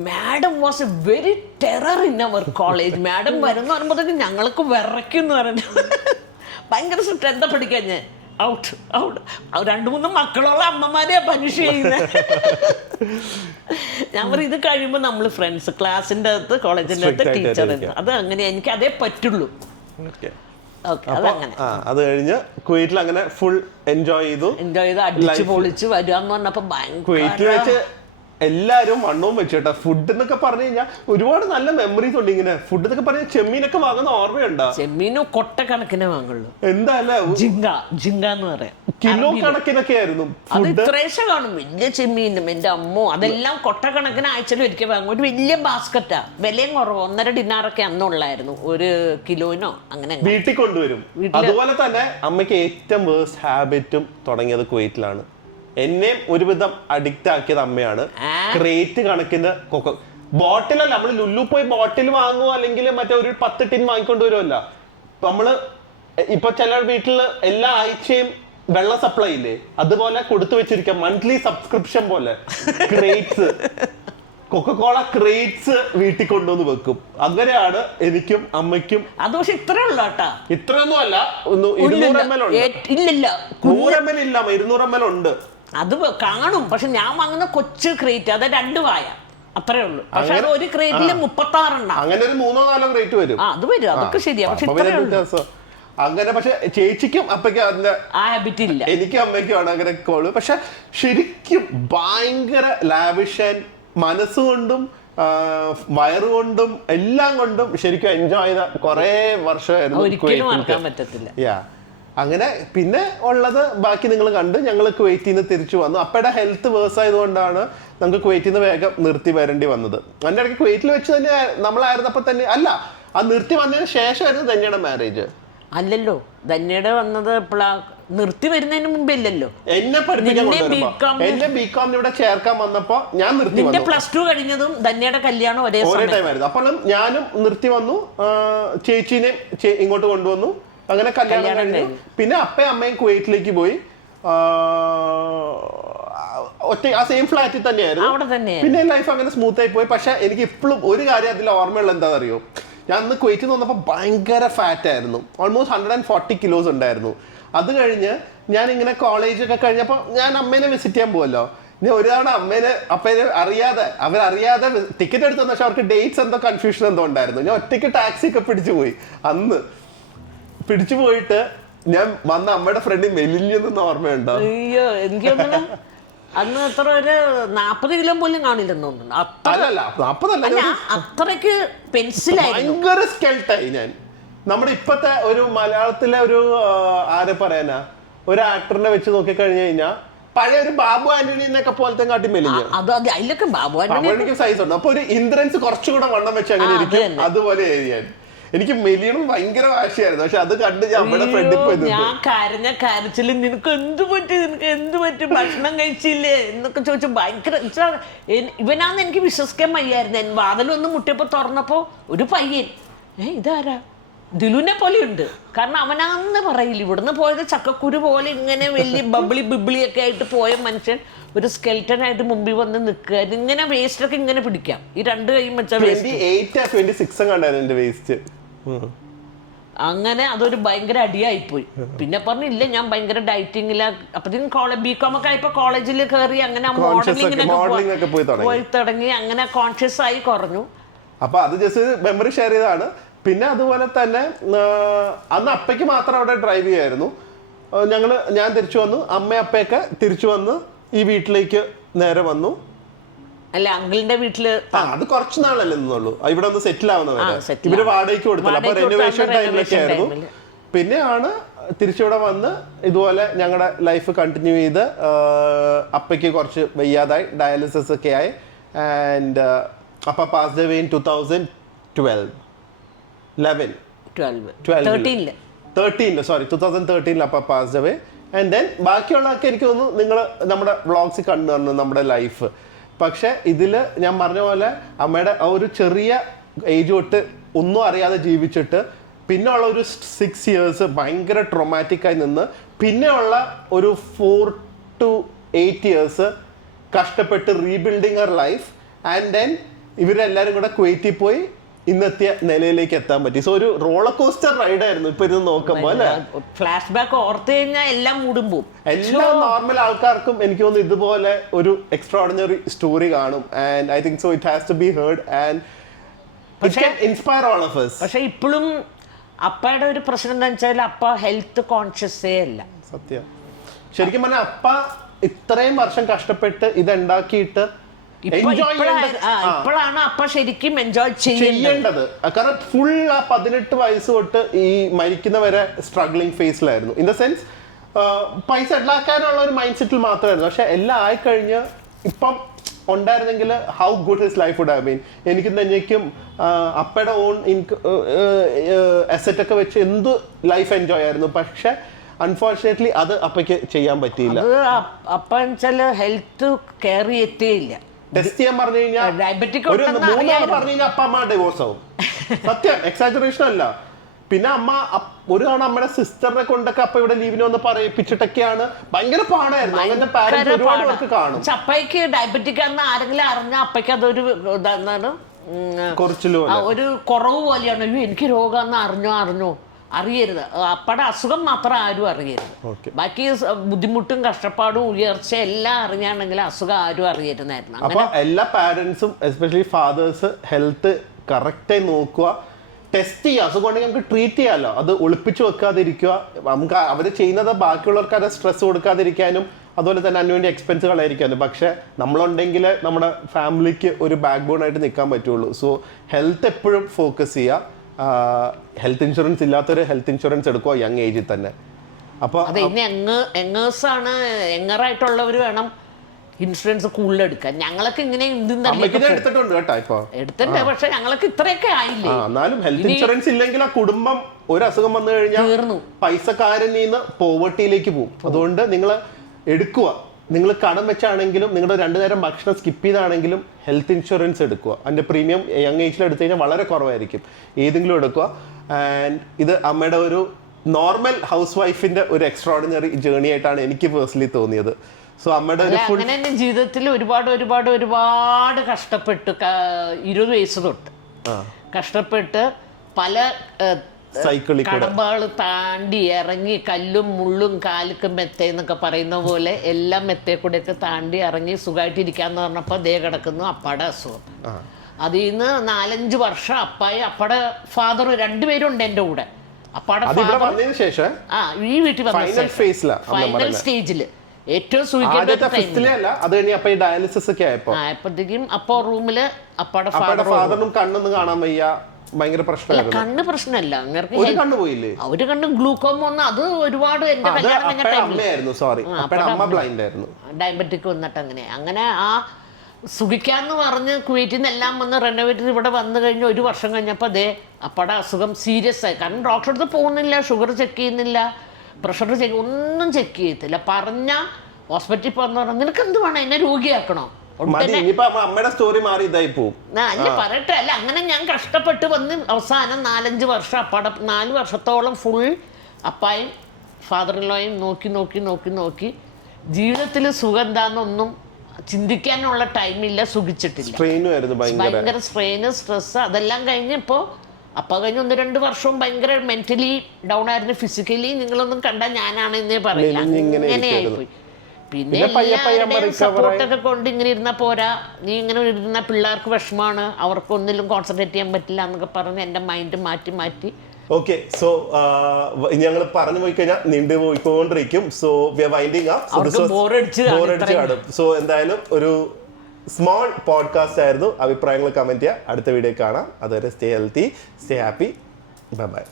madam was a very terror in our college. Madam വരുന്ന പറയുമ്പോഴത്തേക്ക് ഞങ്ങൾക്ക് വിറയ്ക്കും പറഞ്ഞു. ഭയങ്കര സ്ട്രിക്റ്റ്. എന്താ പഠിക്കാൻ ഞാൻ ഔട്ട് ഔട്ട്. 2-3 മക്കളുള്ള അമ്മമാരെ പനിഷ് ചെയ്യുന്നത്. ഞാൻ പറയും ഇത് കഴിയുമ്പോൾ നമ്മൾ ഫ്രണ്ട്സ്, ക്ലാസ്സിൻ്റെ അകത്ത് കോളേജിൻ്റെ അകത്ത് ടീച്ചർ. അത് അങ്ങനെ എനിക്ക് അതേ പറ്റുള്ളൂ. അത് കഴിഞ്ഞ് കുവൈറ്റിൽ അങ്ങനെ ഫുൾ എൻജോയ് ചെയ്തു, അടിച്ചു പൊളിച്ച് വരാന്ന് പറഞ്ഞപ്പോ കുവൈറ്റിൽ വെച്ച് എല്ലാരും വണ്ണവും വെച്ചു കേട്ടോ. ഫുഡ് എന്നൊക്കെ പറഞ്ഞു കഴിഞ്ഞാൽ ഒരുപാട് നല്ല മെമ്മറീസ് ഉണ്ട്. ഇങ്ങനെ ഫുഡ് എന്നൊക്കെ പറഞ്ഞാൽ ചെമ്മീനൊക്കെ വാങ്ങുന്ന ഓർമ്മയുണ്ടോ? ചെമ്മീനും കൊട്ടക്കണക്കിന് വാങ്ങുള്ളൂ. എന്താ ജിങ്ക എന്ന് പറയാം, കിലോ കണക്കിനൊക്കെ ആയിരുന്നു. അത് ഇത്രേശ കാണും വലിയ ചെമ്മീനും. എന്റെ അമ്മോ, അതെല്ലാം കൊട്ടക്കണക്കിന് ആഴ്ചയിൽ ഒരിക്കൽ വാങ്ങും. ഒരു വലിയ ബാസ്ക്കറ്റാ, വിലയും കുറവ്, 1.5 ദിനാറൊക്കെ അന്നുള്ളായിരുന്നു 1 കിലോനോ. അങ്ങനെ വീട്ടിൽ കൊണ്ടുവരും. അതുപോലെ തന്നെ അമ്മയ്ക്ക് ഏറ്റവും വേഴ്സ്റ്റ് ഹാബിറ്റും തുടങ്ങിയത് കുവൈറ്റിലാണ്. എന്നെയും ഒരുവിധം അഡിക്റ്റ് ആക്കിയത് അമ്മയാണ്. ക്രേറ്റ് കണക്കിന് ബോട്ടിലല്ല, നമ്മൾ ലുല്ലു പോയി ബോട്ടിൽ വാങ്ങുമോ അല്ലെങ്കിൽ മറ്റേ ഒരു 10 ടിൻ വാങ്ങിക്കൊണ്ട് വരുമല്ല. നമ്മള് ഇപ്പൊ ചില വീട്ടില് എല്ലാ ആഴ്ചയും വെള്ളം സപ്ലൈ ഇല്ലേ, അതുപോലെ കൊടുത്തു വെച്ചിരിക്കാം, മന്ത്ലി സബ്സ്ക്രിപ്ഷൻ പോലെ ക്രേറ്റ്സ്, കൊക്കക്കോള ക്രേറ്റ്സ് വീട്ടിൽ കൊണ്ടുവന്ന് വെക്കും. അങ്ങനെയാണ് എനിക്കും അമ്മയ്ക്കും. അത് പക്ഷെ ഇത്രയൊന്നും അല്ല, 200 ml ഉണ്ട്. 100 ml ഇല്ല, 200 ml ഉണ്ട്. അത് കാണും. പക്ഷെ ഞാൻ വാങ്ങുന്ന കൊച്ചു ക്രേറ്റ്, അത് 2 വായ അത്രേ ഉള്ളൂ. പക്ഷെ അത് ഒരു ക്രേറ്റിൽ 36 ഉണ്ടാവും. അങ്ങനെ ഒരു 3-4 ക്രേറ്റ് വരും. അത് വരും, അതൊക്കെ ശരിയാ. പക്ഷെ അങ്ങനെ. പക്ഷെ ചേച്ചിക്കും അപ്പയ്ക്കും അതിന്റെ ഹാബിറ്റ് ഇല്ല. എനിക്കും അമ്മയ്ക്കും ആണ് അങ്ങനെ കോള്. പക്ഷെ ശരിക്കും ഭയങ്കര ലാവിഷ് ആൻഡ് മനസ്സുകൊണ്ടും വയറുകൊണ്ടും എല്ലാം കൊണ്ടും ശരിക്കും എൻജോയ് ചെയ്ത കുറെ വർഷമായിരുന്നു. അങ്ങനെ പിന്നെ ഉള്ളത് ബാക്കി നിങ്ങൾ കണ്ട്. ഞങ്ങൾ കുവൈറ്റിൽ നിന്ന് തിരിച്ചു വന്നു. അപ്പയുടെ ഹെൽത്ത് വേഴ്സ് ആയതുകൊണ്ടാണ് നമുക്ക് കുവൈറ്റിൽ നിന്ന് വേഗം നിർത്തി വരേണ്ടി വന്നത്. അതിൻ്റെ ഇടയ്ക്ക് കുവൈറ്റിൽ വെച്ച് തന്നെ നമ്മളായിരുന്നപ്പോൾ തന്നെ അല്ല, അത് നിർത്തി വന്നതിന് ശേഷമായിരുന്നു ധന്യയുടെ മാരേജ്. അല്ലല്ലോ, ധന്യയുടെ വന്നത് നിർത്തി വരുന്നതിന് മുമ്പേ ഇല്ലല്ലോ. എന്നെ പഠിപ്പിക്കാൻ എന്നെ ബികോം ഇവിടെ ചേർക്കാൻ വന്നപ്പോ ഞാൻ നിർത്തി വന്നു. +2 കഴിഞ്ഞതും ധന്യയുടെ കല്യാണം ഒരേ ടൈം ആയിരുന്നു. അപ്പോഴും ഞാനും നിർത്തി വന്നു, ചേച്ചീനെ ഇങ്ങോട്ട് കൊണ്ടുവന്നു, അങ്ങനെ കല്യാണം കഴിഞ്ഞു. പിന്നെ അപ്പയും അമ്മയും കുവൈറ്റിലേക്ക് പോയി, ഒറ്റ ആ സെയിം ഫ്ലാറ്റിൽ തന്നെയായിരുന്നു. പിന്നെ ലൈഫ് അങ്ങനെ സ്മൂത്ത് ആയി പോയി. പക്ഷെ എനിക്ക് ഇപ്പോഴും ഒരു കാര്യം അതിൽ ഓർമ്മയുള്ള എന്താണെന്ന് അറിയോ, ഞാൻ അന്ന് കുവൈറ്റിൽ നിന്ന് വന്നപ്പോൾ ഭയങ്കര ഫാറ്റ് ആയിരുന്നു, ഓൾമോസ്റ്റ് 140 കിലോസ് ഉണ്ടായിരുന്നു. അത് കഴിഞ്ഞ് ഞാൻ ഇങ്ങനെ കോളേജൊക്കെ കഴിഞ്ഞപ്പോൾ ഞാൻ അമ്മേനെ വിസിറ്റ് ചെയ്യാൻ പോകുമല്ലോ. ഇനി ഒരു തവണ അപ്പേനെ അവരറിയാതെ ടിക്കറ്റ് എടുത്തു, പക്ഷെ അവർക്ക് ഡേറ്റ്സ് എന്തോ കൺഫ്യൂഷൻ എന്തോ ഉണ്ടായിരുന്നു. ഞാൻ ഒറ്റയ്ക്ക് ടാക്സി ഒക്കെ പിടിച്ചു പോയി. അന്ന് പിടിച്ചു പോയിട്ട് ഞാൻ വന്ന അമ്മയുടെ ഫ്രണ്ട് മെലിഞ്ഞെന്ന് ഓർമ്മയുണ്ടോ? അയ്യോ, എനിക്ക് അന്ന് അത്ര ഒരു 40 കിലോ പോലും കാണില്ലെന്ന് തോന്നുന്നു. അത്രയ്ക്ക് പെൻസിലായി, ഭയങ്കര സ്കെൽട്ടായി ഞാൻ. നമ്മുടെ ഇപ്പത്തെ ഒരു മലയാളത്തിലെ ഒരു ആരെ പറയാനാ, ഒരു ആക്ടറിനെ വെച്ച് നോക്കി കഴിഞ്ഞു കഴിഞ്ഞാൽ പഴയ ഒരു ബാബു ആന്റണിയൊക്കെ പോലത്തെ കാട്ടി മെലിഞ്ഞു. അതിലൊക്കെ ബാബു ആന്റണിക്ക് സൈസ് ഉണ്ട്. അപ്പൊ ഒരു ഇന്ദ്രൻസ് കുറച്ചുകൂടെ വണ്ണം വെച്ച് അങ്ങനെ ഇരിക്കും. അതുപോലെ ഞാൻ എനിക്ക് മെലിയണം ഭയങ്കര വാശിയായിരുന്നു. പക്ഷെ അത് കണ്ട് ഞാൻ നമ്മുടെ ഫ്രണ്ടിൽ പോയി ഞാൻ കരച്ചില് നിനക്ക് എന്ത് പറ്റി ഭക്ഷണം കഴിച്ചില്ലേ എന്നൊക്കെ ചോദിച്ചു. ഭയങ്കര ഇവനാന്ന് എനിക്ക് വിശ്വസിക്കാൻ വയ്യായിരുന്നു. വാതിലൊന്ന് മുട്ടിയപ്പോ തുറന്നപ്പോ ഒരു പയ്യൻ, ഇതാരാ, ദിലുവിനെ പോലെ ഉണ്ട്. കാരണം അവനാന്ന് പറയില്ല, ഇവിടുന്ന് പോയത് ചക്കക്കുരു പോലെ ഇങ്ങനെ വലിയ ബിബിളിയൊക്കെ ആയിട്ട് പോയ മനുഷ്യൻ ഒരു സ്കെൽറ്റൻ ആയിട്ട് മുമ്പിൽ വന്ന് നിൽക്കുക. ഇങ്ങനെ വേസ്റ്റ് ഒക്കെ ഇങ്ങനെ പിടിക്കാം, ഈ 2 കൈയും വെച്ചാൽ 26 വേസ്റ്റ്. അങ്ങനെ അതൊരു ഭയങ്കര അടിയായിപ്പോയി. പിന്നെ പറഞ്ഞില്ല, ഞാൻ ഭയങ്കര ഡയറ്റിങ്ങില. അപ്പത്തേക്കും ബികോം ഒക്കെ ആയപ്പോ കോളേജിൽ കയറി, അങ്ങനെ മോഡലിങ്ങിനൊക്കെ പോയി തുടങ്ങി, അങ്ങനെ കോൺഷ്യസ് ആയി കുറഞ്ഞു. അപ്പൊ അത് ജസ്റ്റ് മെമ്മറി ഷെയർ ചെയ്തതാണ്. പിന്നെ അതുപോലെ തന്നെ അന്ന് അപ്പയ്ക്ക് മാത്രം അവിടെ ഡ്രൈവ് ചെയ്യായിരുന്നു. ഞാൻ തിരിച്ചു വന്നു, അപ്പയൊക്കെ തിരിച്ചു വന്ന് ഈ വീട്ടിലേക്ക് നേരെ വന്നു. അല്ല, അങ്കിളിന്റെ വീട്ടില് അത് കുറച്ച് നാളല്ലേ നിന്നുള്ളൂ, ഇവിടെ ഒന്ന് സെറ്റിൽ ആവുന്നവരെ. ഇവര് വാടകയ്ക്ക് കൊടുത്തില്ല, അപ്പൊ റെനോവേഷൻ ടൈമിലൊക്കെ ആയിരുന്നു. പിന്നെയാണ് തിരിച്ചിവിടെ വന്ന് ഇതുപോലെ ഞങ്ങളുടെ ലൈഫ് കണ്ടിന്യൂ ചെയ്ത്. അപ്പയ്ക്ക് കുറച്ച് വയ്യാതായി, ഡയാലിസിസ് ഒക്കെ ആയി. ആൻഡ് അപ്പ പാസ്ഡ് അവേ ഇൻ 2013 അപ്പ പാസ്ഡ് അവേ. ആൻഡ് ദെൻ ബാക്കിയുള്ളതൊക്കെ എനിക്ക് തോന്നുന്നു നിങ്ങൾ നമ്മുടെ വ്ളോഗ്സിൽ കണ്ടു തന്നു നമ്മുടെ ലൈഫ്. പക്ഷെ ഇതില് ഞാൻ പറഞ്ഞ പോലെ അമ്മയുടെ ആ ഒരു ചെറിയ ഏജ് തൊട്ട് ഒന്നും അറിയാതെ ജീവിച്ചിട്ട് പിന്നെ ഉള്ള ഒരു 6 years ഭയങ്കര ട്രോമാറ്റിക്കായി നിന്ന്, പിന്നെയുള്ള ഒരു 4 to 8 years കഷ്ടപ്പെട്ട് rebuilding our life. And then ഇവരെല്ലാവരും കൂടെ കുവൈറ്റിൽ പോയി ഇന്നെത്തിയ നിലയിലേക്ക് എത്താൻ പറ്റി. സോ ഒരു റോളർ കോസ്റ്റർ റൈഡ് ആയിരുന്നു ഇപ്പൊ ഇത് നോക്കുമ്പോ അല്ലെ. ഫ്ലാഷ് ബാക്ക് ഓർത്ത് കഴിഞ്ഞാൽ എല്ലാം മൂടും പോവും. എല്ലാ നോർമൽ ആൾക്കാർക്കും എനിക്ക് തോന്നുന്നു ഇതുപോലെ ഒരു എക്സ്ട്രാordinary സ്റ്റോറി കാണും. And I think so it has to be heard and it can inspire all of us. പക്ഷെ ഇപ്പോഴും അപ്പയുടെ ഒരു പ്രശ്നം എന്താ വെച്ചാൽ അപ്പ ഹെൽത്ത് കോൺഷ്യസേ അല്ല. സത്യം. ശരിക്കും പറഞ്ഞാൽ അപ്പ ഇത്രയും വർഷം കഷ്ടപ്പെട്ട് ഇതുണ്ടാക്കിയിട്ട് ഇപ്പോഴാണ് അപ്പ ശരിക്കും എൻജോയ് ചെയ്യേണ്ടത്. കാരണം ഫുൾ ആ 18 വയസ്സ് തൊട്ട് ഈ മരിക്കുന്നവരെ സ്ട്രഗ്ലിംഗ് ഫേസിലായിരുന്നു. ഇൻ ദ സെൻസ് പൈസ ഉണ്ടാക്കാനുള്ള ഒരു മൈൻഡ് സെറ്റിൽ മാത്രമായിരുന്നു. പക്ഷെ എല്ലാം ആയിക്കഴിഞ്ഞ് ഇപ്പം ഉണ്ടായിരുന്നെങ്കിൽ how good his life would have been. എനിക്ക് തന്നെക്കും അപ്പയുടെ ഓൺ അസറ്റ് ഒക്കെ വെച്ച് എന്ത് ലൈഫ് എൻജോയ് ആയിരുന്നു. പക്ഷെ അൺഫോർച്ചുനേറ്റ്ലി അത് അപ്പയ്ക്ക് ചെയ്യാൻ പറ്റിയില്ല. അപ്പ ഹെൽത്ത് കെയർ ചെയ്യേയില്ല. ടെസ്റ്റ് ചെയ്യാൻ പറഞ്ഞു കഴിഞ്ഞാൽ 3 പറഞ്ഞു കഴിഞ്ഞാൽ അപ്പ അമ്മ ഡിവോഴ്സ് ആവും. സത്യം, എക്സാജറേഷൻ അല്ല. പിന്നെ അമ്മ ഒരു തവണ അമ്മയുടെ സിസ്റ്ററിനെ കൊണ്ടൊക്കെ അപ്പ ഇവിടെ ലീവിന് വന്ന് പറയിപ്പിച്ചിട്ടൊക്കെയാണ്. ഭയങ്കര പാടായിരുന്നു. അങ്ങനെ പാരന്റ്സ് ഒരുപാട് പേർക്ക് കാണും. അപ്പയ്ക്ക് ഡയബറ്റിക് ആണെന്ന് ആരെങ്കിലും അറിഞ്ഞാൽ അപ്പയ്ക്ക് അതൊരു എന്താണ് ഒരു കുറവ് പോലെയാണ്. എനിക്ക് രോഗം അറിഞ്ഞോ അറിയരുത്. അപ്പടെ അസുഖം മാത്രം ആരും അറിയരുത്. ബാക്കി ബുദ്ധിമുട്ടും കഷ്ടപ്പാടും ഉയർച്ച എല്ലാം അറിഞ്ഞാണെങ്കിൽ അസുഖം ആരും അറിയരുതായിരുന്നു. അപ്പൊ എല്ലാ പാരന്റ്സും എസ്പെഷ്യലി ഫാദേഴ്സ് ഹെൽത്ത് കറക്റ്റായി നോക്കുക, ടെസ്റ്റ് ചെയ്യുക. അസുഖം ഉണ്ടെങ്കിൽ നമുക്ക് ട്രീറ്റ് ചെയ്യാമല്ലോ. അത് ഒളിപ്പിച്ചു വെക്കാതിരിക്കുക. നമുക്ക് അവർ ചെയ്യുന്നത് ബാക്കിയുള്ളവർക്ക് അത് സ്ട്രെസ് കൊടുക്കാതിരിക്കാനും അതുപോലെ തന്നെ അതിനുവേണ്ടി എക്സ്പെൻസ് കളയാതിരിക്കാനും. പക്ഷെ നമ്മളുണ്ടെങ്കിൽ നമ്മുടെ ഫാമിലിക്ക് ഒരു ബാക്ക് ബോൺ ആയിട്ട് നിൽക്കാൻ പറ്റുള്ളൂ. സോ ഹെൽത്ത് എപ്പോഴും ഫോക്കസ് ചെയ്യുക. ഹെൽത്ത് ഇൻഷുറൻസ് ഇല്ലാത്തൊരു ഹെൽത്ത് ഇൻഷുറൻസ് എടുക്കുക യങ് ഏജിൽ തന്നെ. അപ്പോൾ യങ്ങറായിട്ടുള്ളവർ വേണം ഇൻഷുറൻസ് കൂടുതൽ എടുക്കാൻ. ഞങ്ങളൊക്കെ ഇങ്ങനെ എടുത്തിട്ടുണ്ട് കേട്ടോ ഇപ്പൊ എടുത്തിട്ടുണ്ട്, പക്ഷെ ഞങ്ങളൊക്കെ ഇത്രയൊക്കെ ആയില്ലേ. എന്നാലും ഹെൽത്ത് ഇൻഷുറൻസ് ഇല്ലെങ്കിൽ ആ കുടുംബം ഒരു അസുഖം വന്നു കഴിഞ്ഞാൽ തീർന്നു, പൈസക്കാരനിൽ നിന്ന് പോവർട്ടിയിലേക്ക് പോകും. അതുകൊണ്ട് നിങ്ങൾ എടുക്കുക, നിങ്ങൾ കടം വെച്ചാണെങ്കിലും നിങ്ങളുടെ 2 നേരം ഭക്ഷണം സ്കിപ്പ് ചെയ്താണെങ്കിലും ഹെൽത്ത് ഇൻഷുറൻസ് എടുക്കുക. അതിന്റെ പ്രീമിയം യങ് ഏജിൽ എടുത്തു കഴിഞ്ഞാൽ വളരെ കുറവായിരിക്കും. ഏതെങ്കിലും എടുക്കുക. ആൻഡ് ഇത് അമ്മയുടെ ഒരു നോർമൽ ഹൗസ് വൈഫിന്റെ ഒരു എക്സ്ട്രോർഡിനറി ജേർണി ആയിട്ടാണ് എനിക്ക് പേഴ്സണലി തോന്നിയത്. സോ അമ്മയുടെ അങ്ങനെ തന്നെ ജീവിതത്തിൽ ഒരുപാട് കഷ്ടപ്പെട്ട് 20 വയസ്സ് തൊട്ട് കഷ്ടപ്പെട്ട് പല കടമ്പകൾ താണ്ടി ഇറങ്ങി, കല്ലും മുള്ളും കാലുക്കും മെത്തേന്നൊക്കെ പറയുന്ന പോലെ എല്ലാം മെത്തേ കൂടെയൊക്കെ താണ്ടി ഇറങ്ങി സുഖമായിട്ടിരിക്കാന്ന് പറഞ്ഞപ്പോൾ ദേ കിടക്കുന്നു അപ്പാടെ അസുഖം. അതിൽ നിന്ന് 4-5 വർഷം അപ്പാടെ ഫാദർ 2 പേരും ഉണ്ട് എൻ്റെ കൂടെ. അപ്പാടെ ഈ വീട്ടിൽ ഫൈനൽ സ്റ്റേജില് ഏറ്റവും ആയപ്പോഴത്തേക്കും അപ്പോ റൂമില് അപ്പാടെ ഫാദറിനും കണ്ണൊന്നും കാണാൻ വയ്യ, ഭയങ്കര പ്രശ്നമല്ല. കണ്ണ് പ്രശ്നമല്ല, അവര് കണ്ണ് ഗ്ലൂക്കോമ വന്ന് അത് ഒരുപാട് എന്റെ ഡയബറ്റിക് വന്നിട്ട് അങ്ങനെ ആ സുഖിക്കാന്ന് പറഞ്ഞ് കുവൈറ്റിൽ നിന്നെല്ലാം വന്ന് റെനോവേറ്റ് ഇവിടെ വന്നു കഴിഞ്ഞ് 1 വർഷം കഴിഞ്ഞപ്പോൾ അതേ അപ്പാടെ അസുഖം സീരിയസ് ആയി. കാരണം ഡോക്ടറെ അടുത്ത് പോകുന്നില്ല, ഷുഗർ ചെക്ക് ചെയ്യുന്നില്ല, പ്രഷർ ചെക്ക് ഒന്നും ചെക്ക് ചെയ്യത്തില്ല. പറഞ്ഞ ഹോസ്പിറ്റലിൽ പോകാന്ന് പറഞ്ഞാൽ നിനക്ക് എന്ത് വേണം, എന്നെ രോഗിയാക്കണോ? അമ്മയുടെ സ്റ്റോറി മാറി ഇതായി പോകും. അല്ല പറയട്ടെ, അല്ല അങ്ങനെ ഞാൻ കഷ്ടപ്പെട്ട് വന്ന് അവസാനം 4-5 വർഷം അപ്പാടെ 4 വർഷത്തോളം ഫുൾ അപ്പായും ഫാദറിലോയും നോക്കി ജീവിതത്തിൽ സുഖം എന്താണെന്നൊന്നും ചിന്തിക്കാനുള്ള ടൈമില്ല, സുഖിച്ചിട്ടില്ല. ഭയങ്കര സ്ട്രെയിന്, സ്ട്രെസ് അതെല്ലാം കഴിഞ്ഞപ്പോൾ അപ്പ കഴിഞ്ഞ് 1-2 വർഷവും ഭയങ്കര മെന്റലി ഡൗൺ ആയിരുന്നു. ഫിസിക്കലി നിങ്ങളൊന്നും കണ്ടാൽ ഞാനാണ് എന്നേ പറയില്ല, അങ്ങനെയായിപ്പോയി. പിന്നെ സപ്പോർട്ടൊക്കെ കൊണ്ട് ഇങ്ങനെ ഇരുന്നാൽ പോരാ, നീ ഇങ്ങനെ ഇരുന്ന പിള്ളേർക്ക് വിഷമമാണ്, അവർക്ക് ഒന്നിലും കോൺസെൻട്രേറ്റ് ചെയ്യാൻ പറ്റില്ല എന്നൊക്കെ പറഞ്ഞ് എൻ്റെ മൈൻഡ് മാറ്റി. ഓക്കെ, സോ ഞങ്ങൾ പറഞ്ഞു പോയി കഴിഞ്ഞാൽ നീണ്ടു പോയിക്കൊണ്ടിരിക്കും. So we are winding up. ബോറടിച്ച് കാണും. സോ എന്തായാലും ഒരു സ്മോൾ പോഡ്കാസ്റ്റ് ആയിരുന്നു. അഭിപ്രായങ്ങൾ കമന്റ് ചെയ്യുക. അടുത്ത വീഡിയോ കാണാം. അതുവരെ stay healthy, stay happy, bye bye.